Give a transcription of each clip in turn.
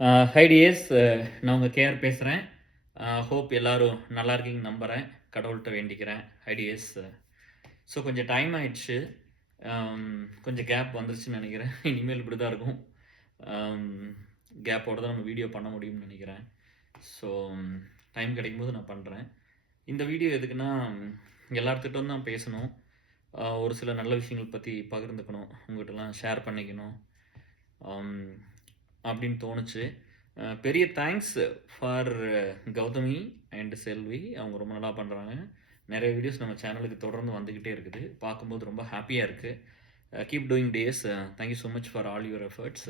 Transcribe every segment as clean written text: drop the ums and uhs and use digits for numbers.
High tears, நான் உங்கள் KR பேசுகிறேன். ஹோப் எல்லோரும் நல்லா இருக்கீங்கன்னு நம்புகிறேன். கடவுள்கிட்ட வேண்டிக்கிறேன். ஹை டியர்ஸ், ஸோ கொஞ்சம் டைம் ஆயிடுச்சு. கொஞ்சம் கேப் வந்துருச்சுன்னு நினைக்கிறேன். இனிமேல் இப்படி தான் இருக்கும். கேப்போட தான் நம்ம வீடியோ பண்ண முடியும்னு நினைக்கிறேன். ஸோ டைம் கிடைக்கும்போது நான் பண்ணுறேன். இந்த வீடியோ எதுக்குன்னா, எல்லார்த்திட்டும் தான் பேசணும். ஒரு சில நல்ல விஷயங்கள் பற்றி பகிர்ந்துக்கணும், உங்கள்கிட்டலாம் ஷேர் பண்ணிக்கணும் அப்படின்னு தோணுச்சு. பெரிய தேங்க்ஸ் ஃபார் கௌதமி அண்ட் செல்வி. அவங்க ரொம்ப நல்லா பண்ணுறாங்க. நிறைய வீடியோஸ் நம்ம சேனலுக்கு தொடர்ந்து வந்துக்கிட்டே இருக்குது. பார்க்கும்போது ரொம்ப ஹாப்பியாக இருக்குது. Keep doing days. Thank you so much for all your efforts.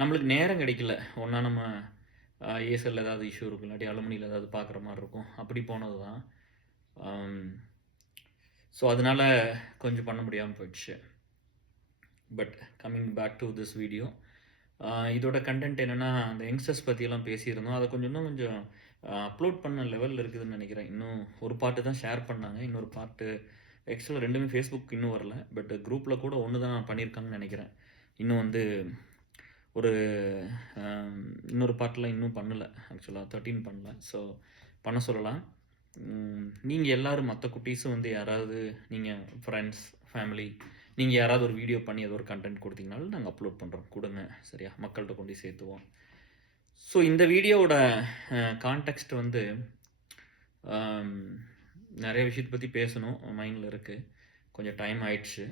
நம்மளுக்கு நேரம் கிடைக்கல. ஒன்றா நம்ம ஏசலில் ஏதாவது இஷ்யூ இருக்கும், இல்லாட்டி அலுமினியில் ஏதாவது பார்க்குற மாதிரி இருக்கும். அப்படி போனது தான். ஸோ அதனால் கொஞ்சம் பண்ண முடியாமல் போயிடுச்சு. But coming back to this video, இதோட கண்டென்ட் என்னென்னா, அந்த யங்ஸ்டர்ஸ் பற்றியெல்லாம் பேசியிருந்தோம். அதை இன்னும் கொஞ்சம் அப்லோட் பண்ண லெவலில் இருக்குதுன்னு நினைக்கிறேன். இன்னும் ஒரு பார்ட்டு தான் ஷேர் பண்ணாங்க. இன்னொரு பார்ட்டு ஆக்சுவலாக ரெண்டுமே ஃபேஸ்புக் இன்னும் வரல. பட் குரூப்பில் கூட ஒன்று தான் பண்ணியிருக்காங்கன்னு நினைக்கிறேன். இன்னும் வந்து ஒரு இன்னொரு பார்ட்டில் இன்னும் பண்ணலை. ஆக்சுவலாக 13 பண்ணல. ஸோ பண்ண சொல்லலாம். நீங்கள் எல்லோரும் மற்ற குட்டீஸும் வந்து யாராவது, நீங்கள் ஃப்ரெண்ட்ஸ், ஃபேமிலி, நீங்கள் யாராவது ஒரு வீடியோ பண்ணி ஏதோ ஒரு கண்டென்ட் கொடுத்தீங்கனாலும் நாங்கள் அப்லோட் பண்ணுறோம். கொடுங்க, சரியா? மக்கள்கிட்ட கொண்டு சேர்த்துவோம். ஸோ இந்த வீடியோவோட கான்டெக்ஸ்ட் வந்து நிறைய விஷயத்தை பற்றி பேசணும் மைண்டில் இருக்குது. கொஞ்சம் டைம் ஆயிடுச்சு.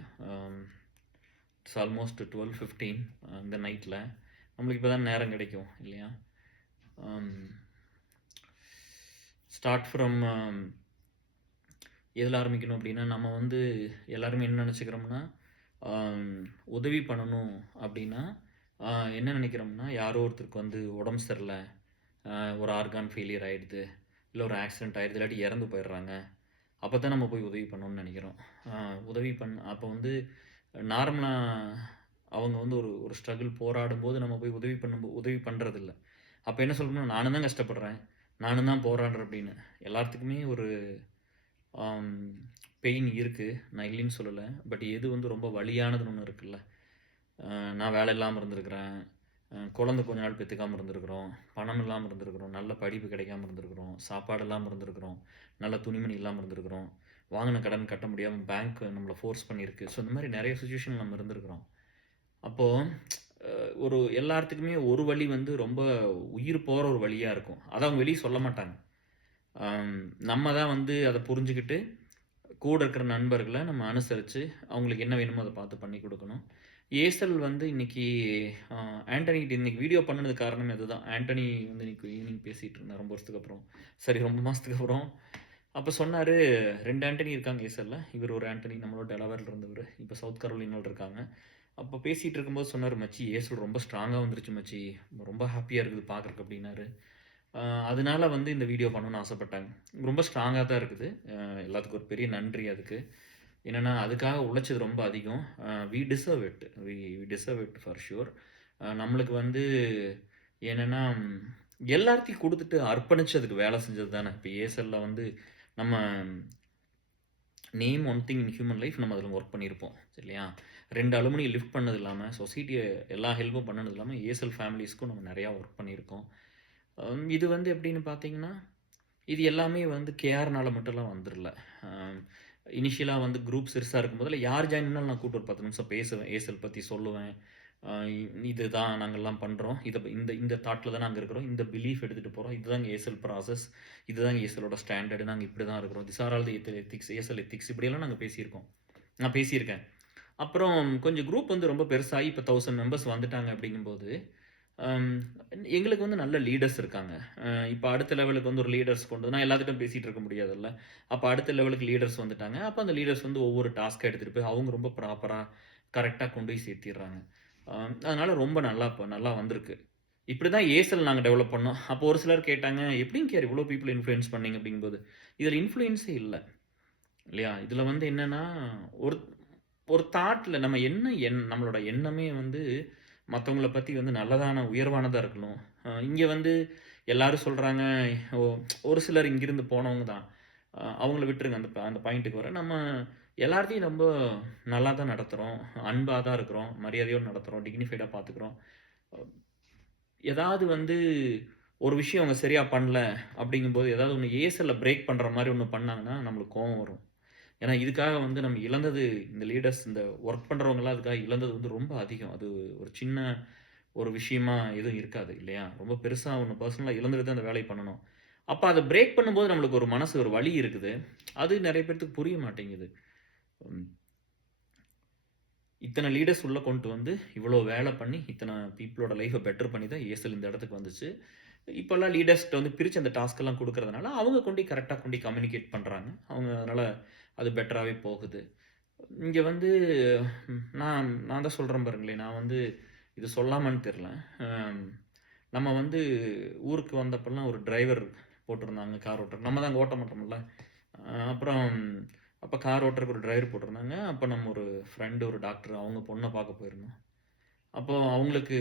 இட்ஸ் ஆல்மோஸ்ட் 12:15 இந்த நைட்டில். நம்மளுக்கு இப்போ தான் நேரம் கிடைக்கும் இல்லையா? ஸ்டார்ட் ஃப்ரம் எதில் ஆரம்பிக்கணும் அப்படின்னா, நம்ம வந்து எல்லாருமே என்ன நினச்சிக்கிறோம்னா, உதவி பண்ணணும் அப்படின்னா என்ன நினைக்கிறோம்னா, யாரோ ஒருத்தருக்கு வந்து உடம்பு சரியில்லை, ஒரு ஆர்கான் ஃபெயிலியர் ஆகிடுது, இல்லை ஒரு ஆக்சிடெண்ட் ஆகிடுது, இல்லாட்டி இறந்து போயிடுறாங்க, அப்போ தான் நம்ம போய் உதவி பண்ணணும்னு நினைக்கிறோம். உதவி அப்போ வந்து நார்மலாக அவங்க வந்து ஒரு ஸ்ட்ரகிள் போராடும்போது நம்ம போய் உதவி பண்ணுறதில்ல. அப்போ என்ன சொல்லணும்னா, நானும் தான் கஷ்டப்படுறேன், நானும் தான் போராடுறேன் அப்படின்னு. எல்லாத்துக்குமே ஒரு பெயின் இருக்குது, நான் இல்லைன்னு சொல்லலை. பட் எது வந்து ரொம்ப வலியானதுன்னு ஒன்று இருக்குல்ல. நான் வேலை இல்லாமல் இருந்திருக்கிறேன், குழந்தை கொஞ்ச நாள் பெற்றுக்காமல் இருந்திருக்கிறோம், பணம் இல்லாமல் இருந்திருக்கிறோம், நல்ல படிப்பு கிடைக்காமல் இருந்திருக்கிறோம், சாப்பாடு இல்லாமல் இருந்திருக்கிறோம், நல்ல துணிமணி இல்லாமல் இருந்திருக்கிறோம், வாங்கின கடன் கட்ட முடியாமல் பேங்க் நம்மளை ஃபோர்ஸ் பண்ணியிருக்கு. ஸோ இந்த மாதிரி நிறைய சுச்சுவேஷன் நம்ம இருந்திருக்கிறோம். அப்போது எல்லாத்துக்குமே ஒரு வழி வந்து ரொம்ப உயிர் போகிற ஒரு வழியாக இருக்கும். அதை அவங்க வெளியே சொல்ல மாட்டாங்க. நம்ம தான் வந்து அதை புரிஞ்சுக்கிட்டு கூட இருக்கிற நண்பர்களை நம்ம அனுசரித்து அவங்களுக்கு என்ன வேணுமோ அதை பார்த்து பண்ணி கொடுக்கணும். ஏசல் வந்து இன்றைக்கி ஆண்டனிகிட்ட இன்றைக்கி வீடியோ பண்ணினது காரணமே அதுதான். ஆண்டனி வந்து இன்றைக்கி ஈவினிங் பேசிகிட்டு இருந்தேன் ரொம்ப வருஷத்துக்கு அப்புறம், சரி ரொம்ப மாதத்துக்கு அப்புறம். அப்போ சொன்னார், 2 ஆண்டனி இருக்காங்க ஏசலில். இவர் ஒரு ஆண்டனி நம்மளோட டெலவரில் இருந்தவர், இப்போ சவுத் கரோலினாவில் இருக்காங்க. அப்போ பேசிகிட்டு இருக்கும்போது சொன்னார், மச்சி ஏசல் ரொம்ப ஸ்ட்ராங்காக வந்துருச்சு மச்சி, ரொம்ப ஹாப்பியாக இருக்குது பார்க்குறக்கு அப்படின்னாரு. அதனால வந்து இந்த வீடியோ பண்ணணும்னு ஆசைப்பட்டாங்க. ரொம்ப ஸ்ட்ராங்காக தான் இருக்குது. எல்லாத்துக்கும் ஒரு பெரிய நன்றி அதுக்கு. என்னென்னா, அதுக்காக உழைச்சது ரொம்ப அதிகம். We deserve it, we deserve it for sure. நம்மளுக்கு வந்து என்னென்னா, எல்லாத்தையும் கொடுத்துட்டு அர்ப்பணித்து அதுக்கு வேலை செஞ்சது தானே. இப்போ ஏசலில் வந்து நம்ம name one thing in human life, நம்ம அதில் ஒர்க் பண்ணியிருப்போம் இல்லையா? 2 அலுமினியை லிஃப்ட் பண்ணது இல்லாமல், சொசைட்டியை எல்லா ஹெல்ப்பும் பண்ணது இல்லாமல், ஏசல் ஃபேமிலிஸ்க்கும் நம்ம நிறையா ஒர்க் பண்ணியிருக்கோம். இது வந்து எப்படின்னு பார்த்தீங்கன்னா, இது எல்லாமே வந்து கேஆர்னால் மட்டும்லாம் வந்துடல. இனிஷியலாக வந்து குரூப் சிறுசாக இருக்கும்போதில் யார் ஜாயின் பண்ணாலும் நான் கூப்பிட்டு ஒரு 10 நிமிஷம் பேசுவேன், ஏசல் பற்றி சொல்லுவேன். இதுதான் நாங்கள்லாம் பண்ணுறோம், இந்த தாட்டில் தான் நாங்கள் இருக்கிறோம், இந்த பிலீஃப் எடுத்துகிட்டு போகிறோம், இதுதான் ஏசல் ப்ராசஸ், இதுதான் ஏசலோட ஸ்டாண்டர்டு, நாங்கள் இப்படி தான் இருக்கிறோம், this are all the ethics, ஏசல் எத்திக்ஸ், இப்படியெல்லாம் நாங்கள் பேசியிருக்கோம், நான் பேசியிருக்கேன். அப்புறம் கொஞ்சம் குரூப் வந்து ரொம்ப பெருசாகி இப்போ 1000 மெம்பர்ஸ் வந்துட்டாங்க. அப்படிங்கும்போது எங்களுக்கு வந்து நல்ல லீடர்ஸ் இருக்காங்க. இப்போ அடுத்த லெவலுக்கு வந்து ஒரு லீடர்ஸ் கொண்டு நான் எல்லாத்துட்டும் பேசிகிட்டு இருக்க முடியாதுல்ல. அப்போ அடுத்த லெவலுக்கு லீடர்ஸ் வந்துட்டாங்க. அப்போ அந்த லீடர்ஸ் வந்து ஒவ்வொரு டாஸ்க்காக எடுத்துகிட்டு போய் அவங்க ரொம்ப ப்ராப்பராக கரெக்டாக கொண்டு போய் சேர்த்திடுறாங்க. அதனால் ரொம்ப நல்லா வந்திருக்கு. இப்படி தான் ஏசல் நாங்கள் டெவலப் பண்ணோம். அப்போ ஒரு சிலர் கேட்டாங்க, எப்படிங்க கேர் இவ்வளோ பீப்புள் இன்ஃப்ளூயன்ஸ் பண்ணீங்க அப்படிங்கும்போது, இதில் இன்ஃப்ளூயன்ஸே இல்லை இல்லையா? இதில் வந்து என்னென்னா, ஒரு தாட்டில் நம்ம நம்மளோட எண்ணமே வந்து மற்றவங்கள பற்றி வந்து நல்லதான உயர்வானதாக இருக்கணும். இங்கே வந்து எல்லோரும் சொல்கிறாங்க, ஒரு சிலர் இங்கிருந்து போனவங்க தான், அவங்கள விட்டுருங்க, அந்த பாயிண்ட்டுக்கு வர. நம்ம எல்லாத்தையும் ரொம்ப நல்லா தான் நடத்துகிறோம், அன்பாக தான் இருக்கிறோம், மரியாதையோடு நடத்துகிறோம், டிக்னிஃபைடாக பார்த்துக்குறோம். ஏதாவது வந்து ஒரு விஷயம் அவங்க சரியா பண்ணல அப்படிங்கும்போது, ஏதாவது ஒண்ணு ஏசல்ல பிரேக் பண்ற மாரி ஒண்ணு பண்ணாங்கன்னா, நம்மளுக்கு கோவம் வரும். ஏன்னா, இதுக்காக வந்து நம்ம இழந்தது இந்த லீடர்ஸ் இந்த வொர்க் பண்றவங்கலாம் அதுக்காக இழந்தது வந்து ரொம்ப அதிகம். அது ஒரு சின்ன ஒரு விஷயமா எதுவும் இருக்காது இல்லையா? ரொம்ப பெருசா ஒண்ணு பெர்சனலா இழந்துட்டு தான் அந்த வேலைய பண்ணணும். அப்ப அத பிரேக் பண்ணும்போது நம்மளுக்கு ஒரு மனசு ஒரு வலி இருக்குது. அது நெறைய பேத்துக்கு புரிய மாட்டேங்குது. ம். இத்தன லீடர்ஸ் உள்ள கொண்டு வந்து, இவ்வளோ வேல பண்ணி, இத்தன பீப்பிளோட லைஃப்ப பெட்டர் பண்ணி தான் ஏசல் இந்த இடத்துக்கு வந்துச்சு. இப்பல்லாம் லீடர்ஸ்ட்ட வந்து பிரிச்சு அந்த டாஸ்க்லாம் குடுக்கறதுனால, அவங்க கொண்டோய் கரெக்ட்டா கொண்டோய் கம்யூனிகேட் பண்றாங்க. அவங்க அதனால அது பெட்டராவே போகுது. இங்க வந்து நான் நான் தான் சொல்றேன் பாருங்களேன், நான் வந்து இது சொல்லாமான்னு தெரியல. அம் நம்ம வந்து ஊருக்கு வந்தப்பலாம் ஒரு டிரைவர் போட்டிருந்தாங்க, கார் ஓட்டுறக்கு. நம்ம தான் அங்க ஓட்ட மாட்டோம்ல. அப்புறம் அப்ப கார் ஓட்டுறக்கு ஒரு டிரைவர் போட்டிருந்தாங்க. அப்ப நம்ம ஒரு ஃப்ரெண்ட் ஒரு டாக்டர் அவங்க பொண்ண பார்க்க போயிருந்தோம். அப்போ அவங்களுக்கு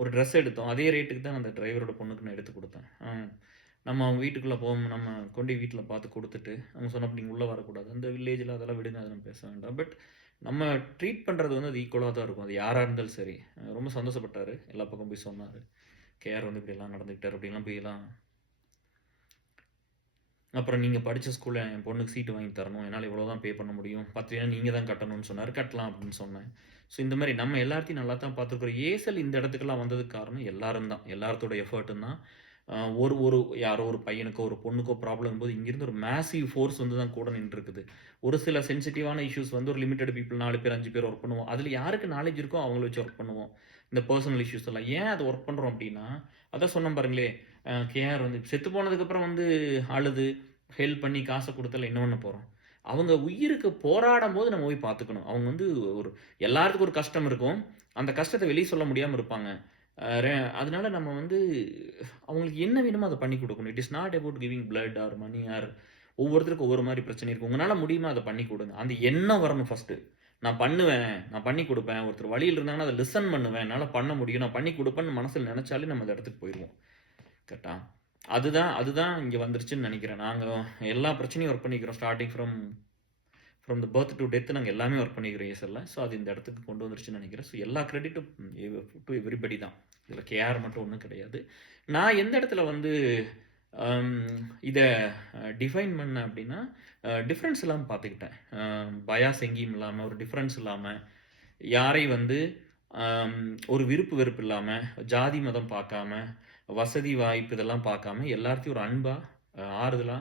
ஒரு ட்ரெஸ் எடுத்தோம். அதே ரேட்டுக்கு தான் அந்த டிரைவரோட பொண்ணுக்கு நான் எடுத்து குடுத்தேன். நம்ம அவங்க வீட்டுக்குள்ள நம்ம கொண்டோய் வீட்ல பார்த்து குடுத்துட்டு, அவங்க சொன்னப்ப நீங்க உள்ள வரக்கூடாது. அந்த வில்லேஜ்ல அதெல்லாம் விடுங்க. அத நம்ம பேச வேண்டாம். பட் நம்ம ட்ரீட் பண்றது வந்து அது ஈக்குவலா தான் இருக்கும். அது யாரா இருந்தாலும் சரி. ரொம்ப சந்தோஷப்பட்டாரு. எல்லா பக்கம் போய் சொன்னாரு. கேஆர் வந்து இப்படியெல்லாம் நடந்துக்கிட்டாரு. அப்படிலாம் போய்லாம் அப்புறம் நீங்க படிச்ச ஸ்கூல்ல என் பொண்ணுக்கு சீட் வாங்கி தரணும். என்னால இவ்வளோ தான் பே பண்ண முடியும். பத்தலைன்னா நீங்க தான் கட்டணும்னு சொன்னாரு. கட்டலாம் அப்படின்னு சொன்னேன். ஸோ இந்த மாரி நம்ம எல்லாத்தையும் நல்லா தான் பார்த்துருக்குறோம். ஏசல் இந்த இடத்துக்கெல்லாம் வந்ததுக்கு காரணம் எல்லாரும் தான். எல்லாத்தோட எஃபோர்ட்டும் தான். ஒரு ஒரு யாரோ ஒரு பையனுக்கோ, ஒரு பொண்ணுக்கோ ப்ராப்ளம்ங்கும்போது இங்கிருந்து ஒரு மேசிவ் ஃபோர்ஸ் வந்து தான் கூட நின்றுருக்குது. ஒரு சில சென்சிட்டிவான இஷ்யூஸ் வந்து ஒரு லிமிட்டட் பீப்பிள் 4 பேர், 5 பேர் ஒர்க் பண்ணுவோம். அதுல யாருக்கு நாலேட்ஜ் இருக்கோ அவங்கள வச்சு ஒர்க் பண்ணுவோம். இந்த பெர்சனல் இஷ்யூஸ் எல்லாம். ஏன் அத ஒர்க் பண்றோம் அப்டின்னா, அதான் சொன்னேன் பாருங்களேன், கேஆர் வந்து செத்து போனதுக்கப்புறம் வந்து அழுது, ஹெல்ப் பண்ணி காச குடுத்தெல்லாம் என்ன பண்ண போறோம்? அவங்க உயிருக்கு போராடும்போது நம்ம போய் பார்த்துக்கணும். அவங்க வந்து ஒரு எல்லாத்துக்கும் ஒரு கஷ்டம் இருக்கும். அந்த கஷ்டத்த வெளிய சொல்ல முடியாம இருப்பாங்க. அ ரெ அதனால நம்ம வந்து அவங்களுக்கு என்ன வேணுமோ அத பண்ணி குடுக்கணும். It is not about giving blood or money or ஒவ்வொருத்தருக்கும் ஒவ்வொரு மாரி பிரச்சனை இருக்கும். உங்கனால முடியுமா அத பண்ணி குடுங்க. அந்த எண்ணம் வரணும் ஃபர்ஸ்ட்டு. நான் பண்ணுவேன். நான் பண்ணி குடுப்பேன். ஒருத்தர் வழியில இருந்தாங்கன்னா, அத லிசன் பண்ணுவேன். என்னால பண்ண முடியும். நான் பண்ணி குடுப்பேன்னு மனசுல நெனச்சாலே நம்ம அந்த இடத்துக்கு போயிருவோம். கரெக்ட்டா? அதுதான் அதுதான் இங்க வந்துருச்சுன்னு நெனைக்கிறேன். நாங்க எல்லா பிரச்சனையும் ஒர்க் பண்ணிக்கிறோம். Starting from the birth to death நாங்க எல்லாமே ஒர்க் பண்ணிக்கிறோம் ஏசல்ல. ஸோ அது இந்த இடத்துக்கு கொண்டு வந்துருச்சுன்னு நெனைக்கிறேன். ஸோ எல்லா கிரெடிட்டும் டூ எவரிபடி தான். இதுல கேஆர் மட்டும் ஒண்ணும் கிடையாது. நான் எந்த இடத்துல வந்து அம் இத டிஃபைன் பண்ணேன் அப்டின்னா, டிஃபரன்ஸ் இல்லாம பார்த்துக்கிட்டேன். பயாஸ் எங்கேயும் இல்லாம, ஒரு டிஃபரன்ஸ் இல்லாம, யாரையும் வந்து அம் ஒரு விருப்பு வெறுப்பு இல்லாம, ஜாதி மதம் பார்க்காம, வசதி வாய்ப்பு இதெல்லாம் பார்க்காம, எல்லார்த்தையும் ஒரு அன்பா, ஆறுதலா,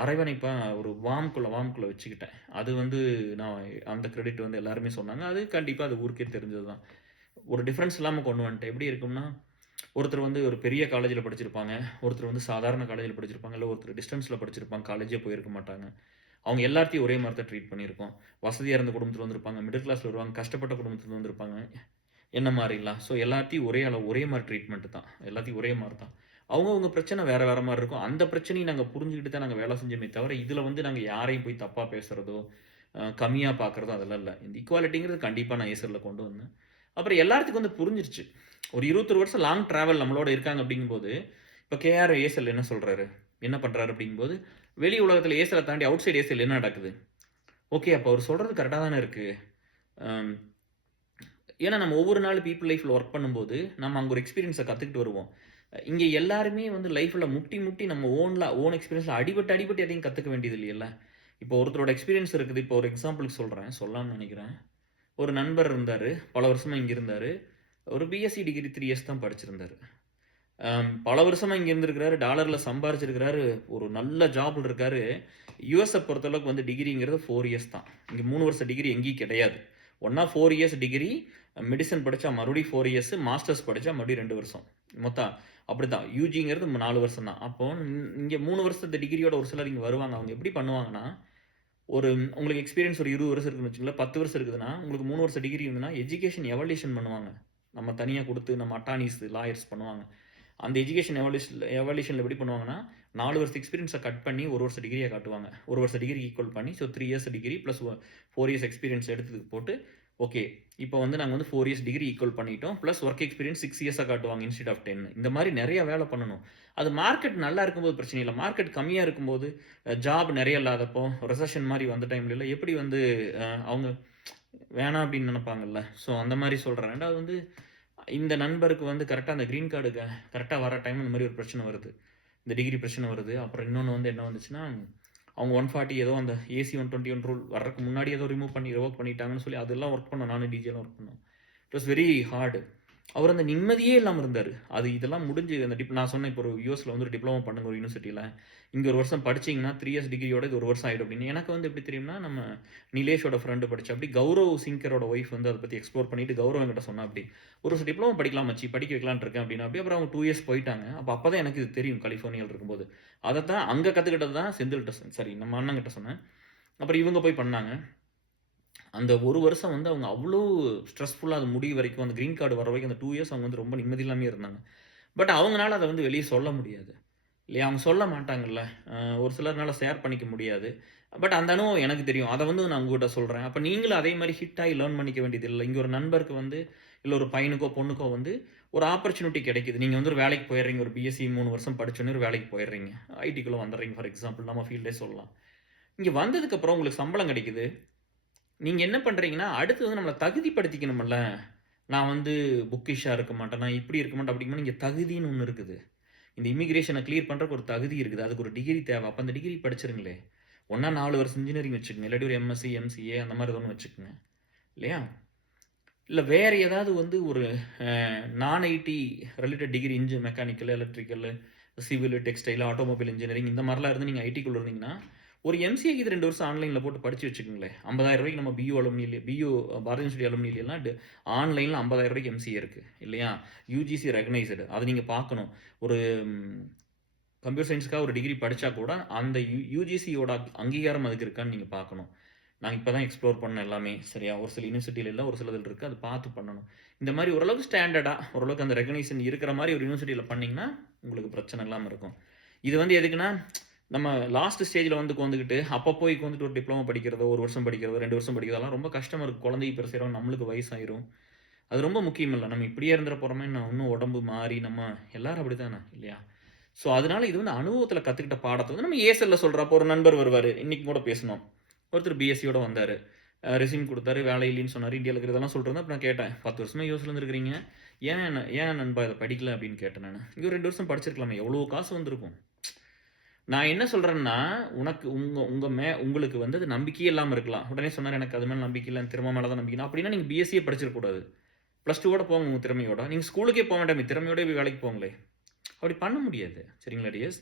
அரவணைப்பா ஒரு வார்ம்க்குள்ள வச்சுக்கிட்டேன். அது வந்து நான் அந்த கிரெடிட் வந்து எல்லாருமே சொன்னாங்க. அது கண்டிப்பா அது ஊருக்கே தெரிஞ்சது தான். ஒரு டிஃபரன்ஸ் இல்லாம கொண்டு வந்துட்டேன். எப்படி இருக்கும்னா, ஒருத்தர் வந்து ஒரு பெரிய காலேஜ்ல படிச்சிருப்பாங்க. ஒருத்தர் வந்து சாதாரண காலேஜ்ல படிச்சிருப்பாங்க. இல்ல ஒருத்தர் டிஸ்டன்ஸ்ல படிச்சிருப்பாங்க. காலேஜே போயிருக்க மாட்டாங்க. அவங்க எல்லாத்தையும் ஒரே மாரி தான் ட்ரீட் பண்ணியிருக்கோம். வசதியா இருந்த குடும்பத்துல வந்திருப்பாங்க. மிடில் கிளாஸ்ல வருவாங்க. கஷ்டப்பட்ட குடும்பத்துல வந்திருப்பாங்க. என்ன மாரிலாம். ஸோ எல்லாத்தையும் ஒரே அளவு, ஒரே மாரி ட்ரீட்மெண்ட் தான். எல்லாத்தையும் ஒரே மாரி தான். அவங்கவங்க பிரச்சனை வேற வேற மாரி இருக்கும். அந்த பிரச்சனைய நாங்க புரிஞ்சுகிட்டு தான் நாங்க வேலை செஞ்சோமே தவிர, இதுல வந்து நாங்க யாரையும் போய் தப்பா பேசுறதோ, கம்மியா பார்க்குறதோ அதெல்லாம் இல்ல. இந்த ஈக்குவாலிட்டிங்கிறது கண்டிப்பா நான் ஏசர்ல கொண்டு வந்தேன். அப்புறம் எல்லாத்துக்கும் வந்து புரிஞ்சிருச்சு. ஒரு 21 வருஷம் லாங் டிராவல் நம்மளோட இருக்காங்க அப்படிங்கும்போது, இப்ப கேஆர் ஏசல் என்ன சொல்றாரு? என்ன பண்றாரு அப்படிங்கும்போது, வெளி உலகத்துல ஏசல தாண்டி அவுட் சைட் ஏசல் என்ன நடக்குது? ஓகே. அப்ப அவரு சொல்றது கரெக்ட்டா தானே இருக்கு. அம் ஏன்னா நம்ம ஒவ்வொரு நாள் பீப்பிள் லைஃப்ல ஒர்க் பண்ணும்போது, நம்ம அங்க ஒரு எக்ஸ்பீரியன்ஸ கத்துக்கிட்டு வருவோம். இங்க எல்லாருமே வந்து லைஃப்ல முட்டி, முட்டி நம்ம ஓன் எக்ஸ்பீரியன்ஸ்ல அடிபட்டு, அடிபட்டு எதையும் கத்துக்க வேண்டியது இல்லையல்ல. இப்போ ஒருத்தரோட எக்ஸ்பீரியன்ஸ் இருக்குது. இப்போ ஒரு எக்ஸாம்பிளுக்கு சொல்றேன். சொல்லலாம்னு நெனைக்கிறேன். ஒரு நண்பர் இருந்தாரு. பல வருஷமா இங்க இருந்தாரு. ஒரு பிஎஸ்சி டிகிரி 3 இயர்ஸ் தான் படிச்சிருந்தாரு. பல வருஷமா இங்க இருந்திருக்கிறாரு. டாலர்ல சம்பாரிச்சிருக்கிறாரு. ஒரு நல்ல ஜாப்ல இருக்காரு. யுஎஸ்ஸ பொறுத்தளவுக்கு வந்து டிகிரிங்கிறது 4 இயர்ஸ் தான். இங்க 3 வருஷ டிகிரி எங்கேயும் கிடையாது. ஒண்ணா 4 இயர்ஸ் டிகிரி, மெடிசின் படிச்சா மறுபடியும் 4 இயர்ஸ், மாஸ்டர்ஸ் படிச்சா மறுபடியும் 2 வருஷம். மொத்தம் அப்படிதான். யுஜிங்கிறது 4 வருஷம் தான். அப்போ இங்க 3 வருஷத்து டிகிரியோட ஒரு சிலர் இங்க வருவாங்க. அவங்க எப்படி பண்ணுவாங்கன்னா, ஒரு உங்களுக்கு எக்ஸ்பீரியன்ஸ் ஒரு 20 வருஷம் இருக்குன்னு வச்சுக்கங்களேன். 10 வருஷம் இருக்குதுன்னா, உங்களுக்கு 3 வருஷம் டிகிரி இருந்ததுன்னா, எஜுகேஷன் எவல்யூஷன் பண்ணுவாங்க. நம்ம தனியா குடுத்து நம்ம அட்டார்னீஸ், லாயர்ஸ் பண்ணுவாங்க. அந்த எஜுகேஷன் எவல்யூஷன்ல எப்படி பண்ணுவாங்கன்னா, 4 வருஷ எக்ஸ்பீரியன்ஸ கட் பண்ணி 1 வருஷ டிகிரியா காட்டுவாங்க. 1 வருஷ டிகிரி ஈக்குவல் பண்ணி, so 3 years degree plus 4 years experience எடுத்ததுக்கு போட்டு, ஓகே. இப்போ வந்து நாங்க வந்து 4 இயர்ஸ் டிகிரி ஈக்குவல் பண்ணிட்டோம். பிளஸ் வொர்க் எக்ஸ்பீரியன்ஸ் 6 இயர்ஸா காட்டுவாங்க இன்ஸ்டெட் ஆஃப் 10. இந்த மாரி நெறைய வேல பண்ணணும். அது மார்க்கெட் நல்லா இருக்கும்போது பிரச்சனை இல்ல. மார்க்கெட் கம்மியா இருக்கும்போது, ஜாப் நெறைய இல்லாதப்போ, ரெசெஷன் மாரி வந்த டைம்லலாம் எப்படி வந்து அவங்க வேணாம் அப்படின்னு நெனைப்பாங்கல்ல. ஸோ அந்த மாரி சொல்றேன். 2வது வந்து இந்த நண்பருக்கு வந்து கரெக்ட்டா அந்த கிரீன் கார்டு கரெக்ட்டா வர டைம்ல இந்த மாரி ஒரு பிரச்சனை வருது. இந்த டிகிரி பிரச்சனை வருது. அப்புறம் இன்னொன்னு வந்து என்ன வந்துச்சுன்னா, அவங்க 140 ஏதோ அந்த ஏசி 121 ரூல் வர்றதுக்கு முன்னாடி ஏதோ ரிவோக் பண்ணிட்டாங்கன்னு சொல்லி அதெல்லாம் ஒர்க் பண்ணோம். நானும் டிஜேலாம் ஒர்க் பண்ணோம். It was very hard. அவர் அந்த நிம்மதியே இல்லாம இருந்தாரு. இதெல்லாம் முடிஞ்சு அந்த நான் சொன்னேன் இப்போ ஒரு யுஎஸ்ல வந்து ஒரு டிப்ளோமா பண்ணுங்க ஒரு யுனிவர்சிட்டில. இங்க 1 வருஷம் படிச்சீங்கன்னா 3 இயர்ஸ் டிகிரியோட இது 1 வருஷம் ஆயிடும் அப்படின்னு. எனக்கு வந்து எப்படி தெரியும்னா, நம்ம நிலேஷோட ஃப்ரெண்ட் படிச்சாப்படி. கௌரவ் சிங்கரோட ஒய்ஃப் வந்து அத பத்தி எக்ஸ்ப்ளோர் பண்ணிட்டு கௌரவ் என்கிட்ட சொன்னாப்படி. ஒரு வருஷம் டிப்ளோமா படிக்கலாம் மச்சி, படிக்க வைக்கலாம்னு இருக்கேன் அப்படின்னாப்படி. அப்புறம் அவங்க 2 இயர்ஸ் போயிட்டாங்க. அப்பதான் எனக்கு இது தெரியும் கலிஃபோர்னியால இருக்கும்போது. அதத்தான் அங்க கத்துக்கிட்டது தான் செந்தில்ட்ட சாரி நம்ம அண்ணன்கிட்ட சொன்னேன். அப்புறம் இவங்க போய் பண்ணாங்க. அந்த 1 வருஷம் வந்து அவங்க அவ்ளோ ஸ்ட்ரெஸ்ஃபுல்லா அது முடியும் வரைக்கும், அந்த கிரீன் கார்டு வர வரைக்கும் அந்த 2 இயர்ஸ் அவங்க வந்து ரொம்ப நிம்மதி இல்லாமயே இருந்தாங்க. பட் அவங்கனால அத வந்து வெளிய சொல்ல முடியாது. இல்லையா? அவங்க சொல்ல மாட்டாங்கல்ல. ஒரு சிலர்னால ஷேர் பண்ணிக்க முடியாது. பட் அந்த அனுபவம் எனக்கு தெரியும். அத வந்து நான் உங்ககிட்ட சொல்றேன். அப்ப நீங்களும் அதே மாரி ஹிட் ஆயி லேர்ன் பண்ணிக்க வேண்டியது இல்ல. இங்க ஒரு நண்பருக்கு வந்து இல்ல ஒரு பையனுக்கோ, பொண்ணுக்கோ வந்து ஒரு ஆப்பர்ச்சுனிட்டி கிடைக்குது. நீங்க வந்து ஒரு வேலைக்கு போயிடுறீங்க. ஒரு பிஎஸ்சி 3 வருஷம் படிச்சோனே ஒரு வேலைக்கு போயிடுறீங்க. ஐடிக்குள்ள வந்துடுறீங்க ஃபார் எக்ஸாம்பிள் நம்ம ஃபீல்டே சொல்லலாம். இங்க வந்ததுக்கு அப்புறம் உங்களுக்கு சம்பளம் கிடைக்குது. நீங்க என்ன பண்றீங்கன்னா, அடுத்து வந்து நம்மள தகுதிப்படுத்திக்கணும்ல. நான் வந்து புக்கிஷா இருக்க மாட்டேன். நான் இப்படி இருக்க மாட்டேன். அப்படிங்கும்போது இங்க தகுதின்னு ஒண்ணு இருக்குது. இந்த இமிகிரேஷன கிளியர் பண்றதுக்கு ஒரு தகுதி இருக்குது. அதுக்கு ஒரு டிகிரி தேவை. அப்ப அந்த டிகிரி படிச்சிருங்களே. ஒண்ணா 4 வருஷம் இன்ஜினியரிங் வச்சுக்கங்க. இல்லாட்டி ஒரு எம்எஸ்சி, எம்சிஏ அந்த மாரி ஏதோ ஒண்ணு வச்சுக்கங்க. இல்லையா? இல்ல வேற ஏதாவது வந்து ஒரு நான் IT related degree mechanical, electrical, civil, textile, automobile engineering இந்த மாரிலாம் இருந்து நீங்க ஐடிக்குள்ள இருந்தீங்கன்னா, ஒரு எம்சிஏக்கு இது 2 வருஷம் ஆன்லைன்ல போட்டு படிச்சு வச்சுக்கங்களேன். ரூ. 50,000 நம்ம பாரதிய யூனிவர்சிட்டி அலுமினிலாம் ஆன்லைன்ல ரூ. 50,000 எம்சிஏ இருக்கு. இல்லையா? UGC recognised. அத நீங்க பார்க்கணும். ஒரு கம்ப்யூட்டர் சயின்ஸ்க்காக ஒரு டிகிரி படிச்சா கூட அந்த யுஜிசியோட அங்கீகாரம் அதுக்கு இருக்கான்னு நீங்க பார்க்கணும். நான் இப்ப தான் எக்ஸ்ப்ளோர் பண்ணேன் எல்லாமே. சரியா? ஒரு சில யுனிவர்சிட்டில இல்ல, ஒரு சிலதுல இருக்கு. அது பார்த்து பண்ணணும். இந்த மாரி ஓரளவுக்கு ஸ்டாண்டர்டா, ஓரளவுக்கு அந்த ரெகக்னிஷன் இருக்கிற மாரி ஒரு யுனிவர்சிட்டில பண்ணீங்கன்னா, உங்களுக்கு பிரச்சனை இல்லாம இருக்கும். இது வந்து எதுக்குன்னா, நம்ம லாஸ்ட் ஸ்டேஜ்ல வந்து உட்காந்துக்கிட்டு, அப்ப போய் உட்காந்துட்டு ஒரு டிப்ளோமா படிக்கிறதோ, 1 வருஷம் படிக்கிறதோ, 2 வருஷம் படிக்கிறதெல்லாம் ரொம்ப கஷ்டமா இருக்கும். குழந்தைக்கு பெருசாயிரும், நம்மளுக்கு வயசாயிரும். அது ரொம்ப முக்கியம் இல்ல. நம்ம இப்படியே இருந்துற போறோமே, இன்னும் உடம்பு மாறி நம்ம எல்லாரும் அப்படித்தானே இல்லையா? ஸோ, அதனால இது வந்து அனுபவத்தில கத்துக்கிட்ட பாடத்த வந்து நம்ம ஏசல்ல சொல்றப்போ ஒரு நண்பர் வருவாரு. இன்னைக்கு கூட பேசினோம். ஒருத்தர் பிஎஸ்சியோட வந்தாரு. ரெஸ்யூம் குடுத்தாரு. வேலை இல்லைன்னு சொன்னாரு. இந்தியால இருக்கிறதெல்லாம் சொல்லிட்டு அப்ப நான் கேட்டேன். 10 வருஷமா யுஎஸ்ல இருந்திருக்கிறீங்க. ஏன் நண்பா இத படிக்கல அப்படின்னு கேட்டேன் நானு. இங்க ஒரு 2 வருஷம் படிச்சிருக்கலாமே. எவ்வளோ காசு வந்திருக்கும். நான் என்ன சொல்றேன்னா, உனக்கு உங்களுக்கு வந்து அது நம்பிக்கையே இல்லாம இருக்கலாம். உடனே சொன்னாரு, "எனக்கு அது மேல நம்பிக்கை இல்ல. திறமை மேல தான் நம்பிக்கை." அப்படின்னா நீங்க பிஎஸ்சியே படிச்சிருக்க கூடாது. +2 ஓட போங்க உங்க திறமையோட. நீங்க ஸ்கூலுக்கே போ வேண்டாமே. திறமையோடயே போய் வேலைக்கு போங்களே. அப்படி பண்ண முடியாது. சரிங்களா டியர்ஸ்?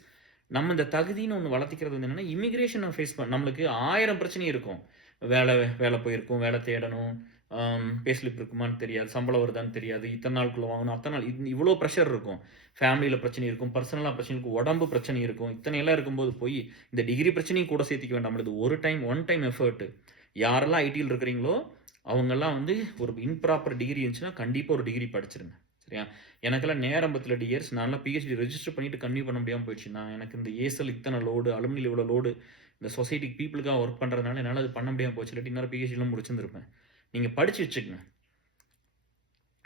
நம்ம இந்த தகுதின்னு ஒண்ணு வளர்த்திக்கிறது வந்து என்னன்னா, இமிகிரேஷன ஃபேஸ் நம்மளுக்கு 1000 பிரச்சனை இருக்கும். வேலை வேலை போயிருக்கும், வேலை தேடணும், பே ஸ்லிப் இருக்குமான்னு தெரியாது, சம்பளம் வருதான்னு தெரியாது, இத்தன நாளுக்குள்ள வாங்கணும், அத்தன நாள் இவ்வளோ பிரஷர் இருக்கும். ஃபேமிலில பிரச்சனை இருக்கும், பர்சனலா பிரச்சனை இருக்கும், உடம்பு பிரச்சனை இருக்கும். இத்தனையெல்லாம் இருக்கும்போது போய் இந்த டிகிரி பிரச்சனையும் கூட சேர்த்துக்க வேண்டாம். இது ஒரு டைம் ஒன் டைம் எஃபோர்ட். யாரெல்லாம் ஐடில இருக்கிறீங்களோ, அவங்கலாம் வந்து ஒரு இம்ப்ராப்பர் டிகிரி இருந்துச்சுன்னா, கண்டிப்பா ஒரு டிகிரி படிச்சிருங்க. சரியா? எனக்கெல்லாம் நேரம் பத்தல டியர்ஸ். நான்லாம் பிஹெச்டி ரெஜிஸ்டர் பண்ணிட்டு கன்டின்யூ பண்ண முடியாம போயிடுச்சு. எனக்கு இந்த ஏசல் இத்தன லோடு, அலுமினில இவ்வளோ லோடு, இந்த சொசைட்டிக்கு பீப்பிளுக்காக ஒர்க் பண்றதுனால என்னால அது பண்ண முடியாம போச்சு. இல்லாட்டி இன்னும் பிஹெச்டிலாம் முடிச்சிருந்திருப்பேன். நீங்க படிச்சு வச்சுக்கங்க.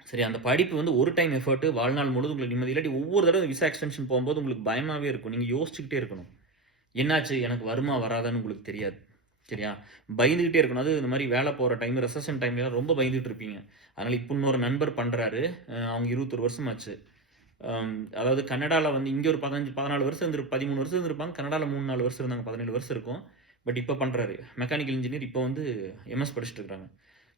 சரி அந்த படிப்பு வந்து ஒரு டைம் எஃபோர்ட் வாழ்நாள் முழுவதும் உங்களுக்கு நிம்மதி. இல்லாட்டி ஒவ்வொரு தடவை விசா எக்ஸ்டென்ஷன் போம்போது உங்களுக்கு பயமாவே இருக்கும். நீங்க யோசிச்சுக்கிட்டே இருக்கணும். என்னாச்சு? எனக்கு வருமா? வராதான்னு உங்களுக்கு தெரியாது. சரியா? பயந்துகிட்டே இருக்கணும். அது இந்த மாரி வேல போற டைம், ரெசெஷன் டைம்லலாம் ரொம்ப பயந்துட்டு இருப்பீங்க. அதனால இப்ப இன்னொரு நண்பர் பண்றாரு. அவங்க 21 வருஷம் ஆச்சு. அதாவது கனடால வந்து இங்க ஒரு 15, 14 வருஷம் 13 வருஷம் இருந்திருப்பாங்க. கனடால 3, 4 வருஷம் இருந்தாங்க. 17 வருஷம் இருக்கும். பட் இப்ப பண்றாரு. மெக்கானிக்கல் இன்ஜினியர் இப்ப வந்து எம்எஸ் படிச்சுட்டு இருக்காங்க.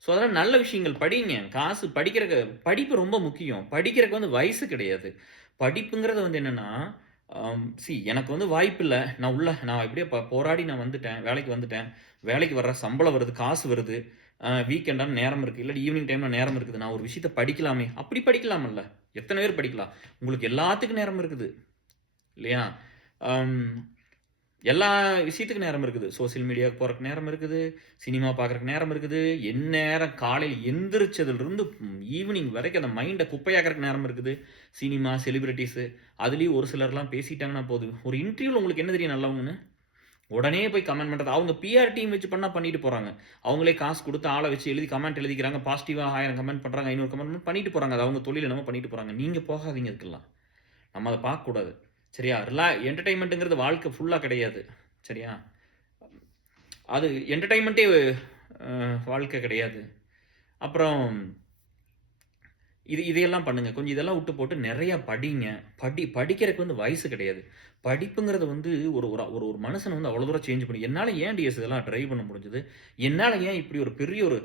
ஸோ அதெல்லாம் நல்ல விஷயங்கள் படிங்க. காசு படிக்கிறக்கு படிப்பு ரொம்ப முக்கியம். படிக்கிறக்கு வந்து வயசு கிடையாது. படிப்புங்கிறது வந்து என்னன்னா, எனக்கு வந்து வாய்ப்பில்ல. நான் எப்படியோ போராடி நான் வந்துட்டேன். வேலைக்கு வந்துட்டேன். வேலைக்கு வர்ற சம்பளம் வருது, காசு வருது. வீக்கெண்டான நேரம் இருக்கு. இல்லாட்டி ஈவினிங் டைம்ல நேரம் இருக்குது. நான் ஒரு விஷயத்த படிக்கலாமே! அப்படி படிக்கலாம்ல்ல. எத்தன பேர் படிக்கலாம்? உங்களுக்கு எல்லாத்துக்கும் நேரம் இருக்குது. இல்லையா? அம் எல்லா விஷயத்துக்கும் நேரம் இருக்குது. சோசியல் மீடியாவுக்கு போறக்கு நேரம் இருக்குது. சினிமா பார்க்கறக்கு நேரம் இருக்குது. எந்நேரம் காலையில எந்திரிச்சதுலருந்து ஈவினிங் வரைக்கும் அந்த மைண்ட குப்பையாக்குறக்கு நேரம் இருக்குது. சினிமா, செலிபிரிட்டீஸு அதுலயும் ஒரு சிலர்லாம் பேசிட்டாங்கன்னா போதும். ஒரு இன்டர்வியூல உங்களுக்கு என்ன தெரியும் நல்லவங்கன்னு? உடனே போய் கமெண்ட் பண்றது. அவங்க பிஆர் டீம் வச்சு பண்ணா பண்ணிட்டு போறாங்க. அவங்களே காசு குடுத்து ஆள வச்சு கமெண்ட் எழுதிக்கிறாங்க. பாசிட்டிவா 1000 கமெண்ட் பண்றாங்க. 500 கமெண்ட் பண்ணிட்டு போறாங்க. அது அவங்க தொழில் என்னமோ பண்ணிட்டு போறாங்க. நீங்க போகாதீங்க அதுக்கெல்லாம். நம்ம அத பார்க்கக்கூடாது. சரியா? என்டர்டெயின்மென்ட்ங்கிறது வாழ்க்கை ஃபுல்லா கிடையாது. சரியா? அது என்டர்டெயின்மென்ட்டே வாழ்க்கை கிடையாது. அப்புறம் இதையெல்லாம் பண்ணுங்க. கொஞ்சம் இதெல்லாம் விட்டு போட்டு நெறைய படிங்க. படிக்கிறதுக்கு வந்து வயசு கிடையாது. படிப்புங்கிறது வந்து ஒரு ஒரு ஒரு ஒரு மனுஷன வந்து அவ்வளோ தூரம் சேஞ்ச் பண்ணி என்னால ஏன் டிஎஸ் இதெல்லாம் ட்ரை பண்ண முடிஞ்சது? என்னால ஏன் இப்படி ஒரு பெரிய ஒரு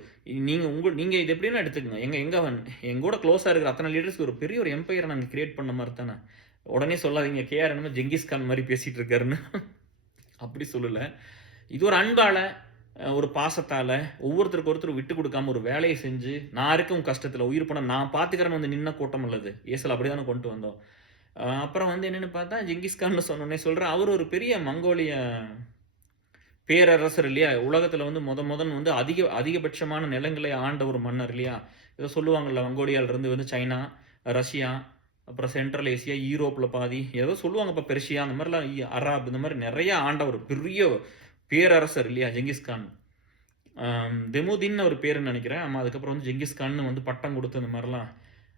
நீங்க இது எப்படின்னா எடுத்துக்கங்க. எங்கூட க்ளோஸா இருக்கிற அத்தன லீடர்ஸ்க்கு ஒரு பெரிய ஒரு எம்பயர நாங்க கிரியேட் பண்ண மாரி தானே. உடனே சொல்லாதீங்க. கேஆர் என்னமோ ஜெங்கிஸ் கான் மாரி பேசிட்டு இருக்காருன்னு. அப்படி சொல்லல. இது ஒரு அன்பால, ஒரு பாசத்தால, ஒவ்வொருத்தருக்கு ஒருத்தர் விட்டு குடுக்காம ஒரு வேலைய செஞ்சு, நான் இருக்கேன் உன் கஷ்டத்துல, உயிர் போனா நான் பார்த்துக்கிறேன்னு வந்து நின்ன கூட்டம் இல்ல இது. இயேசுல அப்படிதானே கொண்டு வந்தோம். அப்புறம் வந்து என்னன்னு பார்த்தா, ஜெங்கிஸ் கான்னு சொன்னோனே சொல்றேன், அவரு ஒரு பெரிய மங்கோலிய பேரரசர் இல்லையா? உலகத்துல வந்து மொதன்னு வந்து அதிகபட்சமான நிலங்களை ஆண்ட ஒரு மன்னர் இல்லையா? ஏதோ சொல்லுவாங்கல்ல, மங்கோலியாலருந்து வந்து சைனா, ரஷ்யா, அப்புறம் சென்ட்ரல் ஏசியா, யூரோப்ல பாதி, ஏதோ சொல்லுவாங்கப்பா பெர்ஷியா அந்த மாரிலாம் அராப் இந்த மாரி நெறைய ஆண்ட ஒரு பெரிய பேரரசர் இல்லையா? ஜெங்கிஸ் கான். தெமுதின்னு அவரு பேருன்னு நெனைக்கிறேன். ஆமா, அதுக்கப்புறம் வந்து ஜெங்கிஸ் கான்னு வந்து பட்டம் குடுத்து இந்த மாரிலாம்.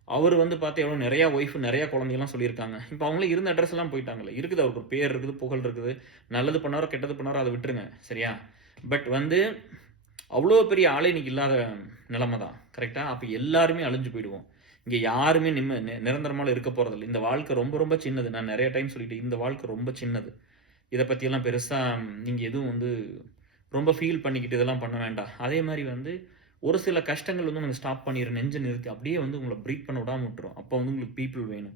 அவரு வந்து பார்த்தா எவ்வளோ நெறையா ஒய்ஃப், நெறையா குழந்தைகள்லாம் சொல்லியிருக்காங்க. இப்ப அவங்கலாம் இருந்த அட்ரஸ்லாம் போயிட்டாங்கல்ல. இருக்குது அவருக்கு ஒரு பேர் இருக்குது, புகழ் இருக்குது. நல்லது பண்ணாரோ, கெட்டது பண்ணாரோ அத விட்டுருங்க. சரியா? பட் வந்து அவ்வளோ பெரிய ஆளே இன்னைக்கு இல்லாத நிலைமை தான். கரெக்ட்டா? அப்ப எல்லாருமே அழிஞ்சு போயிடுவோம். இங்க யாருமே நிரந்தரமாலாம் இருக்க போறதில்ல. இந்த வாழ்க்கை ரொம்ப ரொம்ப சின்னது. நான் நெறைய டைம் சொல்லிட்டேன். இந்த வாழ்க்கை ரொம்ப சின்னது. இத பத்தியெல்லாம் பெருசா நீங்க எதுவும் வந்து ரொம்ப ஃபீல் பண்ணிக்கிட்டு இதெல்லாம் பண்ண வேண்டாம். அதே மாரி வந்து ஒரு சில கஷ்டங்கள் வந்து உங்கள ஸ்டாப் பண்ணிரும். நெஞ்ச நிறுத்தி அப்படியே வந்து உங்கள பிரீத் பண்ண விடாம விட்டுரும். அப்போ வந்து உங்களுக்கு பீப்பிள் வேணும்.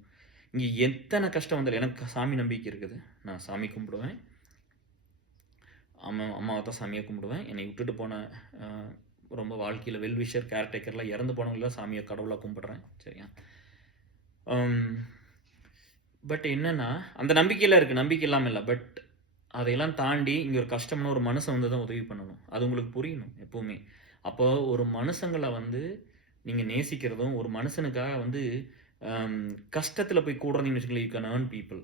இங்க எத்தன கஷ்டம் வந்தாலும் எனக்கு சாமி நம்பிக்கை இருக்குது. நான் சாமி கும்பிடுவேன். அம்மாவ தான் சாமியா கும்பிடுவேன். என்னை விட்டுட்டு போன அ ரொம்ப வாழ்க்கையில வெல் விஷர், கேர்டேக்கர்லாம் இறந்து போனவங்கள சாமியா, கடவுளா கும்பிடுறேன். சரியா? அம் பட் என்னன்னா, அந்த நம்பிக்கைலாம் இருக்கு. நம்பிக்கை இல்லாம இல்ல. பட் அதையெல்லாம் தாண்டி இங்க ஒரு கஷ்டம்னா ஒரு மனுஷன் வந்து தான் உதவி பண்ணணும். அது உங்களுக்கு புரியணும் எப்பவுமே. அப்போ ஒரு மனுஷங்கள வந்து நீங்க நேசிக்கிறதும், ஒரு மனுஷனுக்காக வந்து அம் கஷ்டத்துல போய் கூடுறீங்கன்னு வச்சுக்கோங்களேன், you can earn people.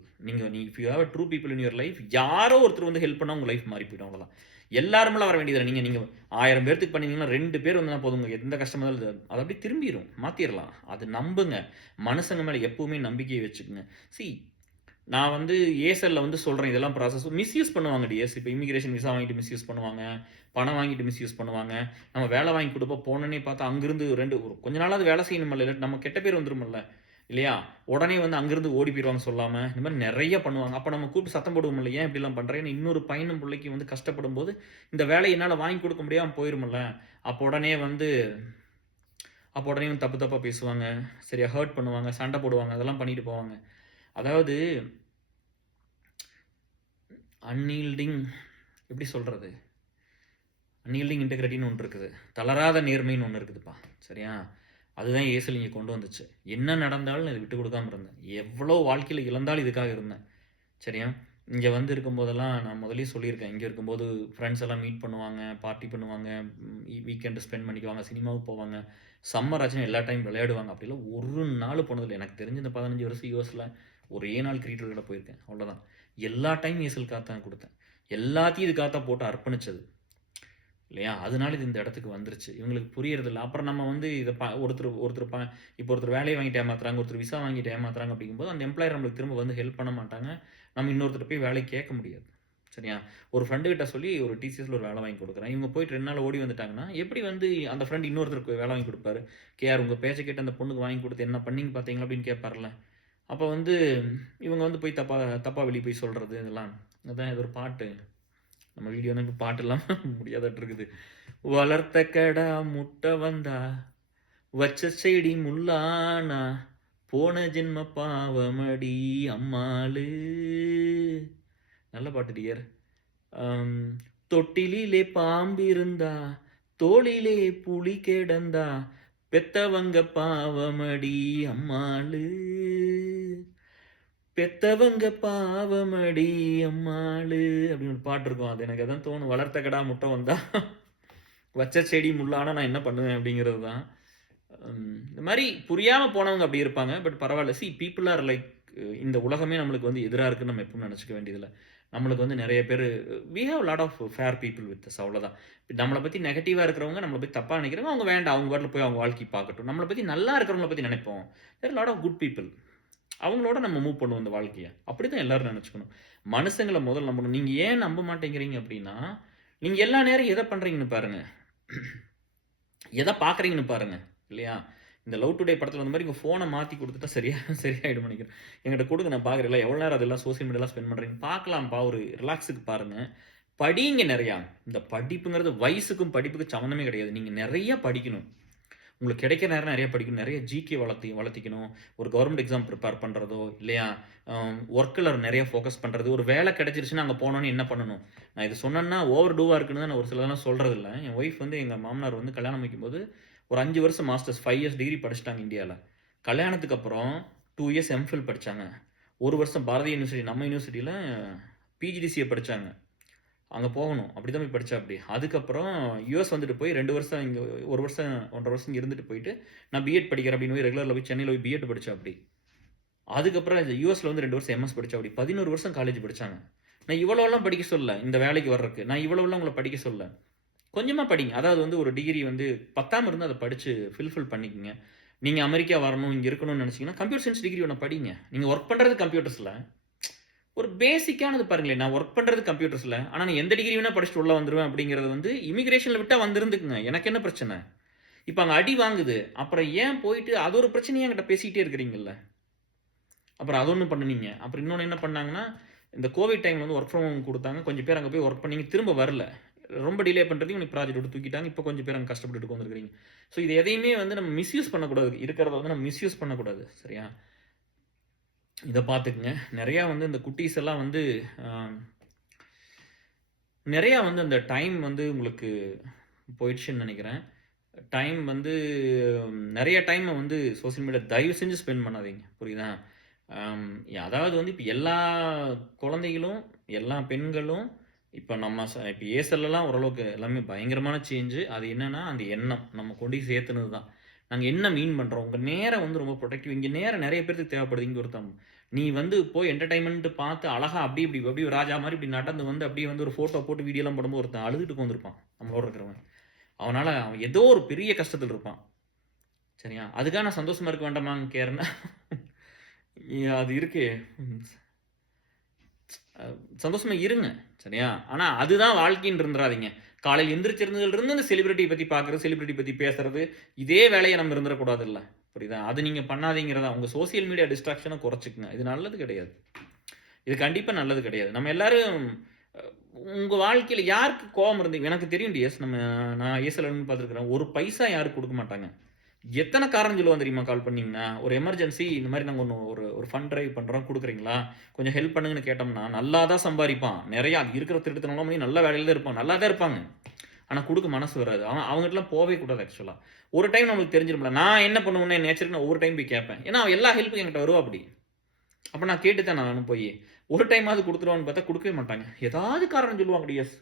If you have true people in your life, யாரோ ஒருத்தர் வந்து ஹெல்ப் பண்ணா உங்க லைஃப் மாறி போயிடும் அவ்வளோதான். எல்லாருமெல்லாம் வர வேண்டியதில்ல. நீங்க நீங்க 1000 பேத்துக்கு பண்ணீங்கன்னா 2 பேர் வந்தா போதுங்க. எந்த கஷ்டமா இருந்தாலும் அது அப்படியே திரும்பிரும். மாத்திரலாம். அது நம்புங்க. மனுஷங்க மேல எப்பவுமே நம்பிக்கைய வச்சுக்கங்க. சி நான் வந்து ஏர்செல்ல வந்து சொல்றேன் இதெல்லாம் ப்ராசஸ் மிஸ்யூஸ் பண்ணுவாங்க டிஎஸ். இப்ப இமிகிரேஷன் விசா வாங்கிட்டு மிஸ்யூஸ் பண்ணுவாங்க. பணம் வாங்கிட்டு மிஸ்யூஸ் பண்ணுவாங்க. நம்ம வேலை வாங்கி குடுப்போம். போனோனே பார்த்தா அங்கிருந்து ஒரு கொஞ்ச நாளாவது வேலை செய்யணும்ல. இல்லாட்டி நம்ம கெட்ட பேர் வந்துரும்ல. இல்லையா? உடனே வந்து அங்கிருந்து ஓடி போயிருவாங்க சொல்லாம. இந்த மாரி நெறைய பண்ணுவாங்க. அப்ப நம்ம கூப்பிட்டு சத்தம் போடுவோம்ல. ஏன் இப்படிலாம் பண்றேன்னு இன்னொரு பையனும் புள்ளைக்கும் வந்து கஷ்டப்படும்போது, இந்த வேலைய என்னால வாங்கி குடுக்க முடியாம போயிரும்ல. அப்ப உடனே வந்து அப்ப உடனே வந்து தப்பு தப்பா பேசுவாங்க. சரியா ஹர்ட் பண்ணுவாங்க. சண்டை போடுவாங்க. அதெல்லாம் பண்ணிட்டு போவாங்க. அதாவது அன்யீல்டிங் எப்படி சொல்றது? அன்யீல்டிங் இன்டெகிரிட்டின்னு ஒண்ணு இருக்குது. தளராத நேர்மைன்னு ஒண்ணு இருக்குதுப்பா. சரியா? அதுதான் இயேசுல இங்க கொண்டு வந்துச்சு. என்ன நடந்தாலும் நான் இத விட்டுக் குடுக்காம இருந்தேன். எவ்வளோ வாழ்க்கையில இழந்தாலும் இதுக்காக இருந்தேன். சரியா? இங்க வந்து இருக்கும்போதெல்லாம் நான் முதல்லயே சொல்லியிருக்கேன். இங்க இருக்கும்போது ஃப்ரெண்ட்ஸ் எல்லாம் மீட் பண்ணுவாங்க, பார்ட்டி பண்ணுவாங்க, வீக்கெண்ட் ஸ்பெண்ட் பண்ணிக்குவாங்க, சினிமாவுக்கு போவாங்க. சம்மர் ஆச்சுன்னா எல்லா டைம் விளையாடுவாங்க. அப்படிலாம் ஒரு நாள் போனதில்ல. எனக்கு தெரிஞ்சு இந்த 15 வருஷம் யுஎஸ்ல ஒரே நாள் கிரிக்கெட் விளையாட போயிருக்கேன். அவ்வளோதான். எல்லா டைம் இயேசுவுக்காக தான் குடுத்தேன். எல்லாத்தையும் இதுக்காக தான் போட்டு அர்ப்பணிச்சது. இல்லையா? அதனால இது இந்த இடத்துக்கு வந்துருச்சு. இவங்களுக்கு புரியறதில்ல. அப்புறம் நம்ம வந்து இத ஒருத்தர் ஒருத்தர் இப்போ ஒருத்தர் வேலைய வாங்கிட்டு ஏமாத்துறாங்க, ஒருத்தர் விசா வாங்கிட்டு ஏமாத்துறாங்க அப்படிங்கும்போது, அந்த எம்ப்ளாயர் நம்மளுக்கு திரும்ப வந்து ஹெல்ப் பண்ண மாட்டாங்க. நம்ம இன்னொருத்தர்ட்ட போய் வேலைக்கு கேட்க முடியாது. சரியா? ஒரு ஃப்ரெண்டு கிட்ட சொல்லி ஒரு டிசிஎஸ்ல ஒரு வேலை வாங்கி குடுக்குறேன். இவங்க போயிட்டு 2 நாள் ஓடி வந்துட்டாங்கன்னா, எப்படி வந்து அந்த ஃப்ரெண்ட் இன்னொருத்தருக்கு வேலை வாங்கி குடுப்பாரு? கேஆர் உங்க பேச்ச கேட்டு அந்த பொண்ணுக்கு வாங்கி குடுத்து என்ன பண்ணீங்க பார்த்தீங்களா? அப்படின்னு கேட்பார்ல. அப்ப வந்து இவங்க வந்து போய் தப்பா தப்பா வெளிய போய் சொல்றது இதெல்லாம். அதான் இது ஒரு பாட்டு. நம்ம வீடியோ இப்ப பாட்டு இல்லாம முடியாதாட்டுருக்குது. வளர்த்த கடா முட்டை வந்தா, வச்ச செடி முள்ளானா, போன ஜென்ம பாவமடி அம்மாளு. நல்ல பாட்டு டியர். அம் தொட்டிலிலே பாம்பிருந்தா, தோளிலே புலி கிடந்தா, பெத்தவங்க பாவமடி அம்மாளு. பெத்தவங்க பாவமடி அம்மாளு அப்படின்னு ஒரு பாட்டு இருக்கும். அது எனக்கு அதான் தோணும். வளர்த்த கடா முட்டை வந்தா, வச்ச செடி முள்ளானா நான் என்ன பண்ணுவேன் அப்படிங்கிறது தான். இந்த மாரி புரியாம போனவங்க அப்படி இருப்பாங்க. பட் பரவால்ல. பீப்பிள் ஆர் லைக் இந்த உலகமே நம்மளுக்கு வந்து எதிரா இருக்குன்னு நம்ம எப்பவும் நெனச்சுக்க வேண்டியதில்ல. நம்மளுக்கு வந்து நெறைய பேரு we have lot of fair people with us அவ்வளோதான். நம்மள பத்தி நெகட்டிவா இருக்கிறவங்க, நம்மள பத்தி தப்பா நெனைக்கிறவங்க, அவங்க வேண்டாம். அவங்க பாட்டுல போய் அவங்க வாழ்க்கைய பார்க்கட்டும். நம்மள பத்தி நல்லா இருக்கிறவங்கள பத்தி நெனைப்போம். There are lot of good people. அவங்களோட நம்ம மூவ் பண்ணுவோம் இந்த வாழ்க்கைய. அப்படிதான் எல்லாரும் நெனச்சுக்கணும். மனுஷங்கள முதல்ல நம்பணும். நீங்க ஏன் நம்ப மாட்டேங்கிறீங்க அப்படின்னா, நீங்க எல்லா நேரம் எத பண்றீங்கன்னு பாருங்க. எத பார்க்குறீங்கன்னு பாருங்க. இல்லையா? இந்த லவ் டுடே படத்தில் அந்த மாதிரி உங்கள் ஃபோனை மாற்றி கொடுத்துட்டா சரியாயிடும் நினைக்கிறேன். என்கிட்ட கொடுங்க, நான் பார்க்குறேன். எவ்வளோ நேரம் அதெல்லாம் சோசியல் மீடியாலாம் ஸ்பெண்ட் பண்ணுறீங்க பார்க்கலாம்ப்பா, ஒரு ரிலாக்ஸுக்கு பாருங்கள். படிங்க நிறையா. இந்த படிப்புங்கிறது வயசுக்கும் படிப்புக்கும் சம்மந்தமே கிடையாது. நீங்கள் நிறைய படிக்கணும். உங்களுக்கு கிடைக்கிற நேரம் நிறைய படிக்கணும். நிறைய ஜிகே வளர்த்திக்கணும். ஒரு கவர்மெண்ட் எக்ஸாம் ப்ரிப்பேர் பண்ணுறதோ இல்லையா, ஒர்க்கில் நிறைய ஃபோக்கஸ் பண்ணுறது. ஒரு வேலை கிடைச்சிருச்சுன்னா அங்கே போனோன்னு என்ன பண்ணணும். நான் இது சொன்னேன்னா ஓவர் டூவாக இருக்குன்னு நான் ஒரு சிலதெல்லாம் சொல்கிறது இல்லை. என் ஒய்ஃப் வந்து எங்கள் மாமனார் வந்து கல்யாணம் வைக்கும்போது ஒரு 5 வருஷம் மாஸ்டர்ஸ் 5 இயர்ஸ் டிகிரி படிச்சிட்டாங்க இந்தியாவில். கல்யாணத்துக்கு அப்புறம் 2 இயர்ஸ் எம்ஃபில் படித்தாங்க. 1 வருஷம் பாரதி யூனிவர்சிட்டி நம்ம யூனிவர்சிட்டியில் பிஜிடிசியை படித்தாங்க. அங்கே போகணும், அப்படி தான் போய் படித்தா. அப்படி அதுக்கப்புறம் யூஎஸ் வந்துட்டு போய் 2 வருஷம் இங்கே, 1 வருஷம் 1.5 வருஷம் இங்கே இருந்துட்டு போயிட்டு நான் பிஎட் படிக்கிறேன் அப்படின்னு போய் ரெகுலரில் போய் சென்னையில் போய் பிஎட் படித்தா. அப்படி அதுக்கப்புறம் யூஎஸில் வந்து 2 வருஷம் எம்எஸ் படித்தா. அப்படி 11 வருஷம் காலேஜ் படித்தாங்க. நான் இவ்வளோலாம் படிக்க சொல்ல இந்த வேலைக்கு வர்றதுக்கு, நான் இவ்வளோலாம் உங்களை படிக்க சொல்ல. கொஞ்சமாக படிங்க. அதாவது வந்து ஒரு டிகிரி வந்து 10ஆம் இருந்து அதை படித்து ஃபில் பண்ணிக்கோங்க. நீங்கள் அமெரிக்கா வரணும், இங்கே இருக்கணும்னு நினச்சிங்கன்னா கம்ப்யூட்டர் சயின்ஸ் டிகிரி ஒன்று படிங்க. நீங்கள் ஒர்க் பண்ணுறது கம்ப்யூட்டர்ஸில் ஒரு பேசிக்கானது பாருங்களேன். நான் ஒர்க் பண்ணுறது கம்ப்யூட்டர்ஸில், ஆனால் நான் எந்த டிகிரி வேணால் படிச்சுட்டு உள்ளே வந்துடுவேன் அப்படிங்கிறது வந்து இமிக்ரேஷனில் விட்டால் வந்துருந்துக்குங்க. எனக்கு என்ன பிரச்சனை? இப்போ அங்கே அடி வாங்குது, அப்புறம் ஏன் போயிட்டு அது ஒரு பிரச்சனையாக என்கிட்ட பேசிக்கிட்டே இருக்கிறீங்கல்ல. அப்புறம் அது ஒன்று பண்ணுனீங்க. அப்புறம் இன்னொன்று என்ன பண்ணாங்கன்னா, இந்த கோவிட் டைமில் வந்து ஒர்க் ஃப்ரம் ஹோம் கொடுத்தாங்க. கொஞ்சம் பேர் அங்கே போய் ஒர்க் பண்ணிங்க, திரும்ப வரல. ரொம்ப டிலே பண்ணுறதுக்கு உனக்கு ப்ராஜெக்ட் விட்டு தூக்கிட்டாங்க. இப்போ கொஞ்சம் பேர் அங்கே கஷ்டப்பட்டுட்டு வந்துருக்கிறீங்க. ஸோ இது எதையுமே வந்து நம்ம மிஸ்யூஸ் பண்ணக்கூடாது. இருக்கிறத வந்து நம்ம மிஸ்யூஸ் பண்ணக்கூடாது. சரியா? இதை பார்த்துக்குங்க. நிறையா வந்து இந்த குட்டீஸ் எல்லாம் வந்து நிறையா வந்து அந்த டைம் வந்து உங்களுக்கு போயிடுச்சுன்னு நினைக்கிறேன். டைம் வந்து நிறைய டைமை வந்து சோசியல் மீடியா தயவு செஞ்சு ஸ்பெண்ட் பண்ணாதீங்க. புரியுதா? அதாவது வந்து இப்போ எல்லா குழந்தைகளும், எல்லா பெண்களும் இப்போ நம்ம இப்போ ஏசல்லாம் ஓரளவுக்கு எல்லாமே பயங்கரமான சேஞ்சு. அது என்னன்னா அந்த எண்ணம் நம்ம கொண்டு சேர்த்துனது தான். நாங்கள் என்ன மீன் பண்ணுறோம், உங்கள் நேரம் வந்து ரொம்ப ப்ரொடெக்டிவ். இங்கே நேரம் நிறைய பேருக்கு தேவைப்படுது. இங்கே ஒருத்தம் நீ வந்து போய் என்டர்டைன்மெண்ட் பார்த்து அழகாக அப்படி ராஜா மாதிரி இப்படி நடந்து வந்து அப்படியே வந்து ஒரு ஃபோட்டோ போட்டு வீடியோலாம் போடும்போது ஒருத்தன் அழுதுட்டு வந்திருப்பான் நம்மளோட இருக்கிறவன். அவனால் அவன் ஏதோ ஒரு பெரிய கஷ்டத்தில் இருப்பான். சரியா? அதுக்காக நான் சந்தோஷமாக இருக்க வேண்டாமான்னு கேறேன்னா அது இருக்கே, சந்தோஷமா இருங்க. சரியா? ஆனால் அதுதான் வாழ்க்கைன்னு இருந்துடாதீங்க. காலையில் எந்திரிச்சிருந்ததுலேருந்து இந்த செலிபிரிட்டி பற்றி பார்க்குறது, செலிபிரிட்டி பற்றி பேசுறது, இதே வேலையை நம்ம இருந்துடக்கூடாது இல்லை. புரியுதா? அது நீங்கள் பண்ணாதீங்கிறதா. உங்கள் சோசியல் மீடியா டிஸ்ட்ராக்ஷனை குறைச்சிக்குங்க. இது நல்லது கிடையாது. இது கண்டிப்பாக நல்லது கிடையாது. நம்ம எல்லாரும் உங்கள் வாழ்க்கையில் யாருக்கு கோபம் இருந்தீங்க எனக்கு தெரியும் டிஎஸ். நான் ஏசலன்னு பார்த்துருக்குறேன். ஒரு பைசா யாருக்கு கொடுக்க மாட்டாங்க. எத்தனை காரணம் சொல்லுவோம் தெரியுமா? கால் பண்ணிங்கன்னா ஒரு எமர்ஜென்சி இந்த மாதிரி நாங்கள் ஒன்று ஒரு ஃபண்ட் ட்ரைவ் பண்ணுறோம், கொடுக்குறீங்களா, கொஞ்சம் ஹெல்ப் பண்ணுங்கன்னு கேட்டோம்னா நல்லா தான் சம்பாதிப்பான். நிறையா இருக்கிற திருத்தனெல்லாம் பண்ணி நல்ல வேலையில் தான் இருப்பாங்க, நல்லா தான் இருப்பாங்க. ஆனால் கொடுக்க மனசு வராது. அவங்ககிட்டலாம் போகவே கூடாது. ஆக்சுவலாக ஒரு டைம் நம்மளுக்கு தெரிஞ்சிருமில்ல. நான் என்ன பண்ணுவேன்னு நேச்சருக்கு நான் ஒரு டைம் போய் கேட்பேன். ஏன்னா எல்லா ஹெல்ப்பும் என்கிட்ட வருவா. அப்படி அப்போ நான் கேட்டு தான் நான் போய் ஒரு டைமாவது கொடுத்துருவான்னு பார்த்தா கொடுக்கவே மாட்டாங்க. ஏதாவது காரணம் சொல்லுவாங்க டிஎஸ்.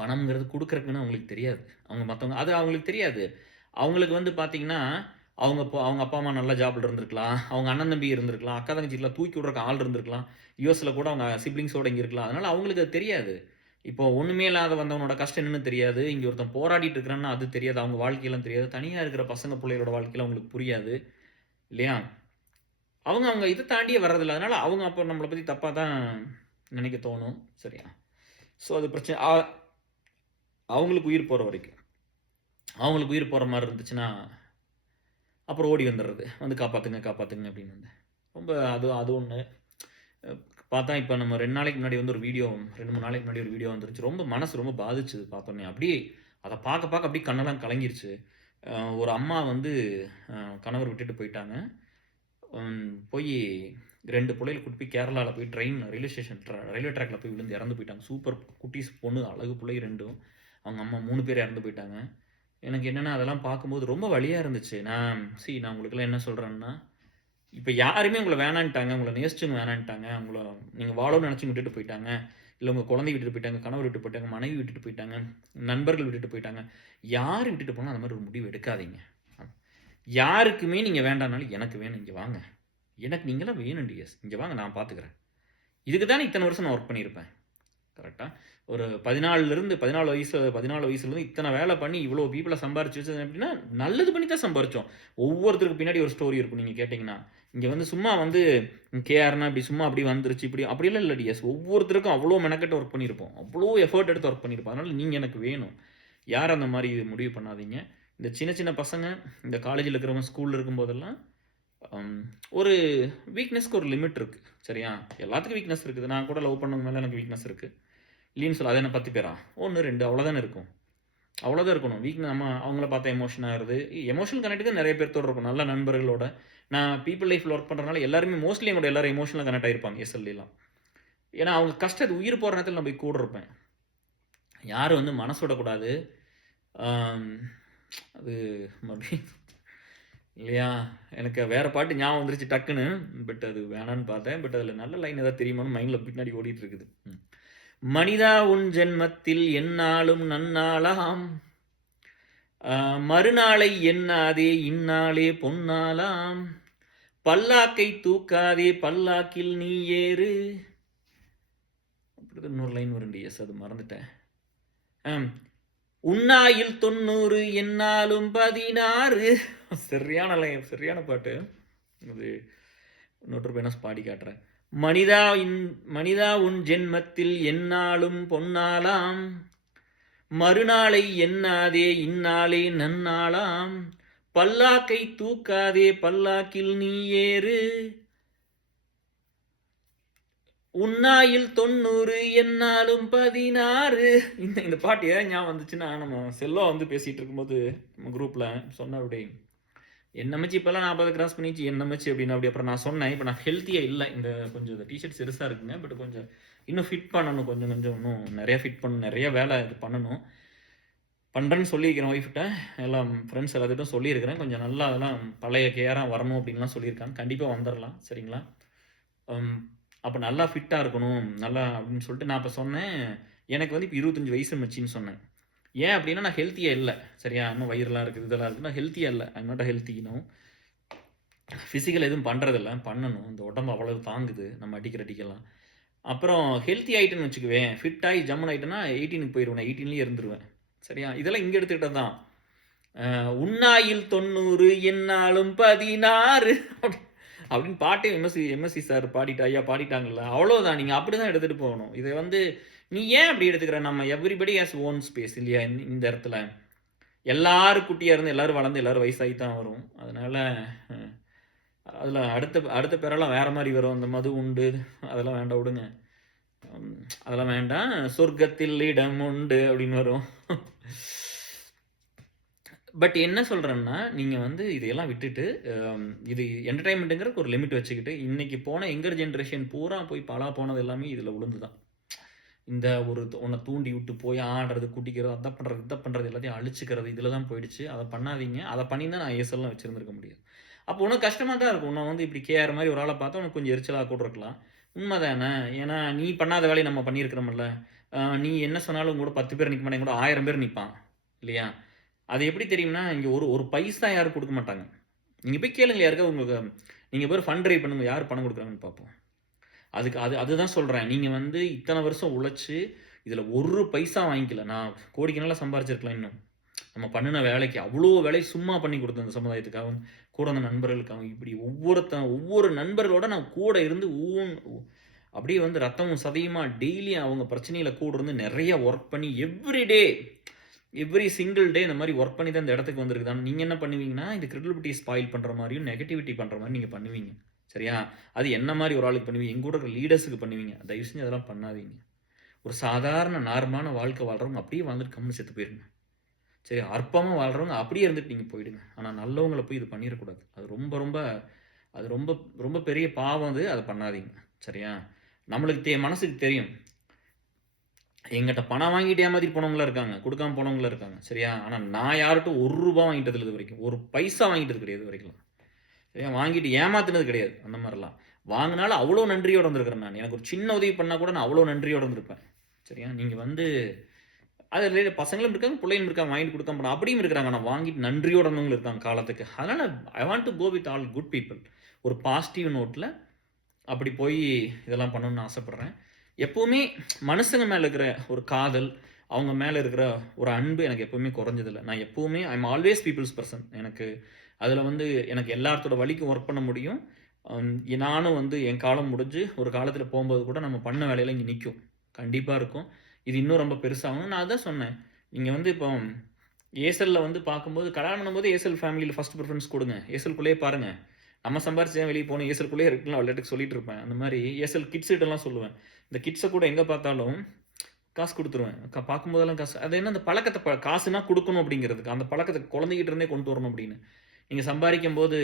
பணம்ங்கிறது கொடுக்குறக்குன்னு அவங்களுக்கு தெரியாது. அவங்க மற்றவங்க அது அவங்களுக்கு தெரியாது. அவங்களுக்கு வந்து பார்த்தீங்கன்னா அவங்க அப்பா அம்மா நல்ல ஜாபில் இருந்திருக்கலாம், அவங்க அண்ணன் தம்பி இருந்திருக்கலாம், அக்கா தங்கச்சிலாம் தூக்கி விட்றக்கு ஆள் இருந்திருக்கலாம், யூஎஸில் கூட அவங்க சிப்ளிங்ஸோடு இங்கே இருக்கலாம். அதனால் அவங்களுக்கு அது தெரியாது. இப்போ ஒன்றுமே இல்லாத வந்தவனோட கஷ்டம் என்னன்னு தெரியாது. இங்கே ஒருத்தன் போராடிட்டு இருக்கிறான்னா அது தெரியாது. அவங்க வாழ்க்கையெல்லாம் தெரியாது. தனியாக இருக்கிற பசங்க பிள்ளைகளோட வாழ்க்கையில் அவங்களுக்கு புரியாது இல்லையா? அவங்க இதை தாண்டியே வர்றதில்ல. அதனால் அவங்க அப்போ நம்மளை பற்றி தப்பாக தான் நினைக்க தோணும். சரியா? ஸோ அது பிரச்சனை. அவங்களுக்கு உயிர் போகிற வரைக்கும், அவங்களுக்கு உயிர் போகிற மாதிரி இருந்துச்சுன்னா அப்புறம் ஓடி வந்துடுறது, வந்து காப்பாற்றுங்க அப்படின்னு வந்து ரொம்ப அது ஒன்று பார்த்தா. இப்போ நம்ம 2 நாளைக்கு முன்னாடி வந்து ஒரு வீடியோ, 2-3 நாளைக்கு முன்னாடி ஒரு வீடியோ வந்துருச்சு. ரொம்ப மனசு ரொம்ப பாதிச்சுது பார்த்தோன்னே. அப்படியே அதை பார்க்க அப்படியே கண்ணெல்லாம் கலங்கிருச்சு. ஒரு அம்மா வந்து கணவர் விட்டுட்டு போயிட்டாங்க. போய் 2 பிள்ளைகளை கூட்டி போய் கேரளாவில் போய் ரயில்வே ட்ராக்கில் போய் விழுந்து இறந்து போயிட்டாங்க. சூப்பர் குட்டீஸ், பொண்ணு, அழகு பிள்ளை 2. அவங்க அம்மா 3 பேர் இறந்து போயிட்டாங்க. எனக்கு என்னென்னா அதெல்லாம் பார்க்கும்போது ரொம்ப வலியாக இருந்துச்சு. நான் உங்களுக்கெல்லாம் என்ன சொல்கிறேன்னா, இப்போ யாருமே உங்களை வேணான்ட்டாங்க, உங்களை நேசிச்சுங்க வேணான்ட்டாங்க, உங்களை நீங்கள் வாழணும்னு நினச்சி விட்டுட்டு போயிட்டாங்க, இல்லை உங்கள் குழந்தை விட்டுட்டு போயிட்டாங்க, கணவர் விட்டு போயிட்டாங்க, மனைவி விட்டுட்டு போயிட்டாங்க, நண்பர்கள் விட்டுட்டு போயிட்டாங்க. யார் விட்டுட்டு போனால் அந்த மாதிரி ஒரு முடிவு எடுக்காதீங்க. யாருக்குமே நீங்கள் வேண்டானாலும் எனக்கு வேணும், இங்கே வாங்க, எனக்கு நீங்களாம் வேணும் டிஎஸ், இங்கே வாங்க, நான் பார்த்துக்கிறேன். இதுக்கு தானே இத்தனை வருஷம் நான் ஒர்க் பண்ணியிருப்பேன். கரெக்டாக ஒரு 14 வயசுலேருந்து இத்தனை வேலை பண்ணி இவ்வளோ பீப்புளை சம்பாரிச்சு வச்சது அப்படின்னா நல்லது பண்ணி தான் சம்பாரித்தோம். ஒவ்வொருத்தருக்கு பின்னாடி ஒரு ஸ்டோரி இருக்கும். நீங்கள் கேட்டிங்கன்னா இங்கே வந்து சும்மா வந்து கேஆர்னா இப்படி சும்மா அப்படி வந்துருச்சு அப்படியெல்லாம் இல்லை டிஎஸ். ஒவ்வொருத்தருக்கும் அவ்வளோ மெனக்கெட்டு ஒர்க் பண்ணியிருப்போம், அவ்வளோ எஃபர்ட் எடுத்து ஒர்க் பண்ணியிருப்போம். அதனால் நீங்கள் எனக்கு வேணும். யார் அந்த மாதிரி முடிவு பண்ணாதீங்க. இந்த சின்ன சின்ன பசங்க இந்த காலேஜில் இருக்கிறவங்க ஸ்கூலில் இருக்கும்போதெல்லாம் ஒரு வீக்னஸ்க்கு ஒரு லிமிட் இருக்குது. சரியா? எல்லாத்துக்கும் வீக்னஸ் இருக்குது. நான் கூட லவ் பண்ணவங்க மேலே எனக்கு வீக்னஸ் இருக்குது இல்லைன்னு சொல்ல. அது என்ன 10 பேரா? 1, 2 அவ்வளோதானே இருக்கும். அவ்வளோதான் இருக்கணும். நம்ம அவங்கள பார்த்தா எமோஷன் ஆகுறது. எமோஷனல் கனெக்ட்டுக்கு நிறைய பேர்த்தோட இருக்கும். நல்ல நண்பர்களோட. நான் பீப்பிள் லைஃப்பில் ஒர்க் பண்ணுறதுனால எல்லாருமே மோஸ்ட்லி என்னோட எல்லாரும் எமோஷனலாக கனெக்ட் ஆகிருப்பாங்க எஸ்எல்லிலாம். ஏன்னா அவங்க கஷ்டத்து உயிர் போகிற நேரத்தில் நான் போய் கூட இருப்பேன். யாரும் வந்து மனசு விடக்கூடாது. அது மறுபடியும் இல்லையா? எனக்கு வேறு பாட்டு ஞாபகம் வந்துருச்சு டக்குன்னு. பட் அது வேணான்னு பார்த்தேன். பட் அதில் நல்ல லைன் ஏதாவது தெரியுமான்னு மைண்டில் பின்னாடி ஓடிட்டு இருக்குது. மனிதா உன் ஜென்மத்தில் எந்நாளும் நன்னாளாம், மறுநாளை எண்ணாதே இந்நாளே பொன்னாளாம், பல்லாக்கை தூக்காதே பல்லாக்கில் நீ ஏறு. அப்படி இன்னொரு லைன் வருண்டி. எஸ், அது மறந்துட்டேன். உன்னாயில் 90 என்னாலும் 16. சரியான லைன், சரியான பாட்டு. அது இன்னொரு பேனஸ் பாடி காட்டுறேன். மனிதா உன் ஜென்மத்தில் எந்நாளும் பொன்னாளாம், மறுநாளை எண்ணாதே இந்நாளே நன்னாளாம், பல்லாக்கை தூக்காதே பல்லாக்கில் நீ ஏறு, உன்னாயில் 90 என்னாலும் 16. இந்த பாட்டு ஏன் ஞாபகம் வந்துச்சுன்னா, நம்ம செல்வா வந்து பேசிகிட்டு இருக்கும்போது நம்ம குரூப்பில் சொன்ன அப்படி என்னமச்சு இப்போல்லாம் 40 கிராஸ் பண்ணிச்சு என்னமச்சு அப்படின்னு. அப்படி அப்புறம் நான் சொன்னேன், இப்போ நான் ஹெல்த்தியாக இல்லை, இந்த கொஞ்சம் இந்த டிஷர்ட் சிறுசாக இருக்குங்க, பட் கொஞ்சம் இன்னும் ஃபிட் பண்ணணும், கொஞ்சம் கொஞ்சம் இன்னும் நிறையா ஃபிட் பண்ணணும், நிறைய வேலை இது பண்ணணும். பண்ணுறேன்னு சொல்லியிருக்கிறேன் ஒய்ஃப்கிட்ட, எல்லாம் ஃப்ரெண்ட்ஸ் எல்லாத்துட்டும் சொல்லியிருக்கிறேன். கொஞ்சம் நல்லா அதெல்லாம் பழைய கேராக வரணும் அப்படின்லாம் சொல்லியிருக்காங்க. கண்டிப்பாக வந்துடலாம். சரிங்களா? அப்போ நல்லா ஃபிட்டாக இருக்கணும் நல்லா அப்படின்னு சொல்லிட்டு நான் இப்போ சொன்னேன். எனக்கு வந்து இப்போ 25 வயசு மச்சின்னு சொன்னேன். ஏன் அப்படின்னா நான் ஹெல்த்தியாக இல்லை. சரியா? இன்னும் வயிறுலாம் இருக்குது, இதெல்லாம் இருக்குது. நான் ஹெல்த்தியாக இல்லை. ஐ நாட் ஹெல்த்தினும் ஃபிசிக்கல் எதுவும் பண்ணுறதில்ல. பண்ணணும். இந்த உடம்பு அவ்வளவு தாங்குது நம்ம அடிக்கலாம். அப்புறம் ஹெல்த்தி ஆகிட்டேன்னு வச்சுக்குவேன், ஃபிட் ஆகி ஜம்மன் ஆகிட்டேன்னா 18க்கு போயிடுவேன். 18லேயே இருந்துருவேன். சரியா? இதெல்லாம் இங்கே எடுத்துக்கிட்டது தான். உன்னாயில் 90 என்னாலும் 16 அப்படின்னு பாட்டே எம்எஸ்சி சார் ஐயா பாடிட்டாங்கல்ல. அவ்வளோதான். நீங்கள் அப்படி தான் எடுத்துகிட்டு போகணும். இதை வந்து நீ ஏன் அப்படி எடுத்துக்கிற? நம்ம எவ்ரிபடி ஹேஸ் ஓன் ஸ்பேஸ் இல்லையா? இந்த இடத்துல எல்லாரும் குட்டியாக இருந்து எல்லோரும் வளர்ந்து எல்லோரும் வயசாகி தான் வரும். அதனால் அதில் அடுத்த பேரெல்லாம் வேறு மாதிரி வரும். அந்த மது உண்டு அதெல்லாம் வேண்டாம், விடுங்க. அதெல்லாம் வேண்டாம். சொர்க்கத்தில் இடம் உண்டு அப்படின்னு வரும். பட் என்ன சொல்கிறேன்னா, நீங்கள் வந்து இதையெல்லாம் விட்டுட்டு இது என்டர்டைன்மெண்ட்டுங்கிறதுக்கு ஒரு லிமிட் வச்சுக்கிட்டு, இன்றைக்கி போன யங்கர் ஜென்ரேஷன் பூரா போய் போனது எல்லாமே இதில் விழுந்து தான். இந்த ஒன்றை தூண்டி விட்டு போய் ஆடுறது, குட்டிக்கிறது, அதை பண்ணுறது, இதை பண்ணுறது, எல்லாத்தையும் அழிச்சிக்கிறது, இதில் தான் போயிடுச்சு. அதை பண்ணாதீங்க. அதை பண்ணி தான் நான் ஏசல்லாம் வச்சுருந்துருக்க முடியாது. அப்போ உனக்கு கஷ்டமாக தான் இருக்கும். உன்னை வந்து இப்படி கேஆர் மாதிரி ஒரு ஆளை பார்த்தா உனக்கு கொஞ்சம் எரிச்சலாக கூட இருக்கலாம். உண்மை தானே? ஏன்னா நீ பண்ணாத வேலையை நம்ம பண்ணியிருக்கிறோம்ல. நீ என்ன சொன்னாலும் கூட 10 பேர் நிற்க மாட்டேங்க, கூட 1000 பேர் நிற்பான் இல்லையா? அது எப்படி தெரியும்னா, இங்கே ஒரு பைசா யாரும் கொடுக்க மாட்டாங்க. நீங்கள் போய் கேளுங்க யாருக்கா உங்களுக்கு. நீங்கள் போய் ஃபண்ட் ரைவ் பண்ணுங்க, யார் பணம் கொடுக்குறாங்கன்னு பார்ப்போம். அதுதான் சொல்கிறேன். நீங்கள் வந்து இத்தனை வருஷம் உழைச்சி இதில் ஒரு பைசா வாங்கிக்கல. நான் கோடிக்கணக்கில் சம்பாரிச்சிருக்கலாம். இன்னும் நம்ம பண்ணின வேலைக்கு அவ்வளோ வேலையை சும்மா பண்ணி கொடுத்தேன் இந்த சமுதாயத்துக்காகவும், கூட அந்த நண்பர்களுக்காகவும். இப்படி ஒவ்வொரு நண்பர்களோட நான் கூட இருந்து அப்படியே வந்து ரத்தமும் சதையுமா டெய்லியும் அவங்க பிரச்சனையில் கூட இருந்து நிறைய ஒர்க் பண்ணி எவ்ரி சிங்கிள் டே இந்த மாதிரி ஒர்க் பண்ணி தான் இந்த இடத்துக்கு வந்திருக்குதான். நீங்கள் என்ன பண்ணுவீங்கன்னா, இந்த கிரெடிபிலிட்டி ஸ்பாயில் பண்ணுற மாதிரியும் நெகட்டிவிட்டி பண்ணுற மாதிரி நீங்கள் பண்ணுவீங்க. சரியா? அது என்ன மாதிரி ஒரு ஆளுக்கு பண்ணுவீங்க, எங்கூட இருக்கிற லீடர்ஸுக்கு பண்ணுவீங்க. தயவு செஞ்சு அதெல்லாம் பண்ணாதீங்க. ஒரு சாதாரண நார்மலான வாழ்க்கை வாழ்கிறவங்க அப்படியே வாழ்ந்துட்டு கம்மி செத்து போயிருங்க. சரி, அற்பமாக வாழ்கிறவங்க அப்படியே இருந்துட்டு நீங்கள் போயிடுங்க. ஆனால் நல்லவங்களை போய் இது பண்ணிடக்கூடாது. அது ரொம்ப ரொம்ப அது ரொம்ப ரொம்ப பெரிய பாவம். அதை பண்ணாதீங்க. சரியா? நம்மளுக்கு மனசுக்கு தெரியும். எங்கிட்ட பணம் வாங்கிட்டு ஏமாத்திட்டு போனவங்களா இருக்காங்க, கொடுக்காம போனவங்களா இருக்காங்க. சரியா? ஆனால் நான் யார்கிட்டும் ₹1 வாங்கிட்டதில்லை இது வரைக்கும். ஒரு பைசா வாங்கிட்டது கிடையாது இது வரைக்கும். சரியா? வாங்கிட்டு ஏமாத்துனது கிடையாது. அந்த மாதிரிலாம் வாங்கினாலும் அவ்வளோ நன்றியோடு வந்திருக்கிறேன் நான். எனக்கு ஒரு சின்ன உதவி பண்ணால் கூட நான் அவ்வளோ நன்றியோடு வந்திருப்பேன். சரியா? நீங்கள் வந்து அது பசங்களும் இருக்காங்க, பிள்ளைங்களும் இருக்காங்க, வாங்கிட்டு கொடுக்காம போனால் அப்படியும் இருக்கிறாங்க. நான் வாங்கிட்டு நன்றியோடு வந்தவங்களும் இருக்காங்க காலத்துக்கு. அதனால் I want to go with all good people. ஒரு பாசிட்டிவ் நோட்டில் அப்படி போய் இதெல்லாம் பண்ணணும்னு ஆசைப்பட்றேன். எப்போவுமே மனுஷங்க மேலே இருக்கிற ஒரு காதல், அவங்க மேலே இருக்கிற ஒரு அன்பு எனக்கு எப்போவுமே குறைஞ்சதில்லை. நான் எப்போவுமே I am always people's person. எனக்கு அதில் வந்து எனக்கு எல்லாத்தோட வழிக்கும் ஒர்க் பண்ண முடியும். நானும் வந்து என் காலம் முடிஞ்சு ஒரு காலத்தில் போகும்போது கூட நம்ம பண்ண வேலையில் இங்கே நிற்கும். கண்டிப்பாக இருக்கும். இது இன்னும் ரொம்ப பெருசாகும். நான் அதான் சொன்னேன். நீங்கள் வந்து இப்போ ஏர்செல்ல வந்து பார்க்கும்போது கல்யாணம் பண்ணும்போது ஏர்செல் ஃபேமிலியில ஃபர்ஸ்ட் ப்ரிஃபரன்ஸ் குடுங்க. ஏர்செல்குள்ளேயே பாருங்க. நம்ம சம்பாரிச்சு ஏன் வெளிய போணும்? ஏர்செல்குள்ளேயே இருக்கலாம் விளையாட்டுக்கு சொல்லிட்டு இருப்பேன். அந்த மாரி ஏர்செல் கிட்ஸ்கிட்டலாம் சொல்லுவேன். இந்த கிட்ஸ கூட எங்க பார்த்தாலும் காசு குடுத்துருவேன். பார்க்கும்போதெல்லாம் காசு. அது என்ன அந்த பழக்கத்த காசுனா குடுக்கணும் அப்படிங்கிறதுக்கு. அந்த பழக்கத்த குழந்தைகிட்ட இருந்தே கொண்டு வரணும் அப்படின்னு. நீங்க சம்பாரிக்கும்போது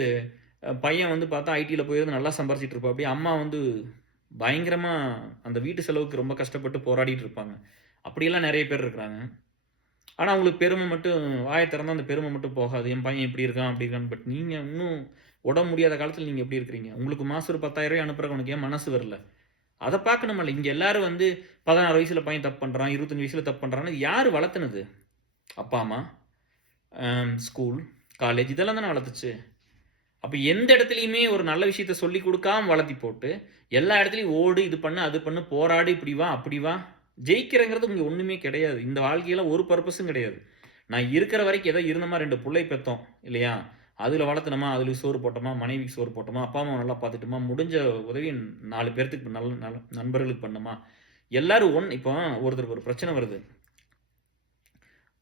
பையன் வந்து பார்த்தா ஐடில போயிருந்து நல்லா சம்பாரிச்சுட்டு இருப்பான். அப்படியே அம்மா வந்து பயங்கரமா அந்த வீட்டு செலவுக்கு ரொம்ப கஷ்டப்பட்டு போராடிட்டு இருப்பாங்க. அப்படியெல்லாம் நெறைய பேர் இருக்கிறாங்க. ஆனா, அவங்களுக்கு பெருமை மட்டும் வாய திறந்தா அந்த பெருமை மட்டும் போகாது. என் பையன் இப்படி இருக்கான், அப்படி இருக்கான்னு. பட் நீங்க இன்னும் உடம்பு முடியாத காலத்தில நீங்க எப்படி இருக்கிறீங்க? உங்களுக்கு மாசம் ஒரு ரூ. 10,000 அனுப்புறக்கு உனக்கு ஏன் மனசு வரல? அத பார்க்கணுமல்ல. இங்க எல்லாரும் வந்து 16 வயசுல பையன் தப்பு பண்றான், 25 வயசுல தப்பு பண்றான்னு யாரு வளர்த்துனது? அப்பா, அம்மா, ஸ்கூல், காலேஜ் இதெல்லாம் தானே வளர்த்துச்சு. அப்ப எந்த இடத்துலயுமே ஒரு நல்ல விஷயத்த சொல்லிக் குடுக்காம வளர்த்தி போட்டு, எல்லா இடத்துலயும் ஓடு, இது பண்ணு, அது பண்ணு, போராடு, இப்படி வா, அப்படி வா. ஜெயிக்கிறங்கிறது இங்க ஒண்ணுமே கிடையாது. இந்த வாழ்க்கையில ஒரு பர்ப்பஸும் கிடையாது. நான் இருக்கிற வரைக்கும் ஏதோ இருந்தோமா 2 புள்ளைய பெத்தோம் இல்லையா? அதுல வளர்த்துனோமா, அதுகளுக்கு சோறு போட்டோமா, மனைவிக்கு சோறு போட்டோமா, அப்பா, அம்மாவ நல்லா பார்த்துட்டோமா, முடிஞ்ச உதவிய 4 பேர்த்துக்கு நல்ல நல்ல நண்பர்களுக்கு பண்ணோமா, எல்லாரும் இப்போ ஒருத்தருக்கு ஒரு பிரச்சனை வருது.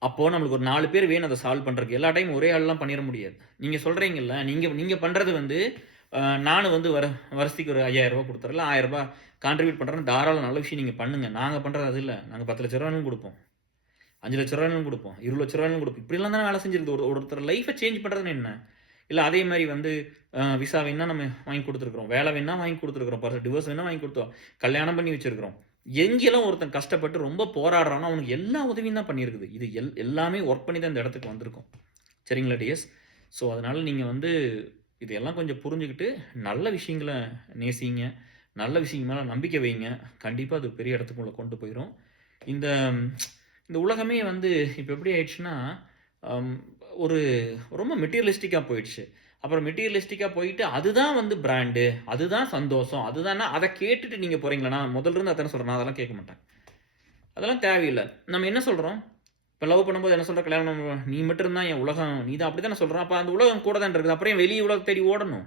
அப்போ நம்மளுக்கு ஒரு 4 பேர் வேணும் அத சால்வ் பண்றதுக்கு. எல்லா டைமும் ஒரே ஆள்லாம் பண்ணிற முடியாது. நீங்க சொல்றீங்கல்ல, நீங்க நீங்க பண்றது வந்து நானும் வந்து வருஷத்துக்கு ஒரு ரூ. 5,000 குடுத்துறேன். இல்ல ரூ. 1,000 கான்ட்ரிபியூட் பண்றேன்னு தாராளம் நல்ல விஷயம் நீங்க பண்ணுங்க. நாங்க பண்றது அது இல்ல. நாங்க ரூ. 10,00,000 வேணாலும் குடுப்போம். ரூ. 5,00,000 வேணாலும் குடுப்போம். ரூ. 20,00,000 வேணாலும் குடுப்போம். இப்படிலாம் தானே வேலை செஞ்சிருக்குது. ஒருத்தர் லைஃப சேஞ்ச் பண்றதுன்னு என்ன? இல்ல அதே மாரி வந்து விசா வேணுனா நம்ம வாங்கி குடுத்துருக்கிறோம். வேலை வேணுனா வாங்கி குடுத்துருக்கிறோம். டிவோர்ஸ் வேணுனா வாங்கி குடுத்தோம். கல்யாணம் பண்ணி வச்சிருக்கிறோம். எங்கெல்லாம் ஒருத்தன் கஷ்டப்பட்டு ரொம்ப போராடுறானோ, அவனுக்கு எல்லா உதவியும் தான் பண்ணியிருக்குது. இது எல்லாமே ஒர்க் பண்ணி தான் இந்த இடத்துக்கு வந்திருக்கோம். சரிங்களா டியர்ஸ்? ஸோ, அதனால நீங்க வந்து இதெல்லாம் கொஞ்சம் புரிஞ்சுகிட்டு, நல்ல விஷயங்கள நேசிங்க. நல்ல விஷயங்கள் மேல நம்பிக்கை வைங்க. கண்டிப்பா அது பெரிய இடத்துக்கு உங்கள கொண்டு போயிரும். இந்த இந்த உலகமே வந்து இப்ப எப்படி ஆயிடுச்சுன்னா, அம் ஒரு ரொம்ப மெட்டீரியலிஸ்டிக்கா போயிடுச்சு. அப்புறம் மெட்டீரியலிஸ்டிக்கா போயிட்டு, அதுதான் வந்து பிராண்டு, அதுதான் சந்தோஷம், அதுதான்னா அத கேட்டுட்டு நீங்க போறீங்களா? நான் முதல்ல இருந்து அதானே சொல்றேன். நான் அதெல்லாம் கேட்க மாட்டேன். அதெல்லாம் தேவையில்ல. நம்ம என்ன சொல்றோம்? இப்ப லவ் பண்ணும்போது என்ன சொல்றோம்? கல்யாணம் நீ மட்டும் இருந்தா என் உலகம். நீ தான் அப்படி தானே சொல்றோம். அப்ப அந்த உலகம் கூட தான இருக்குது. அப்புறம் ஏன் வெளிய உலகத்த தேடி ஓடணும்?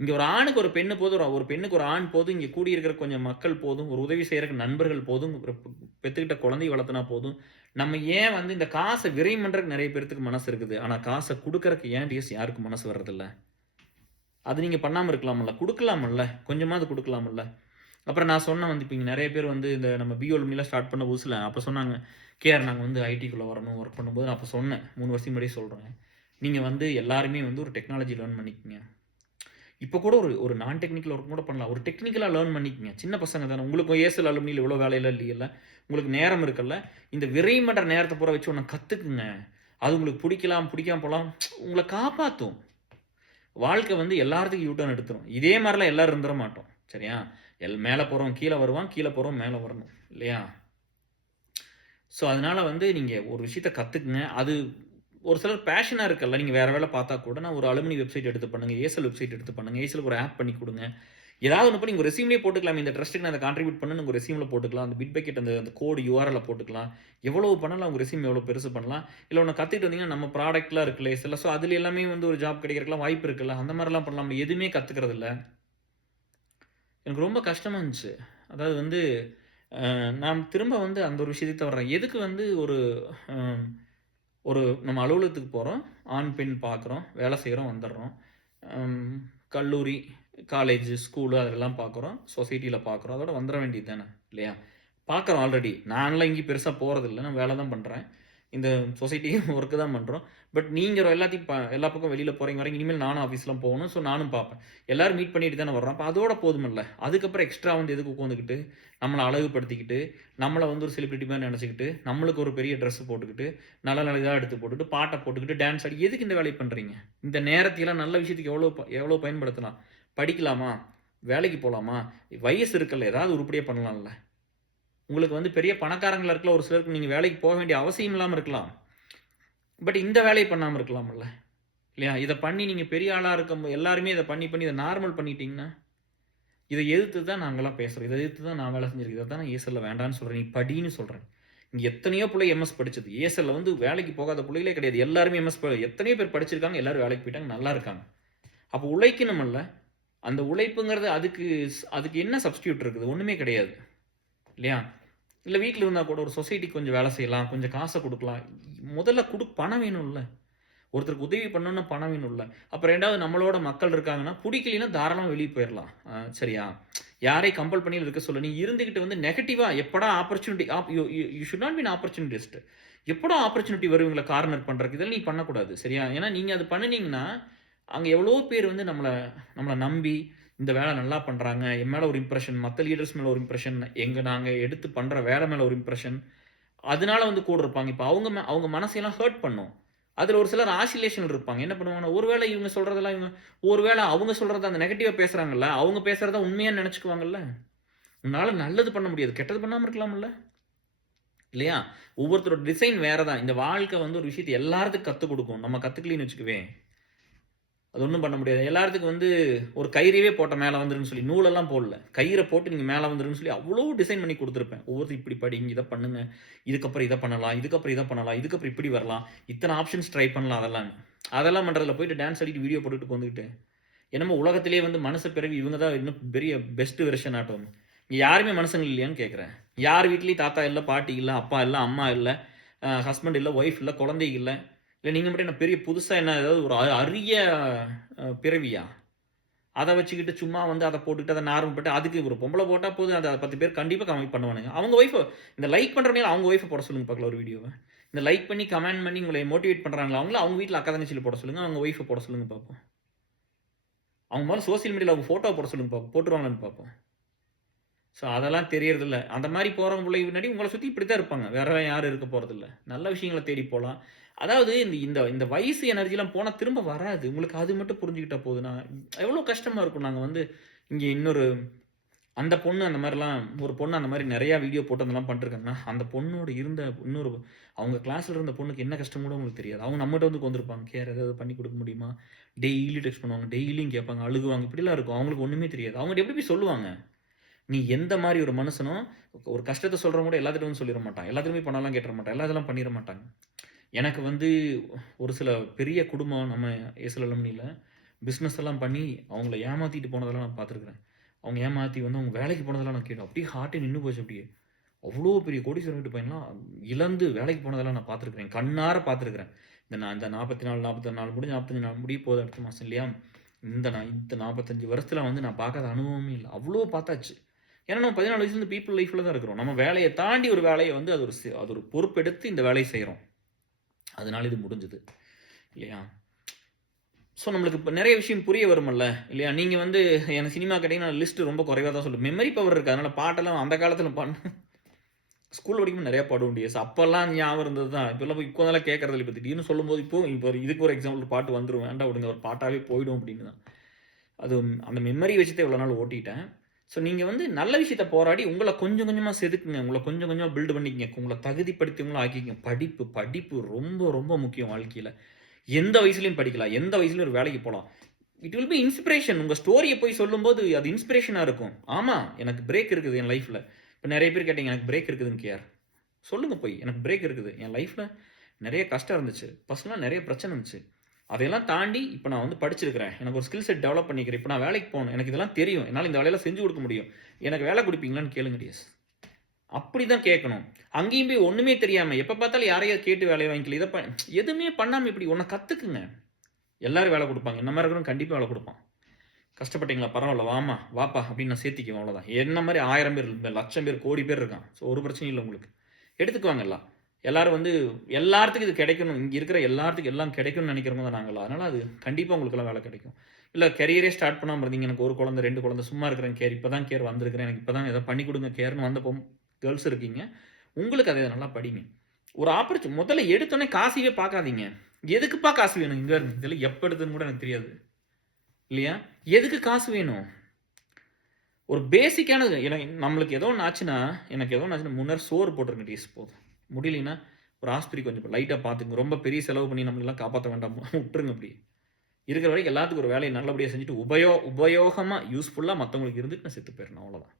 இங்க ஒரு ஆணுக்கு ஒரு பெண்ணு போதும். ஒரு பெண்ணுக்கு ஒரு ஆண் போதும். இங்க கூடி இருக்கிற கொஞ்சம் மக்கள் போதும். ஒரு உதவி செய்றக்கு நண்பர்கள் போதும். ஒரு பெத்துக்கிட்ட குழந்தைய வளர்த்துனா போதும். நம்ம ஏன் வந்து இந்த காச விரயம் பண்றதுக்கு நெறைய பேத்துக்கு மனசு இருக்குது. ஆனா காச குடுக்கறக்கு ஏன் டியர்ஸ் யாருக்கும் மனசு வர்றதில்ல? அது நீங்க பண்ணாம இருக்கலாம்ல்ல. குடுக்கலாம்ல்ல. கொஞ்சமாவது குடுக்கலாம்ல்ல. அப்புறம் நான் சொன்னேன் வந்து இப்ப இங்க நெறைய பேர் வந்து இந்த நம்ம பிஓஎல்மிலாம் ஸ்டார்ட் பண்ண புதுசுல அப்ப சொன்னாங்க. கேஆர் நாங்க வந்து ஐடிக்குள்ள வரணும். ஒர்க் பண்ணும்போது நான் அப்ப சொன்னேன். 3 வருஷத்துக்கு முன்னாடியே சொல்றேன். நீங்க வந்து எல்லாருமே வந்து ஒரு டெக்னாலஜி லேர்ன் பண்ணிக்கங்க. இப்ப கூட ஒரு ஒரு நான் டெக்னிக்கல் ஒர்க் கூட பண்ணலாம். ஒரு டெக்னிக்கலா லேர்ன் பண்ணிக்கங்க. சின்ன பசங்க தானே. உங்களுக்கும் ஏஎஸ்எல் அலுமினில இவ்வளோ வேலையெல்லாம் இல்லையல்ல. உங்களுக்கு நேரம் இருக்குல்ல. இந்த விரயம் பண்ற நேரத்த பூரா வச்சு ஒண்ண கத்துக்குங்க. அது உங்களுக்கு புடிக்கலாம், புடிக்காம போலாம். உங்கள காப்பாத்தும். வாழ்க்கை வந்து எல்லாத்துக்கும் யூ டர்ன் எடுத்துரும். இதே மாரிலாம் எல்லாரும் இருந்துற மாட்டோம். சரியா? மேல போறவன் கீழ வருவான். கீழ போறவன் மேல வரணும். இல்லையா? ஸோ, அதனால வந்து நீங்க ஒரு விஷயத்த கத்துக்குங்க. அது ஒரு சிலர் பேஷனா இருக்குல்ல. நீங்க வேற வேல பார்த்தா கூட நான் ஒரு அலுமினி வெப்சைட் எடுத்து பண்ணுங்க. ஏர்செல் வெப்சைட் எடுத்து பண்ணுங்க. ஏர்செல்க்கு ஒரு ஆப் பண்ணி குடுங்க. ஏதாவது ஒண்ணு பண்ணி உங்க ரெஸ்யூம்லயே போட்டுக்கலாமே. இந்த ட்ரஸ்ட்க்கு நான் இத கான்ட்ரிபியூட் பண்ணேன்னு உங்க ரெஸ்யூம்ல போட்டுக்கலாம். அந்த பிட்பக்கெட் அந்த கோட் யுஆர்எல்ல போட்டுக்கலாம். எவ்வளவு பண்ணலாம் உங்க ரெஸ்யூம் எவ்வளோ பெருசு பண்ணலாம். இல்ல ஒண்ணு கத்துக்கிட்டு வந்தீங்கன்னா நம்ம ப்ராடக்ட்லாம் இருக்குல்ல ஏர்செல்ல. ஸோ, அதுல எல்லாமே வந்து ஒரு ஜாப் கிடைக்கிறதுக்குலாம் வாய்ப்பு இருக்குல்ல. அந்த மாரிலாம் பண்ணலாம். எதுவுமே கத்துக்கிறது இல்ல. எனக்கு ரொம்ப கஷ்டமா இருந்துச்சு. அதாவது வந்து நான் திரும்ப வந்து அந்த ஒரு விஷயத்துக்கு வர்றேன். எதுக்கு வந்து ஒரு அ ஒரு நம்ம அலுவலகத்துக்கு போறோம். ஆண், பெண் பார்க்குறோம். வேலை செய்றோம், வந்துர்றோம். அம் கல்லூரி, காலேஜ், ஸ்கூலு அதெல்லாம் பார்க்குறோம். சொசைட்டில பார்க்குறோம். அதோட வந்துர வேண்டியது தானே இல்லையா? பார்க்குறோம் ஆல்ரெடி. நான்லாம் எங்கேயும் பெருசா போறதில்ல. நான் வேலை தான் பண்றேன். இந்த சொசைட்டியும் ஒர்க் தான் பண்றோம். பட் நீங்க எல்லாத்தையும் எல்லா பக்கம் வெளியில போறீங்க வரீங்க. இனிமேல் நானும் ஆஃபீஸ்லாம் போகணும். ஸோ நானும் பார்ப்பேன். எல்லாரும் மீட் பண்ணிட்டு தானே வர்றோம். அப்ப அதோட போதுமில்ல. அதுக்கப்புறம் எக்ஸ்ட்ரா வந்து எதுக்கு உட்காந்துக்கிட்டு, நம்மள அழகுபடுத்திக்கிட்டு, நம்மள வந்து ஒரு செலிபிரிட்டி மாரி நெனச்சுக்கிட்டு, நம்மளுக்கு ஒரு பெரிய ட்ரெஸ் போட்டுக்கிட்டு, நல்ல நல்ல இதா எடுத்து போட்டுட்டு, பாட்ட போட்டுக்கிட்டு, டான்ஸ் ஆடி எதுக்கு இந்த வேலைய பண்றீங்க? இந்த நேரத்தையெல்லாம் நல்ல விஷயத்துக்கு எவ்வளோ பயன்படுத்தலாம்? படிக்கலாமா? வேலைக்கு போலாமா? வயசு இருக்குல்ல. ஏதாவது உருப்படியா பண்ணலாம்ல. உங்களுக்கு வந்து பெரிய பணக்காரங்களா இருக்கலாம். ஒரு சிலருக்கு நீங்க வேலைக்கு போக வேண்டிய அவசியம் இல்லாம இருக்கலாம். பட் இந்த வேலைய பண்ணாம இருக்கலாம்ல. இல்லையா? இத பண்ணி நீங்க பெரிய ஆளா எல்லாருமே இத பண்ணி, பண்ணி இத நார்மல் பண்ணிட்டீங்கன்னா, இத எதிர்த்து தான் நாங்கலாம் பேசுறோம். இத எதிர்த்து தான் நான் வேலை செஞ்சிருக்கேன். இத தான் நான் ஏசெல்ல வேண்டான்னு சொல்றேன். நீ படின்னு சொல்றேன். இங்க எத்தனையோ புள்ளை எம்எஸ் படிச்சது. ஏசெல்ல வந்து வேலைக்கு போகாத புள்ளைகளே கிடையாது. எல்லாருமே எத்தனையோ பேர் படிச்சிருக்காங்க. எல்லாரும் வேலைக்கு போயிட்டாங்க. நல்லா இருக்காங்க. அப்ப உழைக்கணும்ல்ல. அந்த உழைப்புங்கிறது அதுக்கு என்ன சப்ஸ்டிட்யூட் இருக்குது? ஒண்ணுமே கிடையாது. இல்லையா? இல்ல வீட்ல இருந்தா கூட ஒரு சொசைட்டிக்கு கொஞ்சம் வேலை செய்யலாம். கொஞ்சம் காச குடுக்கலாம். முதல்ல பணம் வேணும்ல. ஒருத்தருக்கு உதவி பண்ணணும்னா பணம் வேணும்ல. அப்ப 2வது நம்மளோட மக்கள் இருக்காங்கன்னா, புடிக்கலைன்னா தாராளமா வெளிய போயிரலாம். சரியா? யாரையும் கம்பல் பண்ணி இருக்க சொல்லல. நீ இருந்துகிட்டு வந்து நெகட்டிவா எப்படா opportunity you you you should not be an opportunist. எப்படா ஆப்பர்ச்சுனிட்டி வரும் இவங்கள கார்னர் பண்றதுக்கு? இதெல்லாம் நீ பண்ணக்கூடாது. சரியா? ஏன்னா நீங்க அது பண்ணுனீங்கன்னா, அங்க எவ்வளவோ பேர் வந்து நம்மள நம்மள நம்பி, இந்த வேலை நல்லா பண்றாங்க. என் மேல ஒரு இம்ப்ரஷன், மத்த லீடர்ஸ் மேல ஒரு இம்ப்ரஷன், நாங்க எடுத்து பண்ற வேலை மேல ஒரு இம்ப்ரஷன். அதனால வந்து கூட இருப்பாங்க. இப்ப அவங்க மனசையெல்லாம் ஹர்ட் பண்ணும். அதுல ஒரு சிலர் ஆசிலேஷன்ல இருப்பாங்க. என்ன பண்ணுவாங்கன்னா, ஒருவேளை இவங்க சொல்றதெல்லாம் ஒருவேளை அவங்க சொல்றத அந்த நெகட்டிவா பேசுறாங்கல்ல, அவங்க பேசுறத உண்மையான்னு நெனச்சுக்குவாங்கல்ல. உன்னால நல்லது பண்ண முடியாது. கெட்டது பண்ணாம இருக்கலாம்ல? இல்லையா? ஒவ்வொருத்தரோட டிசைன் வேற தான். இந்த வாழ்க்கை வந்து ஒரு விஷயத்த எல்லாத்துக்கும் கத்துக் குடுக்கும். நம்ம கத்துக்கலைன்னு வச்சுக்கவேன், அது ஒண்ணும் பண்ண முடியாது. எல்லாத்துக்கும் வந்து ஒரு கயிறையே போட்ட மேல வந்துருன்னு சொல்லி, நூலெல்லாம் போடல. கயிற போட்டு நீங்க மேல வந்துருன்னு சொல்லி அவ்ளோ டிசைன் பண்ணி குடுத்துருப்பேன். ஒவ்வொருத்தரும் இப்படி படிங்க, இத பண்ணுங்க, இதுக்கப்புறம் இத பண்ணலாம், இதுக்கப்புறம் இத பண்ணலாம், இதுக்கப்புறம் இப்படி வரலாம், இத்தன ஆப்ஷன்ஸ் ட்ரை பண்ணலாம் அதெல்லான்னு. அதெல்லாம் பண்றதில்ல. போயிட்டு டான்ஸ் ஆடிட்டு வீடியோ போட்டுட்டு உட்காந்துக்கிட்டு, என்னமோ உலகத்திலேயே வந்து மனுஷ பிறவி இவங்க தான் இன்னும் பெரிய பெஸ்ட் வெர்ஷன் ஆட்டம். இங்க யாருமே மனுஷங்க இல்லையான்னு கேட்கிறேன். யார் வீட்லயும் தாத்தா இல்ல, பாட்டி இல்ல, அப்பா இல்ல, அம்மா இல்ல, ஹஸ்பண்ட் இல்ல, ஒய்ஃப் இல்ல, குழந்தை இல்ல. இல்ல நீங்க மட்டும் என்ன பெரிய புதுசா என்ன ஏதாவது ஒரு அரிய பிறவியா? அத வச்சுக்கிட்டு சும்மா வந்து அத போட்டுக்கிட்டு அத நார்மல் பட்டு அதுக்கு ஒரு பொம்பள போட்டா போதும். அத 10 பேர் கண்டிப்பா கமெண்ட் பண்ணுவானுங்க. அவங்க ஒய்ஃப் இந்த லைக் பண்றவங்க அவங்க ஒய்ஃப போட சொல்லுங்க பார்க்கலாம் ஒரு வீடியோவ. இந்த லைக் பண்ணி, கமெண்ட் பண்ணி உங்கள மோட்டிவேட் பண்றாங்களா, அவங்கள அவங்க வீட்ல அக்கா, தங்கச்சில போட சொல்லுங்க. அவங்க ஒய்ஃப போட சொல்லுங்க பார்ப்போம். அவங்க முதல்ல சோசியல் மீடியால அவங்க ஃபோட்டோவ போட சொல்லுங்க பார்ப்போம். போட்டுருவாங்களான்னு பார்ப்போம். ஸோ அதெல்லாம் தெரியறதில்ல. அந்த மாரி போறவங்க பிள்ளைங்க பின்னாடி உங்கள சுத்தி இப்படி தான் இருப்பாங்க. வேற யாரும் இருக்க போறதில்ல. நல்ல விஷயங்கள தேடி போலாம். அதாவது இந்த இந்த இந்த வயசு எனர்ஜிலாம் போனா திரும்ப வராது. உங்களுக்கு அது மட்டும் புரிஞ்சுக்கிட்டா போதும். எவ்வளோ கஷ்டமா இருக்கும். நாங்க வந்து இங்க இன்னொரு அந்த பொண்ணு அந்த மாரிலாம் ஒரு பொண்ணு அந்த மாரி நெறையா வீடியோ போட்டு அதெல்லாம் பண்ணிட்டுருக்காங்கன்னா, அந்த பொண்ணோட இருந்த இன்னொரு அவங்க கிளாஸ்ல இருந்த பொண்ணுக்கு என்ன கஷ்டம் கூட உங்களுக்கு தெரியாது. அவங்க நம்மட்ட வந்து உட்காந்துருப்பாங்க. கேர் ஏதாவது பண்ணி குடுக்க முடியுமா? டெய்லி டெக்ஸ்ட் பண்ணுவாங்க. டெய்லியும் கேட்பாங்க. அழுகுவாங்க. இப்படிலாம் இருக்கும். அவங்களுக்கு ஒண்ணுமே தெரியாது. அவங்கட்ட எப்படி போய் சொல்லுவாங்க? நீ எந்த மாரி ஒரு மனுஷனோ, ஒரு கஷ்டத்த சொல்றவன் கூட எல்லாத்துட்டயும் வந்து சொல்லிற மாட்டான். எல்லாத்துட்டயும் போய் பணம்லாம் கேட்டுற மாட்டான். எல்லா இதெல்லாம் பண்ணிற மாட்டாங்க. எனக்கு வந்து ஒரு சில பெரிய குடும்பம் நம்ம ஏசல் அலுமினில பிசினஸ் எல்லாம் பண்ணி அவங்கள ஏமாத்திட்டு போனதெல்லாம் நான் பார்த்துருக்கிறேன். அவங்க ஏமாத்தி வந்து அவங்க வேலைக்கு போனதெல்லாம் நான் கேட்டேன். அப்படியே ஹார்ட்டே நின்னு போச்சு அப்படியே. அவ்ளோ பெரிய கோடீஸ்வரன் வீட்டு பையன்லாம் இழந்து வேலைக்கு போனதெல்லாம் நான் பார்த்துருக்கிறேன். கண்ணார பார்த்துருக்கிறேன். இந்த 44, 41 நாள் முடிஞ்சு 45 நாள் முடிய போகுது அடுத்த மாசம் இல்லையா? இந்த 45 வருஷத்துல வந்து நான் பார்க்காத அனுபவமே இல்ல. அவ்ளோ பார்த்தாச்சு. ஏன்னா நம்ம 14 வயசுலேருந்து பீப்பிள் லைஃப்ல தான் இருக்கிறோம். நம்ம வேலைய தாண்டி ஒரு வேலைய வந்து அது ஒரு பொறுப்பெடுத்து இந்த வேலைய செய்றோம். அதனால இது முடிஞ்சது. இல்லையா? ஸோ நம்மளுக்கு இப்ப நெறைய விஷயம் புரிய வருமல்ல. இல்லையா? நீங்க வந்து எனக்கு சினிமா கேட்டீங்கன்னா லிஸ்ட் ரொம்ப குறைவா தான் சொல்லுவேன். மெமரி பவர் இருக்கு. அதனால பாட்டெல்லாம் அந்த காலத்துல ஸ்கூல் படிக்கும்போது நெறைய பாடுவோம் டிஎஸ். அப்பல்லாம் ஞாபகம் இருந்தது தான். இப்பல்லாம் போய் உட்காந்தெல்லாம் கேட்கறதில்ல. இப்ப திடீர்னு சொல்லும்போது இப்போ இதுக்கு ஒரு எக்ஸாம்பிள் பாட்டு வந்துரும். வேண்டாம் விடுங்க. ஒரு பாட்டாவே போயிடும் அப்படின்னு தான். அது அந்த மெமரி வச்சு தான் இவ்வளோ நாள் ஓட்டிட்டேன். ஸோ நீங்க வந்து நல்ல விஷயத்த போராடி உங்கள கொஞ்சம் கொஞ்சமா செதுக்குங்க. உங்கள கொஞ்சம் கொஞ்சமா பில்ட் பண்ணிக்கங்க. உங்கள தகுதிப்படுத்தியவங்களா ஆக்கிக்கங்க. படிப்பு ரொம்ப ரொம்ப முக்கியம் வாழ்க்கையில. எந்த வயசுலயும் படிக்கலாம். எந்த வயசுலயும் ஒரு வேலைக்கு போலாம். It will be inspiration. உங்க ஸ்டோரிய போய் சொல்லும்போது அது இன்ஸ்பிரேஷனா இருக்கும். ஆமா, எனக்கு பிரேக் இருக்குது என் லைஃப்ல. இப்ப நெறைய பேர் கேட்டீங்க, எனக்கு பிரேக் இருக்குதுன்னு கேர். சொல்லுங்க போய். எனக்கு பிரேக் இருக்குது. என் லைஃப்ல நெறைய கஷ்டம் இருந்துச்சு. பர்சனலா நெறைய பிரச்சனை இருந்துச்சு. அதையெல்லாம் தாண்டி இப்ப நான் வந்து படிச்சிருக்கிறேன். எனக்கு ஒரு ஸ்கில் செட் டெவலப் பண்ணிக்கிறேன். இப்ப நான் வேலைக்கு போணும். எனக்கு இதெல்லாம் தெரியும். என்னால இந்த வேலையெல்லாம் செஞ்சு குடுக்க முடியும். எனக்கு வேலை குடுப்பீங்களான்னு கேளுங்க டியர்ஸ். அப்படிதான் கேட்கணும். அங்கேயும் போய் ஒண்ணுமே தெரியாம எப்ப பார்த்தாலும் யாரையாவது கேட்டு வேலைய வாங்கிக்கல. எதுவுமே பண்ணாம இப்படி ஒண்ண கத்துக்குங்க. எல்லாரும் வேலை குடுப்பாங்க. என்ன மாரி இருக்கிறவன் கண்டிப்பா வேலை குடுப்பான். கஷ்டப்பட்டீங்களா? பரவால்ல வாம்மா, வாப்பா அப்படின்னு நான் சேர்த்திக்குவேன் அவ்வளோதான். என்ன மாரி 1000 பேர், லட்சம் பேர், கோடி பேர் இருக்கான். ஸோ ஒரு பிரச்சனையும் இல்ல உங்களுக்கு. எடுத்துக்குவாங்க எல்லாம். எல்லாரும் வந்து எல்லாத்துக்கும் இது கிடைக்கணும். இங்க இருக்கிற எல்லாத்துக்கும் எல்லாம் கிடைக்கும்னு நினைக்கிறவங்க தான் நாங்கலாம். அதனால அது கண்டிப்பா உங்களுக்கெல்லாம் வேலை கிடைக்கும். இல்ல கரியரே ஸ்டார்ட் பண்ணாம இருந்தீங்க. எனக்கு 1 குழந்தை, 2 குழந்தை சும்மா இருக்கிறேன் கேர். இப்ப தான் கேர் வந்திருக்கிறேன். எனக்கு இப்ப தான் ஏதோ பண்ணி குடுங்க கேர்ன்னு வந்த கேர்ள்ஸ் இருக்கீங்க. உங்களுக்கு அதை நல்லா படிங்க. ஒரு முதல்ல எடுத்தோனே காசையே பார்க்காதீங்க. எதுக்குப்பா காசு வேணும் இங்க இருந்து? இதெல்லாம் எப்ப எடுத்ததுன்னு கூட எனக்கு தெரியாது. இல்லையா? எதுக்கு காசு வேணும்? ஒரு பேசிக்கானது நம்மளுக்கு ஏதோ ஒண்ணு ஆச்சுன்னா, எனக்கு ஏதோ ஒண்ணு ஆச்சுன்னா முன்னர் சோறு போட்டுருங்க டீஸ் போதும். முடியலைன்னா, ஒரு ஆஸ்பத்திரி கொஞ்சம் லைட்டா பார்த்துக்கங்க. ரொம்ப பெரிய செலவு பண்ணி நம்மளலாம் காப்பாத்த வேண்டாம். விட்டுருங்க அப்படி. இருக்கிற வரைக்கும் எல்லாத்துக்கும் ஒரு வேலைய நல்லபடியா செஞ்சுட்டு, உபயோகமா, யூஸ்ஃபுல்லா மத்தவங்களுக்கு இருந்துட்டு நான் செத்து போயிறணும். அவ்வளோதான்.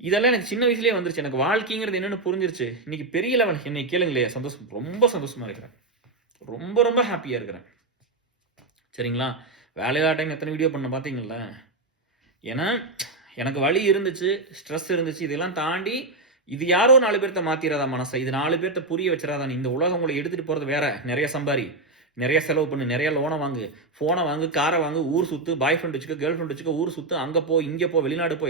இதெல்லாம் எனக்கு சின்ன வயசுலயே வந்துருச்சு. எனக்கு வாழ்க்கைங்கிறது என்னன்னு புரிஞ்சிருச்சு. இன்னைக்கு பெரிய லெவல் என்னை கேளுங்களேன் சந்தோஷம். ரொம்ப சந்தோஷமா இருக்கிறேன். ரொம்ப ரொம்ப ஹேப்பியா இருக்கிறேன். சரிங்களா? வேலையில்லா டைம் எத்தன வீடியோ பண்ணேன் பார்த்தீங்கள்ல? ஏன்னா, எனக்கு வலி இருந்துச்சு, ஸ்ட்ரெஸ் இருந்துச்சு. இதெல்லாம் தாண்டி இது யாரோ 4 பேர்த்த மாத்திராதா மனச. இது 4 பேர்த்த புரிய வச்சிராதா. இந்த உலகம் உங்கள எடுத்துட்டு போறது வேற. நெறைய சம்பாரி. நெறைய செலவு பண்ணு. நெறைய லோன வாங்கு. ஃபோன வாங்கு, கார வாங்கு, ஊர் சுத்து, பாய் ஃப்ரெண்ட் வச்சுக்க, கேர்ள் ஃப்ரெண்ட் வச்சுக்க, ஊர் சுத்து, அங்க போ, இங்க போ, வெளிநாடு போ.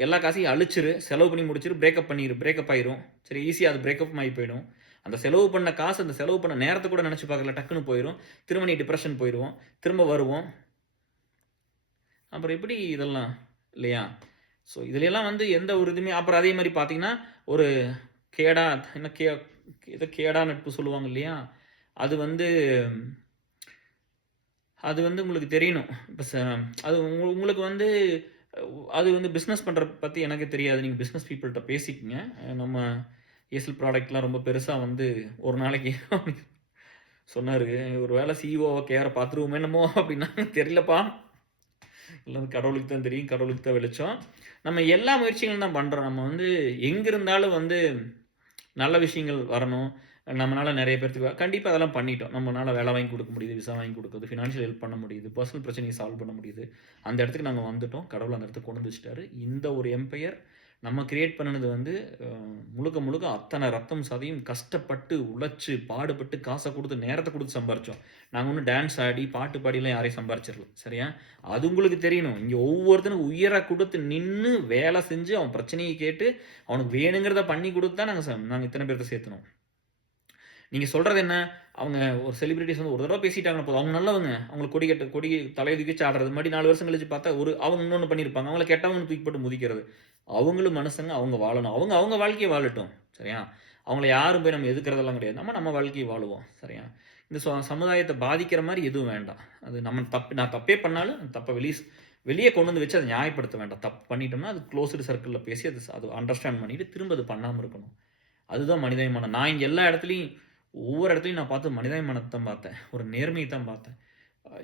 எல்லா காசையும் அழிச்சிரு. செலவு பண்ணி முடிச்சிரு. பிரேக்கப் பண்ணிரு. பிரேக்கப் ஆயிரும். சரி ஈஸியா அது பிரேக்கப் ஆயி போயிடும். அந்த செலவு பண்ண காசு, அந்த செலவு பண்ண நேரத்த கூட நெனச்சு பார்க்கல. டக்குன்னு போயிரும். திரும்ப நீ டிப்ரஷன் போயிருவோம். திரும்ப வருவோம். அப்புறம் எப்படி இதெல்லாம்? இல்லையா? ஸோ இதுலயெல்லாம் வந்து எந்த ஒரு இதுவுமே அப்புறம் அதே மாரி பார்த்தீங்கன்னா, ஒரு கேடா என்ன கே ஏதோ கேடா நட்பு சொல்லுவாங்க இல்லையா? அது வந்து அது வந்து உங்களுக்கு தெரியணும். இப்ப அது உங்களுக்கு வந்து அது வந்து பிசினஸ் பண்றத பத்தி எனக்கு தெரியாது. நீங்க பிசினஸ் பீப்பிள்ட்ட பேசிக்கங்க. நம்ம ஏசல் ப்ராடக்ட்லாம் ரொம்ப பெருசா வந்து ஒரு நாளைக்கு சொன்னாரு. "ஒரு வேள சிஇஓவ கேர பார்த்துருவோமோ என்னமோ" அப்டின்னாங்க. தெரியலப்பா. எல்லாம் கடவுளுக்கு தான் தெரியும். கடவுளுக்கு தான் வெளிச்சம். நம்ம எல்லா முயற்சிகளும் தான் பண்றோம். நம்ம வந்து எங்க இருந்தாலும் வந்து நல்ல விஷயங்கள் வரணும். நம்மனால நெறைய பேத்துக்கு கண்டிப்பா அதெல்லாம் பண்ணிட்டோம். நம்மனால வேலை வாங்கி குடுக்க முடியுது, விசா வாங்கி குடுக்குறது, ஃபினான்ஷியல் ஹெல்ப் பண்ண முடியுது, பெர்சனல் பிரச்சனைய சால்வ் பண்ண முடியுது. அந்த இடத்துக்கு நாங்க வந்துட்டோம். கடவுள் அந்த இடத்துக்கு கொண்டு வந்து வச்சுட்டாரு. இந்த ஒரு எம்பையர் நம்ம கிரியேட் பண்ணுனது வந்து அ முழுக்க முழுக்க அத்தன ரத்தம், சதையும் கஷ்டப்பட்டு, உழைச்சு, பாடுபட்டு, காச குடுத்து, நேரத்த குடுத்து சம்பாரிச்சோம். நாங்க ஒண்ணும் டான்ஸ் ஆடி, பாட்டு பாடிலாம் யாரையும் சம்பாரிச்சிரல. சரியா? அது உங்களுக்கு தெரியணும். இங்க ஒவ்வொருத்தனுக்கும் உயிர குடுத்து நின்னு வேலை செஞ்சு, அவன் பிரச்சனைய கேட்டு, அவனுக்கு வேணுங்கிறத பண்ணி குடுத்து தான் நாங்க இத்தன பேர்த்த சேர்த்துனோம். நீங்க சொல்றது என்ன? அவங்க ஒரு செலிபிரிட்டீஸ் வந்து ஒரு தடவ பேசிட்டாங்கன்னா போதும். அவங்க நல்லவங்க. அவங்களுக்கு கொடி தலைய தூக்கி வச்சு ஆடுறது. மறுபடி 4 வருஷம் கழிச்சு பார்த்தா, அவங்க இன்னொன்னு பண்ணியிருப்பாங்க. அவங்கள கெட்டவங்கன்னு தூக்கி போட்டு மிதிக்கிறது. அவங்களும் மனுசங்க. அவங்க வாழணும். அவங்க அவங்க வாழ்க்கைய வாழட்டும். சரியா? அவங்கள யாரும் போய் நம்ம எதுக்குறதெல்லாம் கிடையாது. நம்ம வாழ்க்கைய வாழுவோம். சரியா? இந்த சமுதாயத்த பாதிக்கிற மாரி எதுவும் வேண்டாம். அது நான் தப்பே பண்ணாலும் அந்த தப்ப வெளிய கொண்டு வந்து வச்சு அத நியாயப்படுத்த வேண்டாம். தப்பு பண்ணிட்டோம்னா, அது குளோஸ்டு சர்க்கிள்ல பேசி அது அண்டர்ஸ்டாண்ட் பண்ணிட்டு திரும்ப அது பண்ணாம இருக்கணும். அதுதான் மனிதாபிமானம். நான் இங்க எல்லா இடத்துலயும் ஒவ்வொரு இடத்துலயும் நான் பார்த்தது மனிதாபிமானத்த தான் பார்த்தேன். ஒரு நேர்மைய தான் பார்த்தேன். அ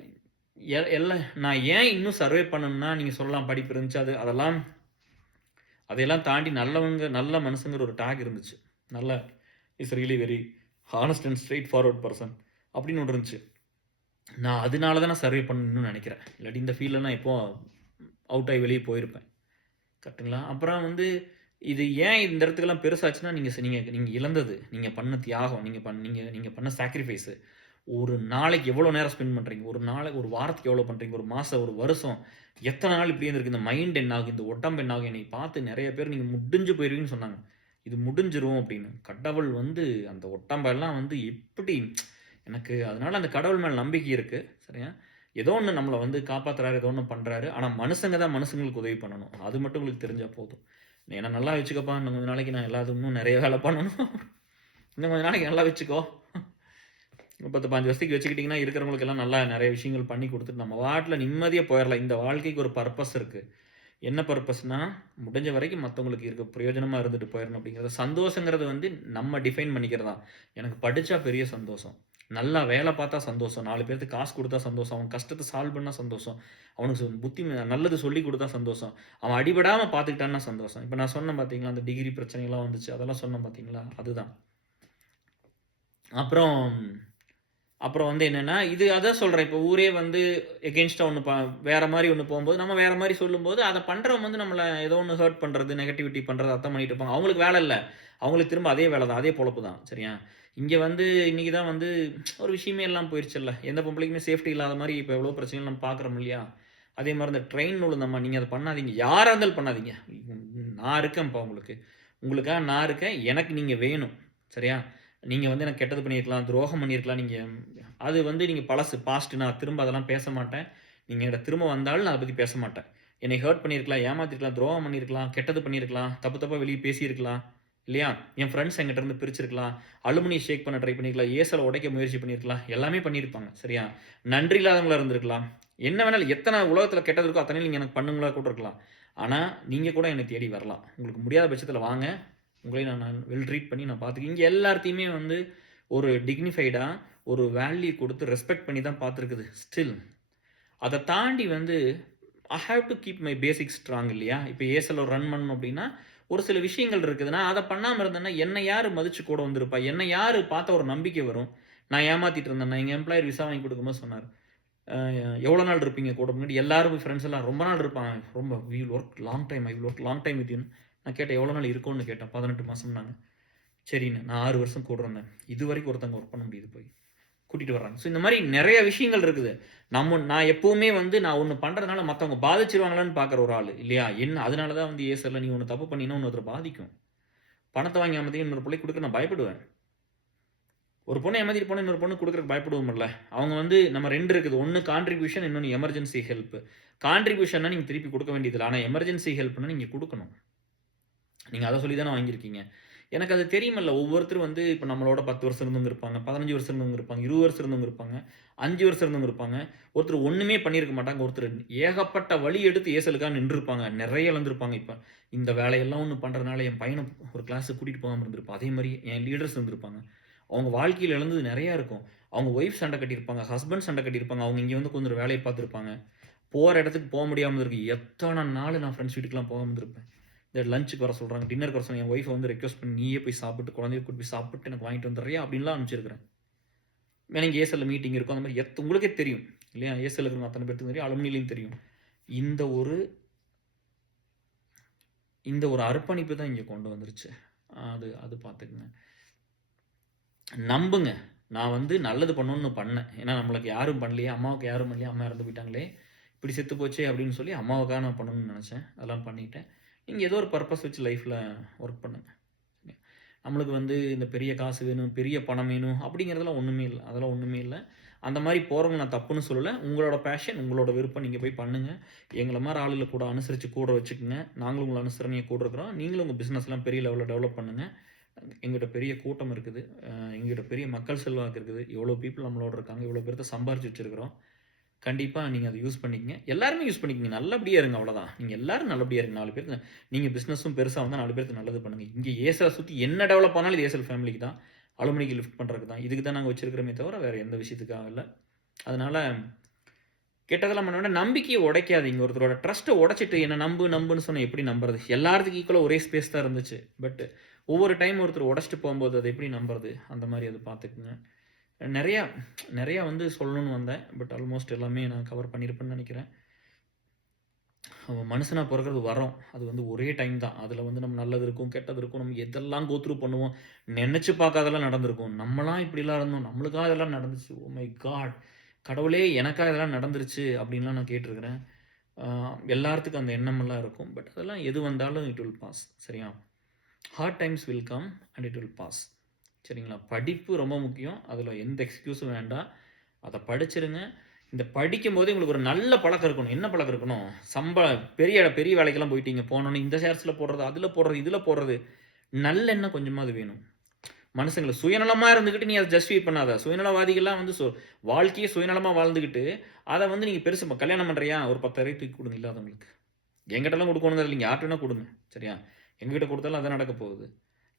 எல்லாம் நான் ஏன் இன்னும் சர்வே பண்ணணும்னா, நீங்க சொல்லலாம் படிப்பு இருந்துச்சு. அதையெல்லாம் தாண்டி நல்ல மனுசங்கிற ஒரு டாக் இருந்துச்சு. நல்ல is really very honest and straightforward person அப்படின்னு ஒண்ணு இருந்துச்சு. நான் அதனால தான் நான் சர்வே பண்ணணும்னு நெனைக்கிறேன். இல்லாட்டி இந்த ஃபீல்ட்ல நான் எப்போ அவுட் ஆயி வெளிய போயிருப்பேன். கரெக்ட்டுங்களா? அப்புறம் வந்து இது ஏன் இந்த இடத்துக்கெல்லாம் பெருசாச்சுன்னா, நீங்க இழந்தது, நீங்க பண்ண தியாகம், நீங்க பண்ண சாக்ரிஃபைஸு. ஒரு நாளைக்கு எவ்வளோ நேரம் ஸ்பெண்ட் பண்றீங்க? ஒரு வாரத்துக்கு எவ்வளோ பண்றீங்க? ஒரு மாசம், ஒரு வருஷம், எத்தன நாள் இப்படியே இருந்திருக்கு? இந்த மைண்ட் என்ன ஆகும்? இந்த உடம்பு என்ன ஆகும்? என்னைய பார்த்து நெறைய பேர் நீங்க முடிஞ்சு போயிருவீங்கன்னு சொன்னாங்க. இது முடிஞ்சிரும் அப்படின்னு. கடவுள் வந்து அந்த உடம்பெல்லாம் வந்து எப்படி எனக்கு அதனால அந்த கடவுள் மேல நம்பிக்கை இருக்கு. சரியா? ஏதோ ஒண்ணு நம்மள வந்து காப்பாத்துறாரு, ஏதோ ஒண்ணு பண்றாரு. ஆனா மனுசங்க தான் மனுசங்களுக்கு உதவி பண்ணணும். அது மட்டும் உங்களுக்கு தெரிஞ்சா போதும். "நீ என்ன நல்லா வச்சுக்கப்பா. இன்னும் கொஞ்ச நாளைக்கு நான் இன்னும் நெறைய வேல பண்ணணும். இன்னும் கொஞ்ச நாளைக்கு நல்லா வச்சுக்கோ. 10, 15 வருஷத்துக்கு வச்சுக்கிட்டீங்கன்னா, இருக்கிறவங்களுக்கெல்லாம் நல்லா நெறைய விஷயங்கள் பண்ணி குடுத்துட்டு, நம்ம பாட்டுல நிம்மதியா போயிரலாம். இந்த வாழ்க்கைக்கு ஒரு பர்ப்பஸ் இருக்கு. என்ன பர்ப்பஸ்னா, முடிஞ்ச வரைக்கும் மத்தவங்களுக்கு பிரயோஜனமா இருந்துட்டு போயிரணும் அப்படிங்கிறது. சந்தோஷங்கிறது வந்து நம்ம டிஃபைன் பண்ணிக்கிறது தான். எனக்கு படிச்சா பெரிய சந்தோஷம். நல்லா வேல பார்த்தா சந்தோஷம். 4 பேத்துக்கு காசு குடுத்தா சந்தோஷம். அவன் கஷ்டத்த சால்வ் பண்ணா சந்தோஷம். அவனுக்கு நல்லது சொல்லிக் குடுத்தா சந்தோஷம். அவன் அடிபடாம பார்த்துக்கிட்டான்னா சந்தோஷம். இப்ப நான் சொன்னேன் பார்த்தீங்களா, அந்த டிகிரி பிரச்சனைலாம் வந்துச்சு. அதெல்லாம் சொன்னேன் பார்த்தீங்களா, அதுதான். அப்புறம் அப்புறம் வந்து என்னன்னா, அதான் சொல்றேன். இப்ப ஊரே வந்து எகெயின்ஸ்ட்டா ஒண்ணு வேற மாரி ஒண்ணு போம்போது, நம்ம வேற மாரி சொல்லும்போது, அத பண்றவங்க வந்து நம்மள ஏதோ ஒண்ணு ஹர்ட் பண்றது, நெகட்டிவிட்டி பண்றது அதான் பண்ணிட்டு இருப்பாங்க. அவங்களுக்கு வேல இல்ல. அவங்களுக்கு திரும்ப அதே வேல தான். அதே பொழப்பு தான். சரியா? இங்க வந்து இன்னைக்கு தான் வந்து ஒரு விஷயமே இல்லாம போயிருச்சுல்ல. எந்த பொம்பளைக்குமே சேஃப்டி இல்லாத மாரி இப்ப எவ்வளோ பிரச்சனைகள் நம்ம பார்க்குறோம் இல்லையா? அதே மாரி இந்த ட்ரெயின் விழுந்தம்மா, நீங்க அத பண்ணாதீங்க. யாரா இருந்தாலும் பண்ணாதீங்க. நான் இருக்கேன்ப்பா உங்களுக்கு. உங்களுக்காக நான் இருக்கேன். எனக்கு நீங்க வேணும். சரியா? நீங்க வந்து எனக்கு கெட்டது பண்ணியிருக்கலாம், துரோகம் பண்ணியிருக்கலாம். அது வந்து நீங்க பழசு, பாஸ்ட். நான் திரும்ப அதெல்லாம் பேச மாட்டேன். நீங்க என்கிட்ட திரும்ப வந்தாலும் நான் அத பத்தி பேச மாட்டேன். என்னை ஹர்ட் பண்ணியிருக்கலாம், ஏமாத்திருக்கலாம், துரோகம் பண்ணியிருக்கலாம், கெட்டது பண்ணியிருக்கலாம், தப்பு தப்பா வெளிய பேசியிருக்கலாம். இல்லையா? என் ஃப்ரெண்ட்ஸ் என்கிட்ட இருந்து பிரிச்சிருக்கலாம். அலுமினிய ஷேக் பண்ண ட்ரை பண்ணியிருக்கலாம். ஏசல உடைக்க முயற்சி பண்ணியிருக்கலாம். எல்லாமே பண்ணியிருப்பாங்க. சரியா? நன்றி இல்லாதவங்களா இருந்திருக்கலாம். என்ன வேணாலும் எத்தன உலகத்துல கெட்டது இருக்கோ அத்தனையும் நீங்க எனக்கு பண்ணுங்களா கூட இருக்கலாம். ஆனா, நீங்க கூட என்னை தேடி வரலாம். உங்களுக்கு முடியாத பட்சத்துல வாங்க. உங்களையும் நான் வெல் ட்ரீட் பண்ணி நான் பார்த்துக்கேன். இங்க எல்லாத்தையுமே வந்து ஒரு டிக்னிஃபைடா ஒரு வேல்யூ குடுத்து ரெஸ்பெக்ட் பண்ணி தான் பார்த்துருக்குது. ஸ்டில் அத தாண்டி வந்து I have to keep my basics strong இல்லையா? இப்ப ஏசல்ல ரன் பண்ணணும் அப்டின்னா, ஒரு சில விஷயங்கள் இருக்குது. நான் அத பண்ணாம இருந்தேன்னா, என்ன யாரு மதிச்சு கூட வந்திருப்பா? என்ன யாரு பார்த்தா ஒரு நம்பிக்கை வரும்? நான் ஏமாத்திட்டு இருந்தேன்னா, எங்க எம்ப்ளாயர் விசா வாங்கி குடுக்கும்போது சொன்னாரு. "அ எவ்வளோ நாள் இருப்பீங்க கூட?" முன்னாடி எல்லாரும் ஃப்ரெண்ட்ஸ் எல்லாம் ரொம்ப நாள் இருப்பாங்க. We will work long time. I will work long time with யூன்னு. நான் கேட்டேன், எவ்வளோ நாள் இருக்கும்னு கேட்டேன். 18 மாதம்னாங்க. சரின்னு நான் 6 வருஷம் கூட இருந்தேன். இது வரைக்கும் ஒருத்தவங்க ஒர்க் பண்ண முடியுது போய். கூட்டிட்டு வர்றாங்க. ஸோ இந்த மாரி நெறைய விஷயங்கள் இருக்குது. நான் எப்பவுமே வந்து நான் ஒண்ணு பண்றதுனால மத்தவங்க பாதிச்சுருவாங்களான்னு பார்க்குற ஒரு ஆளு இல்லையா? அதனால தான் வந்து ஏசல்ல நீ ஒண்ணு தப்பு பண்ணீன்னா இன்னொருத்தர பாதிக்கும். பணத்த வாங்கி ஏமாத்தி இன்னொரு புள்ளைக்கு குடுக்க நான் பயப்படுவேன். ஒரு பொண்ண ஏமாத்திட்டு போனா இன்னொரு பொண்ணுக்கு குடுக்குறதுக்கு பயப்படுவோம்ல. அவங்க வந்து நம்ம 2 இருக்குது. ஒண்ணு கான்ட்ரிபியூஷன், இன்னொன்னு எமர்ஜென்சி ஹெல்ப். கான்ட்ரிபியூஷன்னா நீங்க திருப்பி குடுக்க வேண்டியதில்ல. ஆனா எமர்ஜென்சி ஹெல்ப்னா நீங்க குடுக்கணும். நீங்க அத சொல்லி தானே வாங்கியிருக்கீங்க. எனக்கு அது தெரியுமல்ல. ஒவ்வொருத்தரும் வந்து இப்ப நம்மளோட 10 வருஷம் இருந்தவங்க இருப்பாங்க. 15 வருஷம் இருந்தவங்க இருப்பாங்க. 20 வருஷம் இருந்தவங்க இருப்பாங்க. 5 வருஷம் இருந்தவங்க இருப்பாங்க. ஒருத்தர் ஒண்ணுமே பண்ணியிருக்க மாட்டாங்க. ஒருத்தர் ஏகப்பட்ட வழி எடுத்து ஏசலுக்காக நின்றுருப்பாங்க. நெறைய இழந்திருப்பாங்க இப்ப. இந்த வேலையெல்லாம் ஒண்ணு பண்றதுனால என் பையன ஒரு கிளாஸுக்கு கூட்டிட்டு போகாம இருந்திருப்பேன். அதே மாரி என் லீடர்ஸ் இருந்திருப்பாங்க. அவங்க வாழ்க்கையில இழந்தது நெறைய இருக்கும். அவங்க ஒய்ஃப் சண்டை கட்டியிருப்பாங்க. ஹஸ்பண்ட் சண்டை கட்டியிருப்பாங்க. அவங்க இங்க வந்து கொஞ்சம் வேலைய பார்த்திருப்பாங்க. போற இடத்துக்கு முடியாம இருக்கு. எத்தன நாள் நான் ஃப்ரெண்ட்ஸ் வீட்டுக்குலாம் போகாம இருந்திருப்பேன். இந்த லஞ்சுக்கு வர சொல்றாங்க, டின்னருக்கு வர சொல்றாங்க. என் ஒய்ஃப வந்து ரெக்வெஸ்ட் பண்ணி, நீயே போய் சாப்பிட்டு, குழந்தைய கூட்டிட்டு போய் சாப்பிட்டு எனக்கு வாங்கிட்டு வந்துடுறியா? அப்படின்லாம் அனுப்பிச்சிருக்கிறேன். ஏன்னா இங்க ஏசல்ல மீட்டிங் இருக்கும். அந்த மாரி உங்களுக்கே தெரியும் இல்லையா? ஏசல்ல இருக்கிறவங்க அத்தன பேத்துக்கும் தெரியும். அலுமினிலயும் தெரியும். இந்த ஒரு இந்த ஒரு அர்ப்பணிப்பு தான் இங்க கொண்டு வந்துருச்சு. அது அது பார்த்துக்கங்க. நம்புங்க. நான் வந்து நல்லது பண்ணணும்னு பண்ணேன். ஏன்னா நம்மளுக்கு யாரும் பண்ணலையே, அம்மாவுக்கு யாரும் பண்ணலையே, அம்மா இறந்து போயிட்டாங்களே, இப்படி செத்து போச்சே அப்படின்னு சொல்லி அம்மாவுக்காக நான் பண்ணணும்னு நெனச்சேன். அதெல்லாம் பண்ணிட்டேன். நீங்க ஏதோ ஒரு பர்ப்பஸ் வச்சு லைஃப்ல ஒர்க் பண்ணுங்க. நம்மளுக்கு வந்து இந்த பெரிய காசு வேணும், பெரிய பணம் வேணும் அப்படிங்கிறதெல்லாம் ஒண்ணுமே இல்ல. அதெல்லாம் ஒண்ணுமே இல்ல. அந்த மாரி போறவங்க நான் தப்புன்னு சொல்லல. உங்களோட பேஷன், உங்களோட விருப்பம் நீங்க போய் பண்ணுங்க. எங்கள மாரி ஆளுகள கூட அனுசரிச்சு கூட வச்சுக்கங்க. நாங்களும் உங்கள அனுசரணையா கூட இருக்கிறோம். நீங்களும் உங்க பிசினஸ்லாம் பெரிய லெவல்ல டெவலப் பண்ணுங்க. எங்கிட்ட பெரிய கூட்டம் இருக்குது. எங்கிட்ட பெரிய மக்கள் செல்வாக்கு இருக்குது. இவ்வளோ பீப்பிள் நம்மளோட இருக்காங்க. இவ்வளோ பேர்த்த சம்பாரிச்சு வச்சிருக்கிறோம். கண்டிப்பா நீங்க அத யூஸ் பண்ணிக்கங்க. எல்லாருமே யூஸ் பண்ணிக்கங்க. நல்லபடியா இருங்க அவ்வளோதான். நீங்க எல்லாரும் நல்லபடியா இருங்க. 4 பேருக்கு நீங்க பிசினஸும் பெருசா வந்தா 4 பேருக்கு நல்லது பண்ணுங்க. இங்க ஏசல சுத்தி என்ன டெவலப் ஆனாலும் இது ஏசல் ஃபேமிலிக்கு தான். அலுமினிக்கு லிஃப்ட் பண்றதுக்கு தான். இதுக்கு தான் நாங்க வச்சிருக்கிறோமே தவிர வேற எந்த விஷயத்துக்காக இல்ல. அதனால கெட்டதெல்லாம் பண்ண வேண்டாம். நம்பிக்கைய உடைக்காதீங்க. ஒருத்தரோட ட்ரஸ்ட்ட உடைச்சிட்டு என்ன நம்பு நம்புன்னு சொன்னா எப்படி நம்புறது? எல்லாத்துக்கும் ஈக்குவலா ஒரே ஸ்பேஸ் தான் இருந்துச்சு. பட் ஒவ்வொரு டைம் ஒருத்தர் உடைச்சிட்டு போம்போது அத எப்படி நம்புறது? அந்த மாரி அத பார்த்துக்கங்க. நெறையா நெறையா வந்து சொல்லணும்னு வந்தேன். பட் ஆல்மோஸ்ட் எல்லாமே நான் கவர் பண்ணியிருப்பேன்னு நெனைக்கிறேன். மனுஷனா பொறக்கிறது வரம். அது வந்து ஒரே டைம் தான். அதுல வந்து நம்ம நல்லது இருக்கும், கெட்டது இருக்கும். நம்ம எதெல்லாம் கோ த்ரூ பண்ணுவோம். நெனச்சு பார்க்காததெல்லாம் நடந்திருக்கும். நம்மலாம் இப்படிலாம் இருந்தோம். நம்மளுக்கா இதெல்லாம் நடந்துச்சு. Oh my God! கடவுளே! எனக்கா இதெல்லாம் நடந்துருச்சு அப்படின்லாம் நான் கேட்டுருக்கிறேன். ஆ எல்லாத்துக்கும் அந்த எண்ணமெல்லாம் இருக்கும். பட் அதெல்லாம் எது வந்தாலும் இட் வில் பாஸ். சரியா? Hard times will come and it will pass. சரிங்களா? படிப்பு ரொம்ப முக்கியம். அதில எந்த எக்ஸ்கியூஸும் வேண்டாம். அத படிச்சிருங்க. இந்த படிக்கும்போதே உங்களுக்கு ஒரு நல்ல பழக்கம் இருக்கணும். என்ன பழக்கம் இருக்கணும்? பெரிய பெரிய வேலைக்கெல்லாம் போயிட்டீங்க. போனோனே இந்த ஷேர்ஸ்ல போடுறது, அதில போடுறது, இதில போடுறது. நல்லெண்ணம் கொஞ்சமாவது வேணும். மனுஷங்கள சுயநலமா இருந்துகிட்டு நீ அத ஜஸ்டிஃபை பண்ணாத. சுயநலவாதிகள்லாம் வந்து வாழ்க்கையே சுயநலமா வாழ்ந்துகிட்டு, அத வந்து நீங்க பெருசு கல்யாணம் பண்றியா? ஒரு 10,000 தூக்கி குடுங்க இல்லாதவங்களுக்கு. என்கிட்டலாம் குடுக்கணுங்கிறது இல்லைங்க. யார்ட்ட வேணா குடுங்க. சரியா? எங்ககிட்ட குடுத்தாலும் அதான் நடக்க போகுது.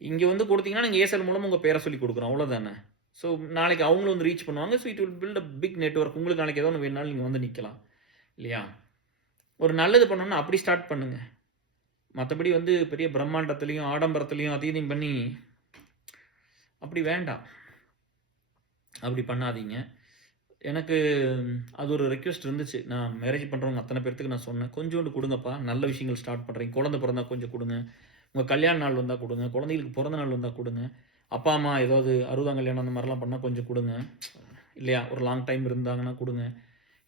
இங்க வந்து குடுத்தீங்கன்னா, நீங்க ஏர்செல் மூலமா உங்க பேர சொல்லி குடுக்குறோம். அவ்வளோதானே. ஸோ, நாளைக்கு அவங்களும் வந்து ரீச் பண்ணுவாங்க. So, it will build a big network. உங்களுக்கு நாளைக்கு ஏதோ ஒண்ணு வேணுனாலும் நீங்க வந்து நிக்கலாம். இல்லையா? ஒரு நல்லது பண்ணணும்னா அப்படி ஸ்டார்ட் பண்ணுங்க. மத்தபடி வந்து பெரிய பிரம்மாண்டத்திலயும், ஆடம்பரத்திலயும் அது இதையும் பண்ணி அப்படி வேண்டாம். அப்படி பண்ணாதீங்க. எனக்கு அது ஒரு ரெக்வெஸ்ட் இருந்துச்சு. நான் மேரேஜ் பண்றவங்க அத்தன பேத்துக்கு நான் சொன்னேன். "கொஞ்சோண்டு குடுங்கப்பா. நல்ல விஷயங்கள் ஸ்டார்ட் பண்றேன். குழந்தை பிறந்தா கொஞ்சம் குடுங்க. உங்க கல்யாண நாள் வந்தா குடுங்க. குழந்தைகளுக்கு பிறந்த நாள் வந்தா குடுங்க. அப்பா, அம்மா ஏதாவது 60ஆம் கல்யாணம் அந்த மாரிலாம் பண்ணா கொஞ்சம் குடுங்க. இல்லையா? ஒரு லாங் டைம் இருந்தாங்கன்னா குடுங்க.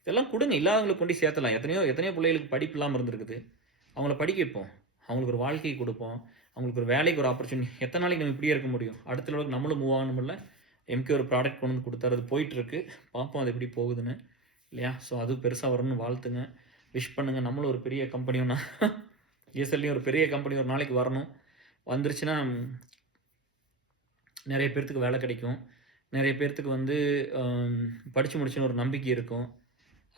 இதெல்லாம் குடுங்க. இல்லாதவங்களுக்கு கொண்டு சேர்த்தலாம். எத்தனையோ எத்தனையோ பிள்ளைகளுக்கு படிப்பு இல்லாம இருந்திருக்குது. அவங்கள படிக்க வைப்போம். அவங்களுக்கு ஒரு வாழ்க்கை குடுப்போம். அவங்களுக்கு ஒரு வேலைக்கு ஒரு ஆப்பர்ச்சுனிட்டி. எத்தன நாளைக்கு நம்ம இப்படியே இருக்க முடியும்? அடுத்த லெவலுக்கு நம்மளும் மூவ் ஆகணும்ல. எம்கே ஒரு ப்ராடக்ட் கொண்டு வந்து குடுத்தாரு. அது போயிட்டுருக்கு. பார்ப்போம் அது எப்படி போகுதுன்னு. இல்லையா? ஸோ அது பெருசா வரணும்னு வாழ்த்துங்க. விஷ் பண்ணுங்க. நம்மளும் ஒரு பெரிய கம்பெனி ஒண்ணா ஏர்செல்லையும் ஒரு பெரிய கம்பெனி ஒரு நாளைக்கு வரணும். வந்துருச்சுன்னா நெறைய பேர்த்துக்கு வேலை கிடைக்கும். நெறைய பேர்த்துக்கு வந்து படிச்சு முடிச்சோன்னு ஒரு நம்பிக்கை இருக்கும்.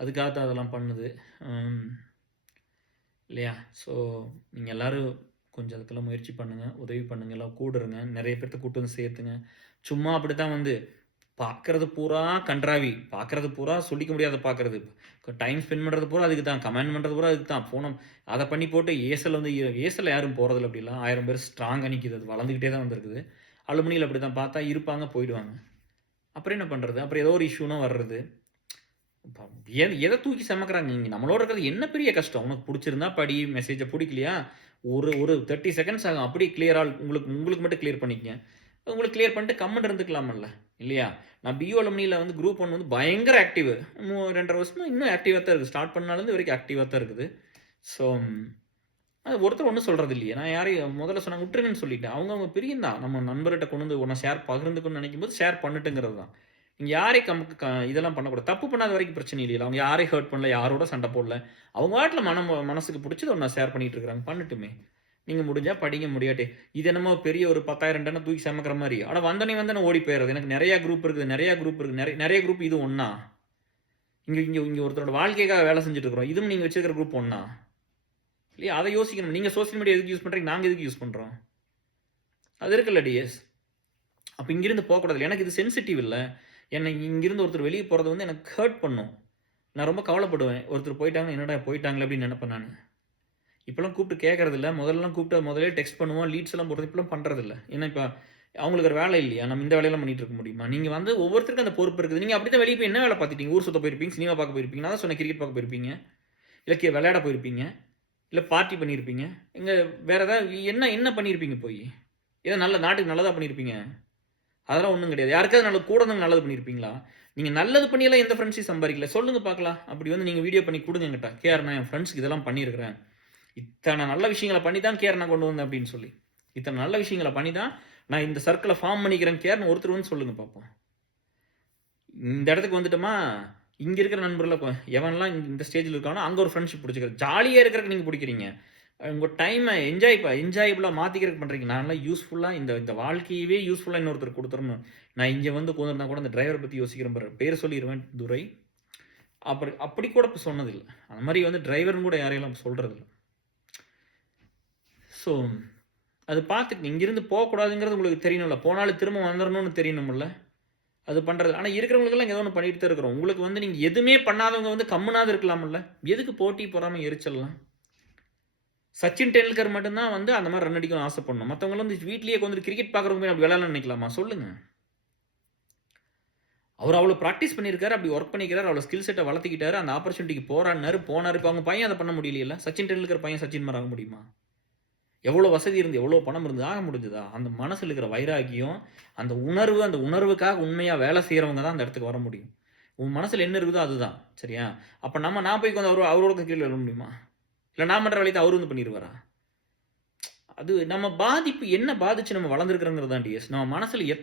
அதுக்காக தான் அதெல்லாம் பண்ணுது. அம் இல்லையா? ஸோ நீங்க எல்லாரும் கொஞ்சம் அதுக்கெல்லாம் முயற்சி பண்ணுங்க. உதவி பண்ணுங்க. எல்லாம் கூட இருங்க. நெறைய பேர்த்த கூட்டு வந்து சேர்த்துங்க. சும்மா அப்படித்தான் வந்து பார்க்கறது பூரா கண்றாவி. பார்க்கறது பூரா சொல்லிக்க முடியாத பார்க்கறது. டைம் ஸ்பெண்ட் பண்றது பூரா அதுக்கு தான். கமெண்ட் பண்றது பூரா அதுக்கு தான். அத பண்ணி போட்டு ஏசல் வந்து ஏசல்ல யாரும் போறதில்ல அப்படிலாம். 1000 பேர் ஸ்ட்ராங்கா நிக்குது. அது வளர்ந்துகிட்டே தான் வந்திருக்குது. அலுமினியில அப்படித்தான் பார்த்தா இருப்பாங்க, போயிடுவாங்க. அப்புறம் என்ன பண்றது? அப்புறம் ஏதோ ஒரு இஷ்யூனா வர்றது. எத தூக்கி சுமக்குறாங்க? இங்க நம்மளோட இருக்கிறது என்ன பெரிய கஷ்டம்? உனக்கு புடிச்சிருந்தா படி, மெசேஜ புடிக்கலையா? ஒரு ஒரு 30 செகண்ட்ஸ் ஆகும். அப்படியே கிளியரா உங்களுக்கு உங்களுக்கு மட்டும் கிளியர் பண்ணிக்கங்க. உங்களுக்கு கிளியர் பண்ணிட்டு கம்முனு இருந்துக்கலாமல்ல. இல்லையா? நான் பியூ அலுமினில வந்து குரூப் 1 வந்து பயங்கர ஆக்டிவ். 2 1/2 வருஷமா இன்னும் ஆக்டிவா தான் இருக்கு. ஸ்டார்ட் பண்ணனாலேருந்து வரைக்கும் ஆக்டிவா தான் இருக்குது. ஸோ அது ஒருத்தர் ஒண்ணும் சொல்றது இல்லையே. நான் யாரையும் முதல்ல சொன்னாங்க விட்டுருங்கன்னு சொல்லிட்டேன். அவங்கவங்க பிரியம் தான். நம்ம நண்பர்கிட்ட கொண்டு வந்து ஒண்ண ஷேர் பகிர்ந்துக்கணும்னு நினைக்கும்போது ஷேர் பண்ணட்டுங்கிறது தான். நீங்க யாரையும் இதெல்லாம் பண்ணக்கூடாது. தப்பு பண்ணாத வரைக்கும் பிரச்சனை இல்லைல்ல. அவங்க யாரையும் ஹர்ட் பண்ணல, யாரோட சண்டை போடல. அவங்க பாட்டுல மனசுக்கு புடிச்சத ஒண்ண ஷேர் பண்ணிட்டு இருக்காங்க. பண்ணட்டுமே. நீங்க முடிஞ்சா படிங்க, முடியாட்டி இது என்னமோ பெரிய ஒரு 10,000 டன்ன தூக்கி சுமக்கிற மாரி. அட வந்தோனே ஓடி போயிறது. எனக்கு நெறைய குரூப் இருக்குது, நெறைய குரூப் இருக்கு. நெறைய குரூப் இது ஒண்ணா? இங்க இங்க இங்க ஒருத்தரோட வாழ்க்கைக்காக வேலை செஞ்சுட்டு இருக்கிறோம். இதுவும் நீங்க வச்சிருக்கிற குரூப் ஒண்ணா? இல்லையா? அத யோசிக்கணும். நீங்க சோசியல் மீடியா எதுக்கு யூஸ் பண்றீங்க? நாங்க எதுக்கு யூஸ் பண்றோம்? அது இருக்குல்ல டிஎஸ். அப்ப இங்கிருந்து போகக்கூடாது. எனக்கு இது சென்சிட்டிவ் இல்ல. என்னை இங்கிருந்து ஒருத்தர் வெளிய போறது வந்து எனக்கு ஹர்ட் பண்ணும். நான் ரொம்ப கவலைப்படுவேன். ஒருத்தர் போயிட்டாங்க, என்னடா போயிட்டாங்களே அப்படின்னு நெனைப்பேன் நானு. இப்பலாம் கூப்பிட்டு கேட்கறதில்ல. முதல்லலாம் கூப்பிட்டு முதல்லயே டெக்ஸ்ட் பண்ணுவோம். லீட்ஸ் எல்லாம் போடுறது. இப்பலாம் பண்றதில்ல. ஏன்னா இப்ப அவங்களுக்கு ஒரு வேலை இல்லையா? நம்ம இந்த வேலையெல்லாம் பண்ணிட்டு இருக்க முடியுமா? நீங்க வந்து ஒவ்வொருத்தருக்கும் அந்த பொறுப்பு இருக்குது. நீங்க அப்படித்தான் வெளிய போய் என்ன வேலை பார்த்துட்டீங்க? ஊர் சுத்த போயிருப்பீங்க, சினிமா பார்க்க போயிருப்பீங்க. நான் தான் சொன்னேன் கிரிக்கெட் பார்க்க போயிருப்பீங்க. இல்ல விளையாட போயிருப்பீங்க. இல்ல பார்ட்டி பண்ணியிருப்பீங்க. எங்க வேற ஏதாவது என்ன என்ன பண்ணியிருப்பீங்க போயி? ஏதோ நாட்டுக்கு நல்லதா பண்ணியிருப்பீங்க. அதெல்லாம் ஒண்ணும் கிடையாது. யாருக்காவது கூட இருந்தவங்க நல்லது பண்ணியிருப்பீங்களா? நீங்க நல்லது பண்ணியெல்லாம் எந்த ஃப்ரெண்ட்ஸையும் சம்பாரிக்கல. சொல்லுங்க பார்க்கலாம். அப்படி வந்து நீங்க வீடியோ பண்ணி குடுங்க என்கிட்ட. கேஆர் நான் என் ஃப்ரெண்ட்ஸ்க்கு இதெல்லாம் பண்ணியிருக்கிறேன். இத்தன நல்ல விஷயங்கள பண்ணி தான் கேஆர் நான் கொண்டு வந்தேன் அப்படின்னு சொல்லி. இத்தன நல்ல விஷயங்கள பண்ணி தான் நான் இந்த சர்க்கிள ஃபார்ம் பண்ணிக்கிறேன் கேஆர்ன்னு ஒருத்தர் வந்து சொல்லுங்க பார்ப்போம். இந்த இடத்துக்கு வந்துட்டோமா, இங்க இருக்கிற நண்பர்கள எவன்லாம் இந்த ஸ்டேஜ்ல இருக்கானோ அங்க ஒரு ஃப்ரெண்ட்ஷிப் புடிச்சுக்கிறது. ஜாலியா இருக்கறதுக்கு நீங்க புடிக்கிறீங்க. உங்க டைம என்ஜாயபிளா மாத்திக்கிறதுக்கு பண்றீங்க. நான்லாம் யூஸ்ஃபுல்லா இந்த வாழ்க்கையவே யூஸ்ஃபுல்லா இன்னொருத்தருக்கு குடுத்துறணும். நான் இங்க வந்து உட்கார்ந்திருந்தா கூட அந்த டிரைவர பத்தி யோசிக்கிறேன் பாரு. பேர் சொல்லிருவேன் துரை. அப்படி கூட இப்ப சொன்னதில்ல. அந்த மாரி வந்து டிரைவர்ன்னு கூட யாரையும் சொல்றதில்ல. ஸோ அது பார்த்துக்கங்க. இங்கிருந்து போகக்கூடாதுங்கிறது உங்களுக்கு தெரியணும்ல. போனாலும் திரும்ப வந்துரணும்னு தெரியணும்ல. அது பண்றது. ஆனா இருக்கிறவங்களுக்கெல்லாம் ஏதோ ஒண்ணு பண்ணிட்டு தான் இருக்கிறோம். உங்களுக்கு வந்து நீங்க எதுவுமே பண்ணாதவங்க வந்து கம்முனாவது இருக்கலாம்ல. எதுக்கு போட்டி, பொறாமை, எரிச்சல்லாம்? சச்சின் டெண்டுல்கர் மட்டும் தான் வந்து அந்த மாரி ரன் அடிக்கணும்னு ஆசைப்படணும். மத்தவங்கலாம் வந்து வீட்லயே உட்கார்ந்துட்டு கிரிக்கெட் பார்க்குறவங்க போய் அப்படி விளையாடலாம்னு நினைக்கலாமா? சொல்லுங்க. அவர் அவ்வளோ பிராக்டிஸ் பண்ணியிருக்காரு. அப்படி ஒர்க் பண்ணிக்கிறாரு. அவ்வளோ ஸ்கில் செட்ட வளர்த்துக்கிட்டாரு. அந்த ஆப்பர்ச்சுனிட்டிக்கு போனாரு. இப்ப அவங்க பையன் அத பண்ண முடியலையேல்ல. சச்சின் டெண்டுல்கர் பையன் சச்சின் மாரி ஆக முடியுமா? எவ்வளோ வசதி இருந்து, எவ்வளோ பணம் இருந்து ஆக முடிஞ்சதா? அந்த மனசுல இருக்கிற வைராக்கியம், அந்த உணர்வுக்காக உண்மையா வேலை செய்றவங்க தான் அந்த இடத்துக்கு வர முடியும். உன் மனசுல என்ன இருக்குதோ அதுதான். சரியா? அப்ப நான் போய் உட்கார்ந்து அவரோட கீழ விழ முடியுமா? இல்ல நான் பண்ற வேலைய அவரு வந்து பண்ணிருவாரா? அது நம்ம பாதிப்பு என்ன பாதிச்சு நம்ம வளர்ந்துருக்கிறோங்கிறது தான் டிஎஸ். நம்ம மனசுல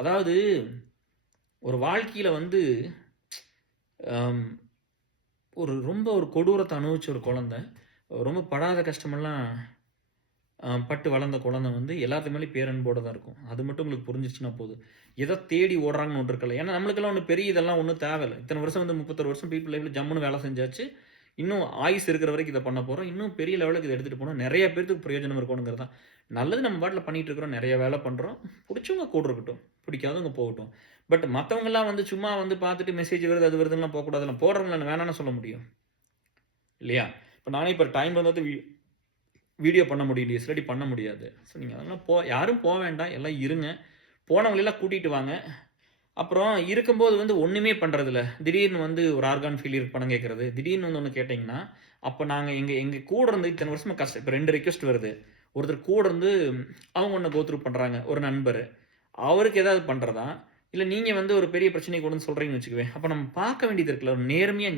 அதாவது ஒரு வாழ்க்கையில வந்து அம் ரொம்ப ஒரு கொடூரத்த அனுபவிச்ச ஒரு குழந்தை, ரொம்ப படாத கஷ்டமெல்லாம் பட்டு வளர்ந்த குழந்தை வந்து எல்லாத்து மேலயும் பேரன்போட தான் இருக்கும். அது மட்டும் உங்களுக்கு புரிஞ்சிருச்சுன்னா போதும். எத தேடி ஓடுறாங்கன்னு ஒண்ணு இருக்குல்ல. ஏன்னா நம்மளுக்கெல்லாம் ஒண்ணும் பெரிய இதெல்லாம் ஒண்ணும் தேவையில்ல. இத்தன வருஷம் வந்து 31 வருஷம் பீப்பிள் லைஃப்ல ஜம்முன்னு வேலை செஞ்சாச்சு. இன்னும் ஆயுசு இருக்கிற வரைக்கும் இத பண்ண போறோம். இன்னும் பெரிய லெவலுக்கு இத எடுத்துட்டு போணும். நெறைய பேத்துக்கு பிரயோஜனம் இருக்கணுங்கிறது தான். நல்லது நம்ம பாட்டுல பண்ணிட்டு இருக்கிறோம். நெறைய வேலை பண்றோம். புடிச்சவங்க கூட இருக்கட்டும். பிடிக்காதவங்க போகட்டும். பட் மத்தவங்கலாம் வந்து சும்மா வந்து பார்த்துட்டு மெசேஜ் வருது, அது வருதுன்னுலாம் போகக்கூடாதுல்ல. போடுறவங்கள வேணாம்னு சொல்ல முடியும். இல்லையா? இப்ப நானே இப்ப டைம் வந்து வீடியோ பண்ண முடியும் டிஎஸ். இல்லாட்டி பண்ண முடியாது. ஸோ நீங்க அதெல்லாம் யாரும் வேண்டாம். எல்லாம் இருங்க. போனவங்களெல்லாம் கூட்டிட்டு வாங்க. அப்புறம் இருக்கும்போது வந்து ஒண்ணுமே பண்றதில்ல. திடீர்னு வந்து ஒரு ஆர்கான் ஃபெயிலியர் பணம் கேட்கறது. திடீர்னு வந்து ஒண்ணு கேட்டீங்கன்னா, அப்ப நாங்க எங்க கூட இருந்து இத்தன வருஷமா இப்ப 2 ரிக்வெஸ்ட் வருது. ஒருத்தர் கூட இருந்து அவங்க ஒண்ண கோ த்ரூ பண்றாங்க. ஒரு நண்பரு. அவருக்கு ஏதாவது பண்றதா? இல்ல நீங்க வந்து ஒரு பெரிய பிரச்சனைய கொண்டு வந்து சொல்றீங்கன்னு வச்சுக்கவேன். அப்ப நம்ம பார்க்க வேண்டியது இருக்குல்ல. ஒரு நேர்மையா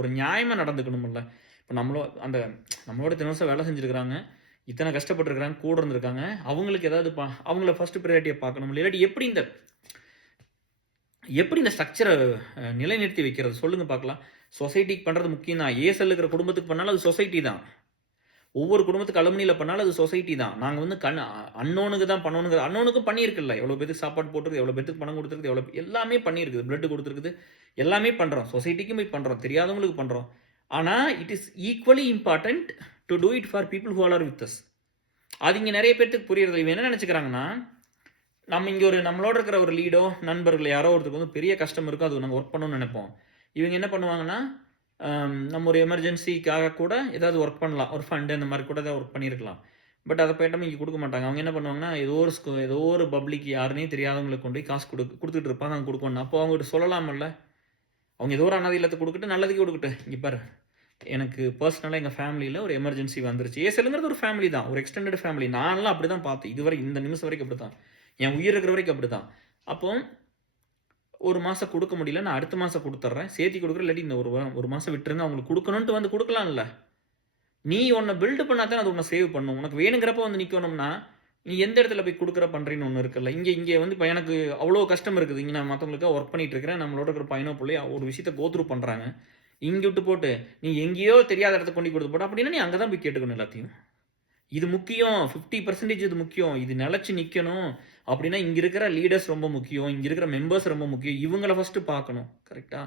ஒரு நியாயமா நடந்துக்கணும்ல. இப்ப நம்மளோட இத்தன வருஷம் வேலை செஞ்சிருக்காங்க. இத்தன கஷ்டப்பட்டுருக்காங்க. கூட இருந்திருக்காங்க. அவங்களுக்கு ஏதாவது அவங்கள ஃபர்ஸ்ட் பிரையாரிட்டியா பார்க்கணும்ல. இல்லாட்டி எப்படி இந்த ஸ்ட்ரக்சர நிலைநிறுத்தி வைக்கிறது? சொல்லுங்க பார்க்கலாம். சொசைட்டிக்கு பண்றது முக்கியம் தான். ஏஎஸ்எல் இருக்கிற குடும்பத்துக்கு பண்ணாலும் அது சொசைட்டி தான். ஒவ்வொரு குடும்பத்துக்கு அலுமினில பண்ணாலும் அது சொசைட்டி தான். நாங்க வந்து அன்னோனுக்கு தான் பண்ணணுங்கிற அன்னோனுக்கும் பண்ணியிருக்குல்ல. எவ்வளோ பேத்துக்கு சாப்பாடு போட்டுருக்கு, எவ்வளோ பேத்துக்கு பணம் குடுத்துருக்கு, எல்லாமே பண்ணியிருக்குது. பிளட் குடுத்துருக்குது. எல்லாமே பண்றோம். சொசைட்டிக்கும் போய் பண்றோம். தெரியாதவங்களுக்கு பண்றோம். ஆனா, it is equally important to do it for people who are with us. அது இங்க நெறைய பேத்துக்கு புரியறதில்ல. இவன் என்ன நெனச்சுக்கிறாங்கன்னா, நம்ம இங்க நம்மளோட இருக்கிற ஒரு லீடோ, நண்பர்கள் யாரோ ஒருத்தருக்கு வந்து பெரிய கஷ்டம் இருக்கும். அது நாங்க ஒர்க் பண்ணணும்னு நெனைப்போம். இவங்க என்ன பண்ணுவாங்கன்னா, நம்ம ஒரு எமர்ஜென்சிக்காக கூட ஏதாவது ஒர்க் பண்ணலாம். ஒரு ஃபண்ட் அந்த மாரி கூட ஏதாவது ஒர்க் பண்ணியிருக்கலாம். பட் அத போய்ட்டோம்னா இங்க குடுக்க மாட்டாங்க. அவங்க என்ன பண்ணுவாங்கன்னா, ஏதோ ஒரு பப்ளிக் யாருன்னே தெரியாதவங்களுக்கு கொண்டு போய் காசு குடுத்துட்டு இருப்பாங்க. அங்க குடுக்கணும். அப்போ அவங்ககிட்ட சொல்லலாம்ல. அவங்க ஏதோ ஒரு அனாதை இல்லத்துக்கு குடுக்கட்டும், நல்லதுக்கே குடுக்கட்டும். இங்க பாரு, எனக்கு பர்சனலா எங்க ஃபேமிலில ஒரு எமர்ஜென்சி வந்துருச்சு. ஏஎஸ்எல்ங்கிறது ஒரு ஃபேமிலி தான். ஒரு எக்ஸ்டெண்டட் ஃபேமிலி. நான்லாம் அப்படிதான் பார்த்தேன். இதுவரை இந்த நிமிஷம் வரைக்கும் அப்படித்தான். என் உயிர் இருக்கிற வரைக்கும் அப்படித்தான். அப்போ 1 மாசம் குடுக்க முடியல. நான் அடுத்த மாசம் குடுத்துர்றேன். சேர்த்தி குடுக்குறேன். இல்லாட்டி இந்த 1 மாசம் விட்டுருங்க. அவங்களுக்கு குடுக்கணுன்ட்டு வந்து குடுக்கலாம்ல. நீ உன்ன பில்ட் பண்ணா தான் அது உன்ன சேவ் பண்ணும். உனக்கு வேணுங்கிறப்ப வந்து நிக்கணும்னா, நீ எந்த இடத்துல போய் குடுக்குற பண்றேன்னு ஒண்ணு இருக்குல்ல. இங்க வந்து இப்ப எனக்கு அவ்ளோ கஷ்டம் இருக்குது. இங்க நான் மத்தவங்களுக்காக வொர்க் பண்ணிட்டு இருக்கிறேன். நம்மளோட இருக்கிற பையனோ, புள்ளையோ ஒரு விஷயத்த கோ த்ரூ பண்றாங்க. இங்க விட்டு போட்டு, நீ எங்கேயோ தெரியாத இடத்த கொண்டு குடுத்து போட்ட அப்படின்னா, நீ அங்க தான் போய் கேட்டுக்கணும் எல்லாத்தையும். இது முக்கியம். 50% இது முக்கியம். இது நிலைச்சு நிக்கணும். அப்படின்னா, இங்க இருக்கிற லீடர்ஸ் ரொம்ப முக்கியம். இங்க இருக்கிற மெம்பர்ஸ் ரொம்ப முக்கியம். இவங்கள ஃபர்ஸ்ட்டு பார்க்கணும். கரெக்ட்டா?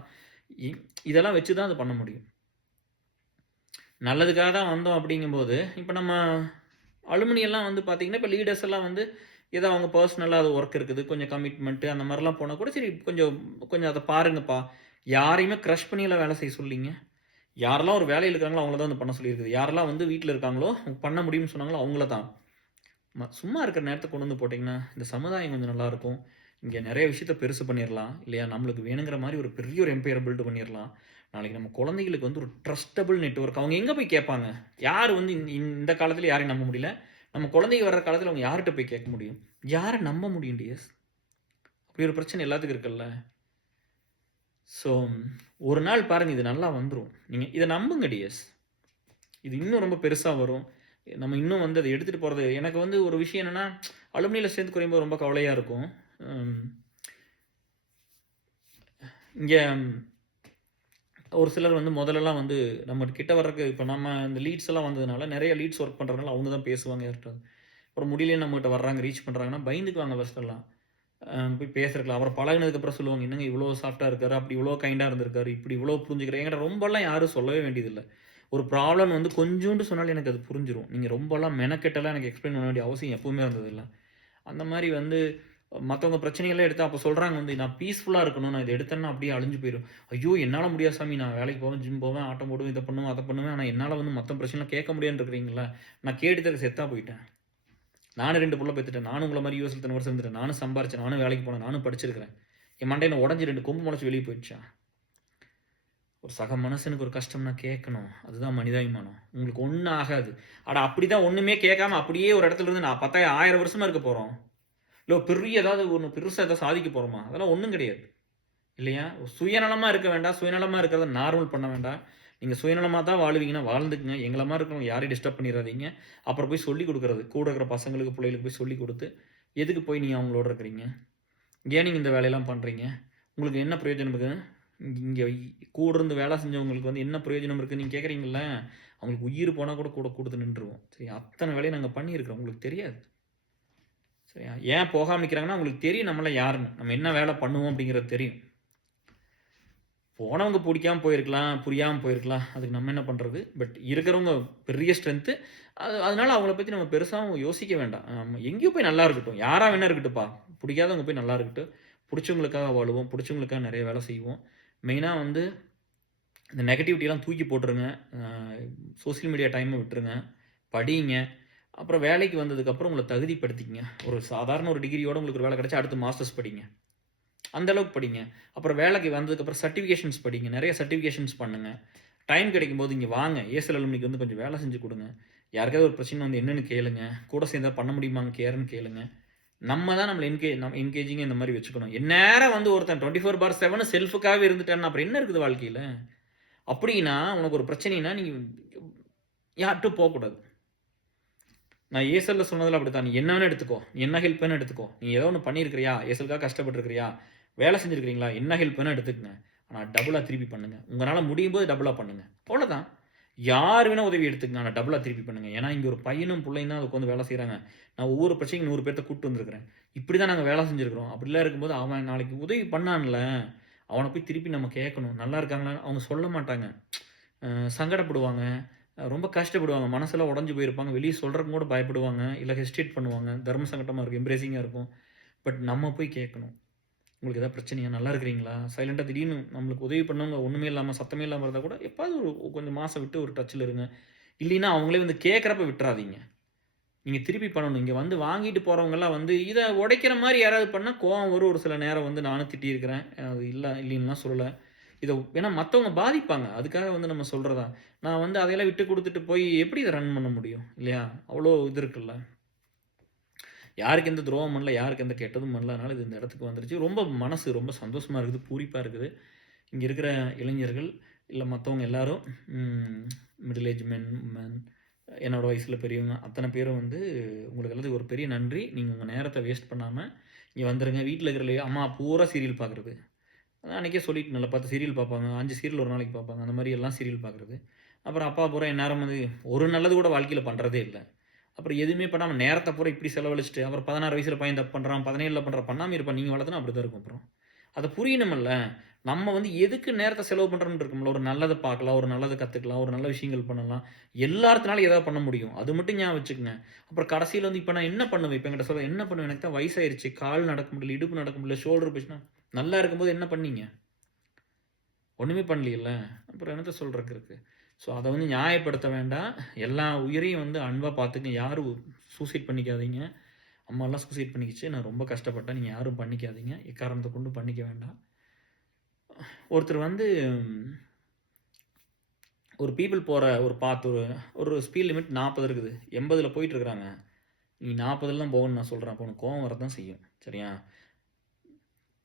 இ இதெல்லாம் வச்சு தான் அத பண்ண முடியும். நல்லதுக்காக தான் வந்தோம் அப்படிங்கும்போது, இப்ப நம்ம அலுமினி எல்லாம் வந்து பார்த்தீங்கன்னா, இப்ப லீடர்ஸ் எல்லாம் வந்து ஏதோ அவங்க பெர்சனலா அது வொர்க் இருக்குது. கொஞ்சம் கமிட்மென்ட் அந்த மாரிலாம் போனா கூட, சரி கொஞ்சம் கொஞ்சம் அத பாருங்கப்பா. யாரையுமே கிரஷ் பண்ணிலாம் வேலை செய்ய சொல்லீங்க. யாரெல்லாம் ஒரு வேலையில இருக்காங்களோ, அவங்கள தான் வந்து பண்ண சொல்லியிருக்குது. யாரெல்லாம் வந்து வீட்ல இருக்காங்களோ, பண்ண முடியும்னு சொன்னாங்களோ, அவங்கள தான். சும்மா இருக்கிற நேரத்த கொண்டு வந்து போட்டீங்கன்னா, இந்த சமுதாயம் கொஞ்சம் நல்லாயிருக்கும். இங்க நெறைய விஷயத்த பெருசு பண்ணிறலாம். இல்லையா? நம்மளுக்கு வேணுங்கிற மாரி ஒரு பெரிய ஒரு எம்பையர பில்ட் பண்ணிறலாம். நாளைக்கு நம்ம குழந்தைகளுக்கு வந்து ஒரு ட்ரஸ்டபிள் நெட்வொர்க். அவங்க எங்க போய் கேட்பாங்க? யார் வந்து இந்த காலத்துல யாரையும் நம்ப முடியல. நம்ம குழந்தைங்க வர்ற காலத்துல அவங்க யார்ட்ட போய் கேட்க முடியும்? யார நம்ப முடியும் டியர்ஸ்? அப்படி ஒரு பிரச்சனை எல்லாத்துக்கும் இருக்குல்ல. ஸோ, ஒரு நாள் பாருங்க இது நல்லா வந்துரும். நீங்க இத நம்புங்க டியர்ஸ். இது இன்னும் ரொம்ப பெருசா வரும். நம்ம இன்னும் வந்து அத எடுத்துட்டு போறது எனக்கு வந்து ஒரு விஷயம் என்னன்னா, அலுமினில ஸ்ட்ரென்த் குறையும்போது ரொம்ப கவலையா இருக்கும். ம். இங்க ஒரு சிலர் வந்து முதல்லலாம் வந்து நம்ம கிட்ட வர்றக்கு இப்ப நம்ம இந்த லீட்ஸ் எல்லாம் வந்ததுனால, நெறைய லீட்ஸ் ஒர்க் பண்றதுனால அவங்க தான் பேசுவாங்க யார்ட்டயாவது. அப்புறம் முடியலையே நம்மகிட்ட வர்றாங்க, ரீச் பண்றாங்கன்னா பயந்துக்குவாங்க ஃபர்ஸ்ட்டெல்லாம். போய் பேசுறதுக்கு. அப்புறம் பழகுனதுக்கப்புறம் சொல்லுவாங்க, "என்னங்க இவ்ளோ சாஃப்ட்டா இருக்காரு, அப்படி இவ்ளோ கைண்டா இருந்திருக்காரு, இப்படி இவ்ளோ புரிஞ்சுக்கிறாரு." என்கிட்ட ரொம்பலாம் யாரும் சொல்லவே வேண்டியதில்ல. ஒரு ப்ராப்ளம் வந்து கொஞ்சூண்டு சொன்னாலும் எனக்கு அது புரிஞ்சிரும். நீங்க ரொம்பலாம் மெனக்கெட்டெல்லாம் எனக்கு எக்ஸ்ப்ளைன் பண்ண வேண்டிய அவசியம் எப்பவுமே இருந்ததில்ல. அந்த மாரி வந்து மத்தவங்க பிரச்சனைகள எடுத்தா அப்ப சொல்றாங்க வந்து, "நான் பீஸ்ஃபுல்லா இருக்கணும். நான் இத எடுத்தேன்னா அப்படியே அழிஞ்சு போயிரும்." ஐயோ! என்னால முடியாது சாமி. நான் வேலைக்கு போவேன், ஜிம் போவேன், ஆட்டம் போடுவேன், இத பண்ணுவேன், அத பண்ணுவேன். ஆனா என்னால வந்து மத்த பிரச்சனைலாம் கேட்க முடியாதுன்னு இருக்கிறீங்கல்ல. நான் கேட்டுட்டு செத்தா போயிட்டேன். நானும் 2 புள்ள பெத்துட்டேன். நானும் உங்கள மாரி யுஎஸ்ல இத்தன வருஷம் இருந்துட்டேன். நானும் சம்பாரிச்சேன். நானும் வேலைக்கு போனேன். நானும் படிச்சிருக்கிறேன். என் மண்டையில உடைஞ்சு 2 கொம்பு முளைச்சு வெளிய போயிடுச்சா? ஒரு சக மனுஷனுக்கு ஒரு கஷ்டம்னா கேட்கணும். அதுதான் மனிதாபிமானம். உங்களுக்கு ஒண்ணும் ஆகாது. அட அப்படிதான் ஒண்ணுமே கேட்காம அப்படியே ஒரு இடத்துல இருந்து நான் 10,000 1000 வருஷமா இருக்க போறோம். இல்ல பெரிய ஏதாவது ஒண்ணு பெருசா ஏதாவது சாதிக்க போறோமா? அதெல்லாம் ஒண்ணும் கிடையாது. இல்லையா? சுயநலமா இருக்க வேண்டாம். சுயநலமா இருக்கிறத நார்மல் பண்ண வேண்டாம். நீங்க சுயநலமா தான் வாழுவீங்கன்னா வாழ்ந்துக்குங்க. எங்கள மாரி இருக்கிறவங்க யாரையும் டிஸ்டர்ப் பண்ணிறாதீங்க. அப்புறம் போய் சொல்லிக் குடுக்குறது. கூட இருக்கிற பசங்களுக்கு, புள்ளைகளுக்கு போய் சொல்லிக் குடுத்து, எதுக்கு போய் நீங்க அவங்களோட இருக்கிறீங்க? ஏன் நீங்க இந்த வேலையெல்லாம் பண்றீங்க? உங்களுக்கு என்ன பிரயோஜனம் இருக்கு? இங்க கூட இருந்து வேலை செஞ்சவங்களுக்கு வந்து என்ன பிரயோஜனம் இருக்குன்னு நீங்க கேட்கிறீங்கல்ல? அவங்களுக்கு உயிர் போனா கூட கூட குடுத்து நின்றுவோம். சரியா? அத்தன வேலையும் நாங்க பண்ணியிருக்கிறோம். உங்களுக்கு தெரியாது. சரியா? ஏன் போகாம நிக்கிறாங்கன்னா, அவங்களுக்கு தெரியும் நம்மலாம் யாருன்னு. நம்ம என்ன வேலை பண்ணுவோம் அப்படிங்கிறது தெரியும். போனவங்க புடிக்காம போயிருக்கலாம், புரியாம போயிருக்கலாம். அதுக்கு நம்ம என்ன பண்றது? பட் இருக்கிறவங்க பெரிய ஸ்ட்ரென்த்து. அதனால அவங்கள பத்தி நம்ம பெருசாவும் யோசிக்க வேண்டாம். எங்கேயோ போய் நல்லா இருக்கட்டும். யாரா வேணா இருக்கட்டும்ப்பா. புடிக்காதவங்க போய் நல்லா இருக்கட்டும். புடிச்சவங்களுக்காக வாழுவோம். புடிச்சவங்களுக்காக நெறைய வேலை செய்வோம். மெயினா வந்து இந்த நெகட்டிவிட்டிலாம் தூக்கி போட்டுருங்க. அ சோசியல் மீடியா டைம விட்டுருங்க. படிங்க. அப்புறம் வேலைக்கு வந்ததுக்கப்புறம் உங்கள தகுதிப்படுத்திக்கங்க. ஒரு சாதாரண ஒரு டிகிரியோட உங்களுக்கு ஒரு வேலை கிடைச்சா அடுத்து மாஸ்டர்ஸ் படிங்க. அந்த அளவுக்கு படிங்க. அப்புறம் வேலைக்கு வந்ததுக்கப்புறம் சர்டிஃபிகேஷன்ஸ் படிங்க. நெறைய சர்டிஃபிகேஷன்ஸ் பண்ணுங்க. டைம் கிடைக்கும்போது இங்க வாங்க. ஏஎஸ்எல் அலுமினிக்கு வந்து கொஞ்சம் வேலை செஞ்சு குடுங்க. யாருக்காவது ஒரு பிரச்சனை வந்து என்னன்னு கேளுங்க. கூட சேர்ந்தா பண்ண முடியுமான்னு கேளுங்க. நம்ம தான் நம்மள என்கேஜிங்கா இந்த மாரி வச்சுக்கணும். எந்நேரம் வந்து ஒருத்தன் 24/7 செல்ஃப்க்காகவே இருந்துட்டான்னா, அப்புறம் என்ன இருக்குது வாழ்க்கையில? அப்படின்னா, உனக்கு ஒரு பிரச்சனைன்னா, நீ யார்ட்டயும் போக்கூடாது. நான் ஏசல்ல சொன்னதுல அப்படித்தான். நீ என்ன வேணா எடுத்துக்கோ. நீ என்ன ஹெல்ப் வேணா எடுத்துக்கோ. நீ ஏதோ ஒண்ணு பண்ணியிருக்கிறியா? ஏசலுக்காக கஷ்டப்பட்டுருக்கிறியா? வேலை செஞ்சிருக்கிறீங்களா? என்ன ஹெல்ப் வேணா எடுத்துக்கங்க. ஆனா டபுளா திருப்பி பண்ணுங்க. உங்கனால முடியும்போது டபுளா பண்ணுங்க. அவ்வளோதான். யார் வேணா உதவி எடுத்துக்கங்க. ஆனா டபுளா திருப்பி பண்ணுங்க. ஏன்னா, இங்க ஒரு பையனும், புள்ளையும் தான் உட்காந்து வேலை செய்றாங்க. நான் ஒவ்வொரு பிரச்சனைக்கும் 100 பேத்த கூட்டு வந்திருக்கிறேன். இப்படி தான் நாங்க வேலை செஞ்சிருக்கிறோம். அப்படிலாம் இருக்கும்போது, அவன் நாளைக்கு உதவி பண்ணான்ல, அவன போய் திருப்பி நம்ம கேட்கணும். நல்லா இருக்காங்களான்னு அவங்க சொல்ல மாட்டாங்க. அ சங்கடப்படுவாங்க. ரொம்ப கஷ்டப்படுவாங்க. மனசெல்லாம் உடைஞ்சு போயிருப்பாங்க. வெளிய சொல்றதுக்கு கூட பயப்படுவாங்க. இல்ல ஹெசிடேட் பண்ணுவாங்க. தர்ம சங்கடமா இருக்கும். எம்ப்ரேசிங்கா இருக்கும். பட் நம்ம போய் கேட்கணும். உங்களுக்கு ஏதாவது பிரச்சனையா? நல்லா இருக்கிறீங்களா? சைலன்ட்டா திடீர்னு நம்மளுக்கு உதவி பண்ணவங்க ஒண்ணுமே இல்லாம, சத்தமே இல்லாம இருந்தா கூட, எப்பாவது கொஞ்சம் மாசம் விட்டு ஒரு டச்ல இருங்க. இல்லைன்னா அவங்களே வந்து கேட்கறப்ப விட்டுறாதீங்க. நீங்க திருப்பி பண்ணணும். இங்க வந்து வாங்கிட்டு போறவங்கலாம் வந்து இத உடைக்கிற மாரி யாராவது பண்ணா கோவம் வரும் ஒரு சில நேரம் வந்து நானும் திட்டியிருக்கிறேன். அது இல்லைன்னுலாம் சொல்லல. இத ஏன்னா மத்தவங்க பாதிப்பாங்க. அதுக்காக வந்து நம்ம சொல்றதா? நான் வந்து அதையெல்லாம் விட்டு குடுத்துட்டு போய் எப்படி இத ரன் பண்ண முடியும்? இல்லையா? அவ்வளோ இது இருக்குல்ல. யாருக்கு எந்த துரோகம் பண்ணல, யாருக்கு எந்த கெட்டதும் பண்ணல. அதனால இது இந்த இடத்துக்கு வந்துருச்சு. ரொம்ப மனசு ரொம்ப சந்தோஷமா இருக்குது, பூரிப்பா இருக்குது. இங்க இருக்கிற இளைஞர்கள், இல்ல மத்தவங்க எல்லாரும் மிடில் ஏஜ் மென், மேன் என்னோட வயசுல பெரியவங்க அத்தன பேரும் வந்து உங்களுக்கு எல்லாத்துக்கும் ஒரு பெரிய நன்றி. நீங்க உங்க நேரத்த வேஸ்ட் பண்ணாம இங்க வந்துருங்க. வீட்ல இருக்கிற அம்மா பூரா சீரியல் பார்க்குறது. அதான் அன்னைக்கே சொல்லிட்டேன்ல 10 சீரியல் பார்ப்பாங்க. 5 சீரியல் ஒரு நாளைக்கு பார்ப்பாங்க. அந்த மாரி எல்லாம் சீரியல் பார்க்குறது. அப்புறம் அப்பா பூரா எந்நேரம் வந்து ஒரு நல்லது கூட வாழ்க்கையில பண்றதே இல்ல. அப்புறம் எதுவுமே பண்ணாம நேரத்த பூரா இப்படி செலவழிச்சுட்டு, அப்புறம் 16 வயசுல பையன் தப்பு பண்றான், 17ல பண்றான், பண்ணாம இருப்பான். நீங்க வளர்த்தனா அப்படிதான் இருக்கும் அப்புறம். அத புரியணும்ல. நம்ம வந்து எதுக்கு நேரத்த செலவு பண்றோம்னு இருக்கும்ல. ஒரு நல்லத பார்க்கலாம், ஒரு நல்லத கத்துக்கலாம், ஒரு நல்ல விஷயங்கள் பண்ணலாம். எல்லாத்துனாலும் ஏதாவது பண்ண முடியும். அது மட்டும் ஞாபகம் வச்சுக்கங்க. அப்புறம் கடைசியில வந்து இப்ப நான் என்ன பண்ணுவேன்? இப்ப என்கிட்ட சொல்ல என்ன பண்ணுவேன்? எனக்கு தான் வயசாயிருச்சு. கால் நடக்க முடியல, இடுப்பு நடக்க முடியல, ஷோல்டர் போச்சுன்னா, நல்லா இருக்கும்போது என்ன பண்ணீங்க? ஒண்ணுமே பண்ணலையல்ல. அப்புறம் என்னத்த சொல்றதுக்கு இருக்கு? ஸோ அத வந்து நியாயப்படுத்த வேண்டாம். எல்லா உயிரையும் வந்து அன்பா பார்த்துக்கங்க. யாரும் சூசைட் பண்ணிக்காதீங்க. அம்மாலாம் சூசைட் பண்ணிக்கிச்சு. நான் ரொம்ப கஷ்டப்பட்டேன். நீங்க யாரும் பண்ணிக்காதீங்க. எக்காரணத்த கொண்டும் பண்ணிக்க வேண்டாம். ஒருத்தர் வந்து ஒரு பீப்பிள் போற ஒரு பாத் ஒரு ஸ்பீட் லிமிட் 40 இருக்குது. 80ல போயிட்டு இருக்கிறாங்க. நீ 40ல தான் போகணும்னு நான் சொல்றேன். அப்போ உனக்கு கோவம் வரத்தான் செய்யும். சரியா?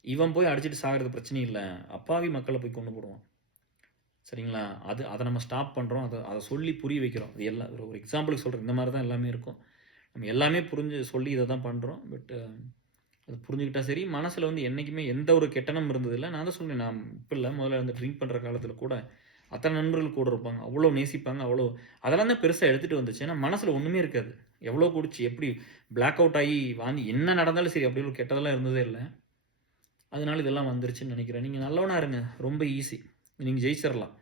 இவன் போய் அடிச்சுட்டு சாகுறது பிரச்சனை இல்ல. அப்பாவி மக்கள போய் கொன்னு போடுவான். சரிங்களா? அத நம்ம ஸ்டாப் பண்றோம். அத சொல்லி புரிய வைக்கிறோம். அது எல்லாம் ஒரு எக்ஸாம்பிளுக்கு சொல்றேன். இந்த மாரி தான் எல்லாமே இருக்கும். நம்ம எல்லாமே புரிஞ்சு சொல்லி இத தான் பண்றோம். பட் அது புரிஞ்சுக்கிட்டா சரி. மனசுல வந்து என்னைக்குமே எந்த ஒரு கெட்டெண்ணமும் இருந்ததில்ல. நான் தான் சொன்னேன். நான் இப்ப இல்ல. முதல்ல அந்த ட்ரிங்க் பண்ற காலத்தில கூட அத்தன நண்பர்கள் கூட இருப்பாங்க. அவ்வளோ நேசிப்பாங்க. அவ்வளோ அதெல்லாம் தான் பெருசா எடுத்துட்டு வந்துச்சு. ஏன்னா மனசுல ஒண்ணுமே இருக்காது. எவ்வளோ குடிச்சு, எப்படி பிளாக் அவுட் ஆயி வாந்தி என்ன நடந்தாலும் சரி, அப்படி ஒரு கெட்டதெல்லாம் இருந்ததே இல்ல. அதனால இதெல்லாம் வந்துருச்சுன்னு நெனைக்கிறேன். நீங்க நல்லவனா இருங்க. ரொம்ப ஈஸி. நீங்க ஜெயிச்சிரலாம்.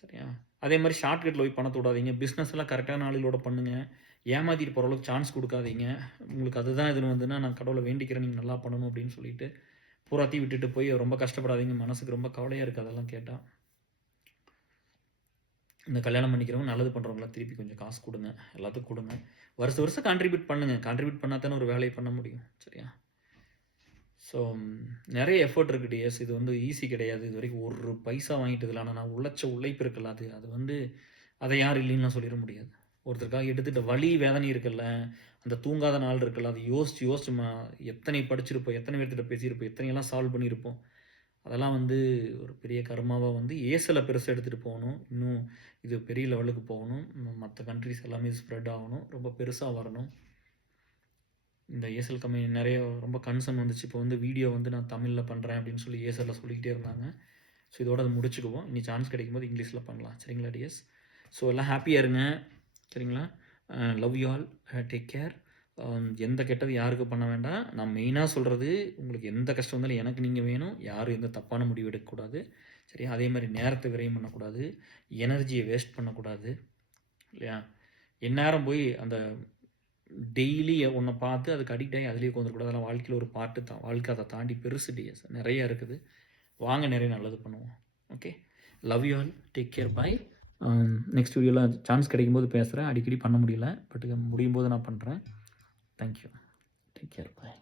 சரியா? அதே மாரி ஷார்ட்கட்ல போய் பணத்த விடாதீங்க. பிசினஸ் எல்லாம் கரெக்ட்டான ஆளுகளோட பண்ணுங்க. ஏமாத்திட்டு போற அளவுக்கு சான்ஸ் குடுக்காதீங்க. உங்களுக்கு அதுதான் இதுன்னு வந்துன்னா, நான் கடவுள வேண்டிக்கிறேன். நீங்க நல்லா பண்ணணும் அப்படின்னு சொல்லிட்டு, பூராத்தையும் விட்டுட்டு போய் ரொம்ப கஷ்டப்படாதீங்க. மனசுக்கு ரொம்ப கவலையா இருக்கு அதெல்லாம் கேட்டா. இந்த கல்யாணம் பண்ணிக்கிறவங்க நல்லது பண்றவங்கலாம் திருப்பி கொஞ்சம் காசு குடுங்க. எல்லாத்துக்கும் குடுங்க. வருஷம் வருஷம் கான்ட்ரிபியூட் பண்ணுங்க. கான்ட்ரிபியூட் பண்ணா தானே ஒரு வேலைய பண்ண முடியும். சரியா? ஸோ நெறைய எஃபோர்ட் இருக்கு டியர்ஸ். இது வந்து ஈஸி கிடையாது. இதுவரைக்கும் ஒரு பைசா வாங்கிட்டதில்ல. ஆனா நான் உழைச்ச உழைப்பு இருக்குல்ல, அது அது வந்து அத யாரும் இல்லைன்னுலாம் சொல்லிற முடியாது. ஒருத்தருக்காக எடுத்துட்ட வலி, வேதனை இருக்குல்ல, அந்த தூங்காத நாள் இருக்குல்ல, அத யோசிச்சு யோசிச்சு எத்தனை படிச்சிருப்போம், எத்தனை பேர்த்துட்ட பேசியிருப்போம், எத்தனையெல்லாம் சால்வ் பண்ணியிருப்போம். அதெல்லாம் வந்து ஒரு பெரிய கர்மாவா வந்து ஏசல பெருசா எடுத்துட்டு போகணும். இன்னும் இது பெரிய லெவலுக்கு போகணும். மத்த கண்ட்ரீஸ் எல்லாமே ஸ்ப்ரெட் ஆகணும். ரொம்ப பெருசா வரணும். இந்த ஏர்செல் கம்பெனி நெறைய ரொம்ப கன்சர்ன் வந்துச்சு. இப்போ வந்து வீடியோ வந்து நான் தமிழ்ல பண்றேன் அப்படின்னு சொல்லி ஏர்செல்ல சொல்லிக்கிட்டே இருந்தாங்க. ஸோ இதோட அத முடிச்சுக்குவோம். இனி சான்ஸ் கிடைக்கும்போது இங்கிலீஷ்ல பண்ணலாம். சரிங்களா டியர்ஸ்? ஸோ எல்லாம் ஹேப்பியா இருங்க. சரிங்களா? Love you all. Take care. எந்த கெட்டது யாருக்கும் பண்ண வேண்டாம். நான் மெயினா சொல்றது, உங்களுக்கு எந்த கஷ்டம் வந்தாலும் எனக்கு நீங்க வேணும். யாரும் எந்த தப்பான முடிவு எடுக்கக்கூடாது. சரியா? அதே மாரி நேரத்த விரயம் பண்ணக்கூடாது. எனர்ஜிய வேஸ்ட் பண்ணக்கூடாது. இல்லையா? எந்நேரம் போய் அந்த டெய்லி ஒன்ன பார்த்து அதுக்கு அடிக்ட் ஆகி அதிலேயே உட்காந்துருக்கக்கூடாது. அதெல்லாம் வாழ்க்கையில ஒரு பார்ட்டு தான். வாழ்க்கை அத தாண்டி பெருசு டியர்ஸ். நெறைய இருக்குது. வாங்க நெறைய நல்லது பண்ணுவோம். Okay. Love you all. Take care. Bye. Next வீடியோல சான்ஸ் கிடைக்கும்போது பேசுறேன். அடிக்கடி பண்ண முடியல. பட் முடியும்போது நான் பண்றேன். Thank you. Take care. Bye.